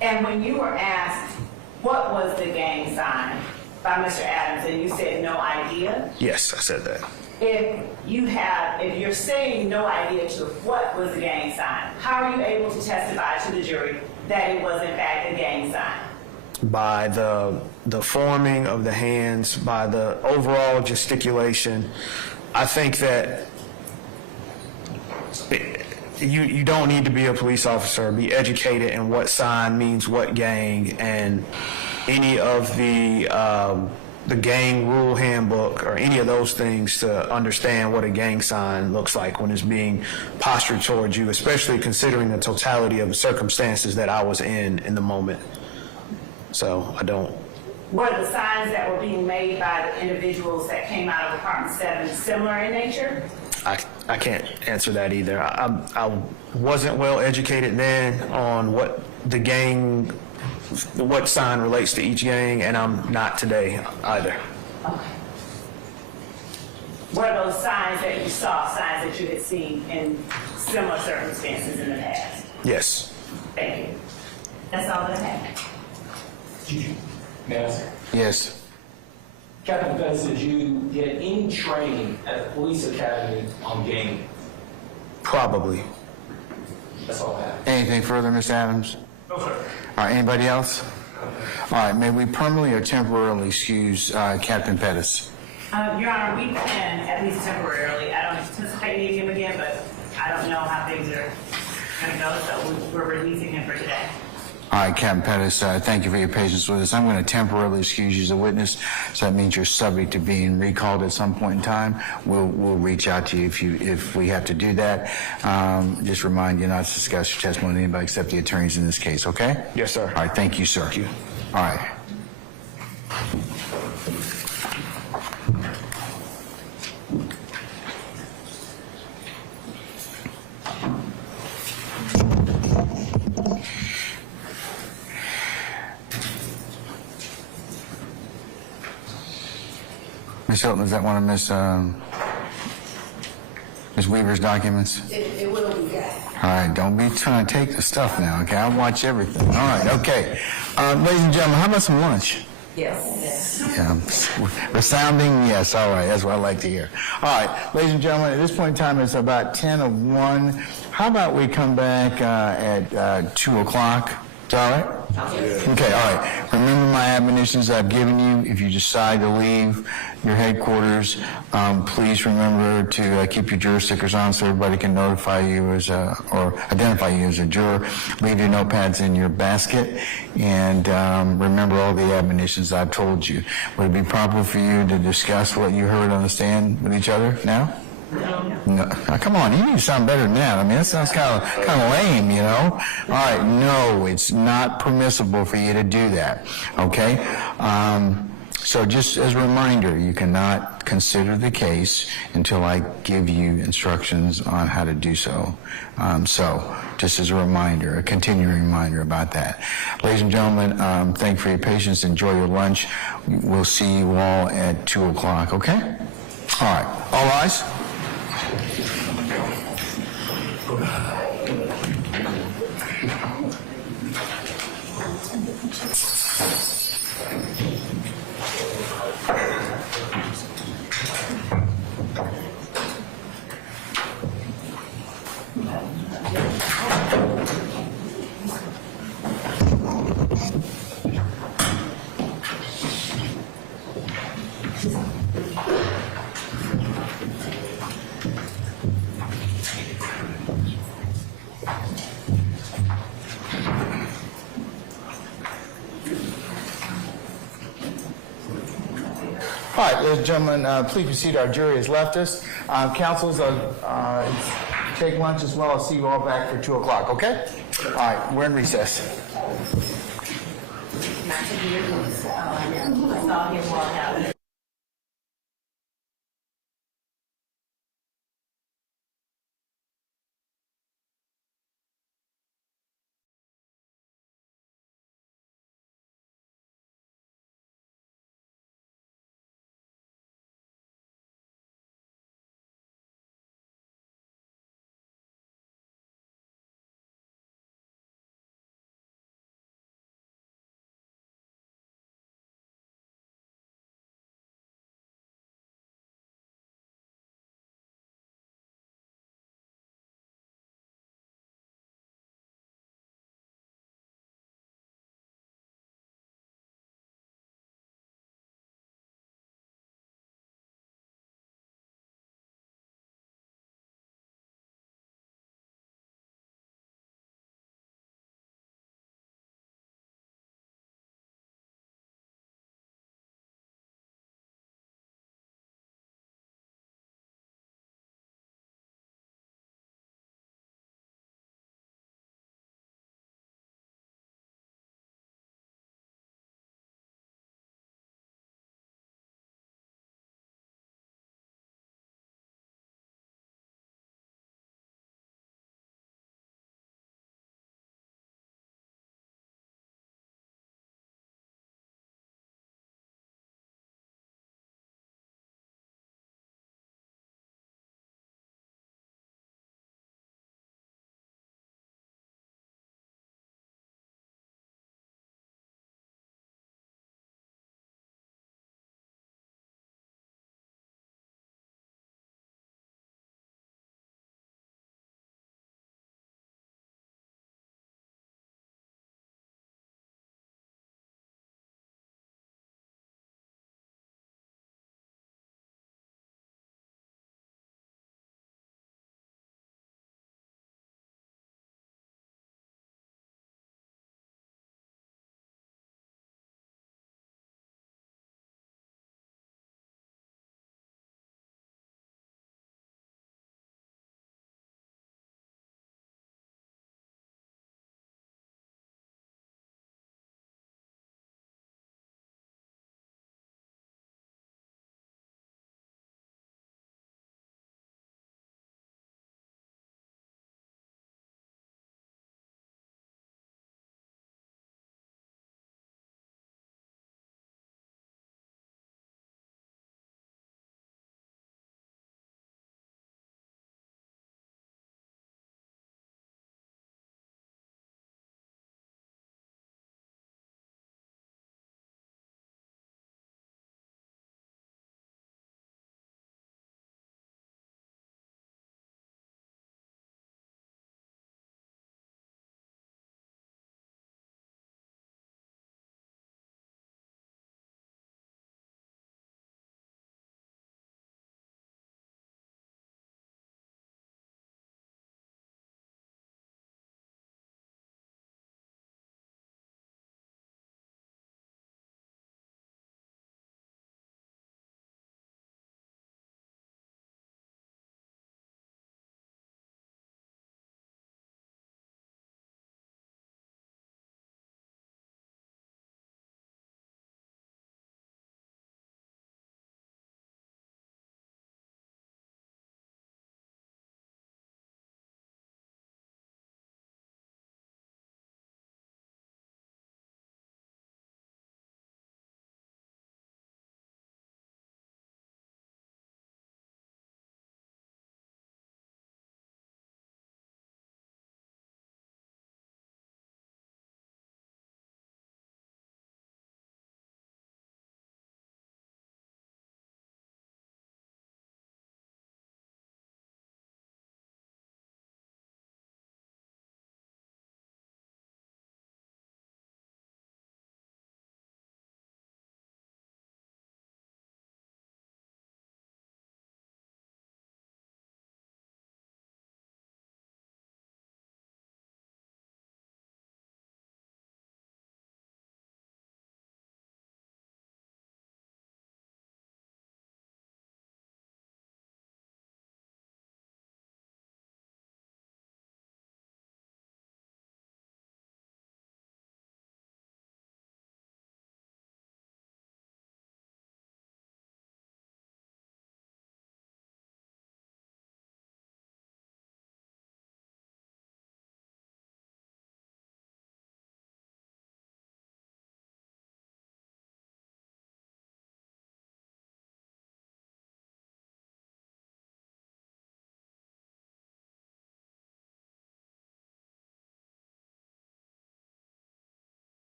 And when you were asked what was the gang sign by Mr. Adams and you said no idea? Yes, I said that. If you're saying no idea to what was the gang sign, how are you able to testify to the jury that it was in fact a gang sign? By the forming of the hands, by the overall gesticulation. I think that you don't need to be a police officer, be educated in what sign means what gang, and any of the gang rule handbook or any of those things to understand what a gang sign looks like when it's being postured towards you, especially considering the totality of the circumstances that I was in the moment. So I don't. Were the signs that were being made by the individuals that came out of Apartment 7 similar in nature? I can't answer that either. I wasn't well educated then on what the gang, what sign relates to each gang, and I'm not today either. Okay. Were those signs that you saw signs that you had seen in similar circumstances in the past? Yes. Thank you. That's all that I have. May I ask? Yes. Captain Betts, did you get any training at the police academy on gang? Probably. That's all I have. Anything further, Mr. Adams? No, sir. All right, anybody else? All right, may we permanently or temporarily excuse Captain Pettis? Your Honor, we can, at least temporarily. I don't anticipate needing him again, but I don't know how things are going to go, so we're releasing him for today. All right, Captain Pettis, thank you for your patience with us. I'm going to temporarily excuse you as a witness, so that means you're subject to being recalled at some point in time. We'll reach out to you if we have to do that. Just remind you not to discuss your testimony with anybody except the attorneys in this case, okay? Yes, sir. All right, thank you, sir. Thank you. All right. Ms. Hilton, is that one of Ms. Weaver's documents? It will be, yes. All right, don't be trying to take the stuff now, okay? I'll watch everything. All right, okay. Ladies and gentlemen, how about some lunch? Yes. Yeah, resounding yes. All right, that's what I like to hear. All right, ladies and gentlemen, at this point in time, it's about 10:01. How about we come back at 2 o'clock? Is that all right? Okay, all right. Remember my admonitions I've given you. If you decide to leave your headquarters, please remember to keep your juror stickers on so everybody can notify you or identify you as a juror. Leave your notepads in your basket, and remember all the admonitions I've told you. Would it be proper for you to discuss what you heard on the stand with each other now? No. Come on, you need to sound better than that. I mean, that sounds kind of lame, you know? All right, no, it's not permissible for you to do that, okay? So just as a reminder, you cannot consider the case until I give you instructions on how to do so. So just as a reminder, a continuing reminder about that. Ladies and gentlemen, thank you for your patience. Enjoy your lunch. We'll see you all at 2 o'clock, okay? All right, all rise. All right, ladies and gentlemen, please proceed. Our jury has left us. Councils, take lunch as well. I'll see you all back for 2 o'clock, okay? All right, we're in recess. I saw him walk out.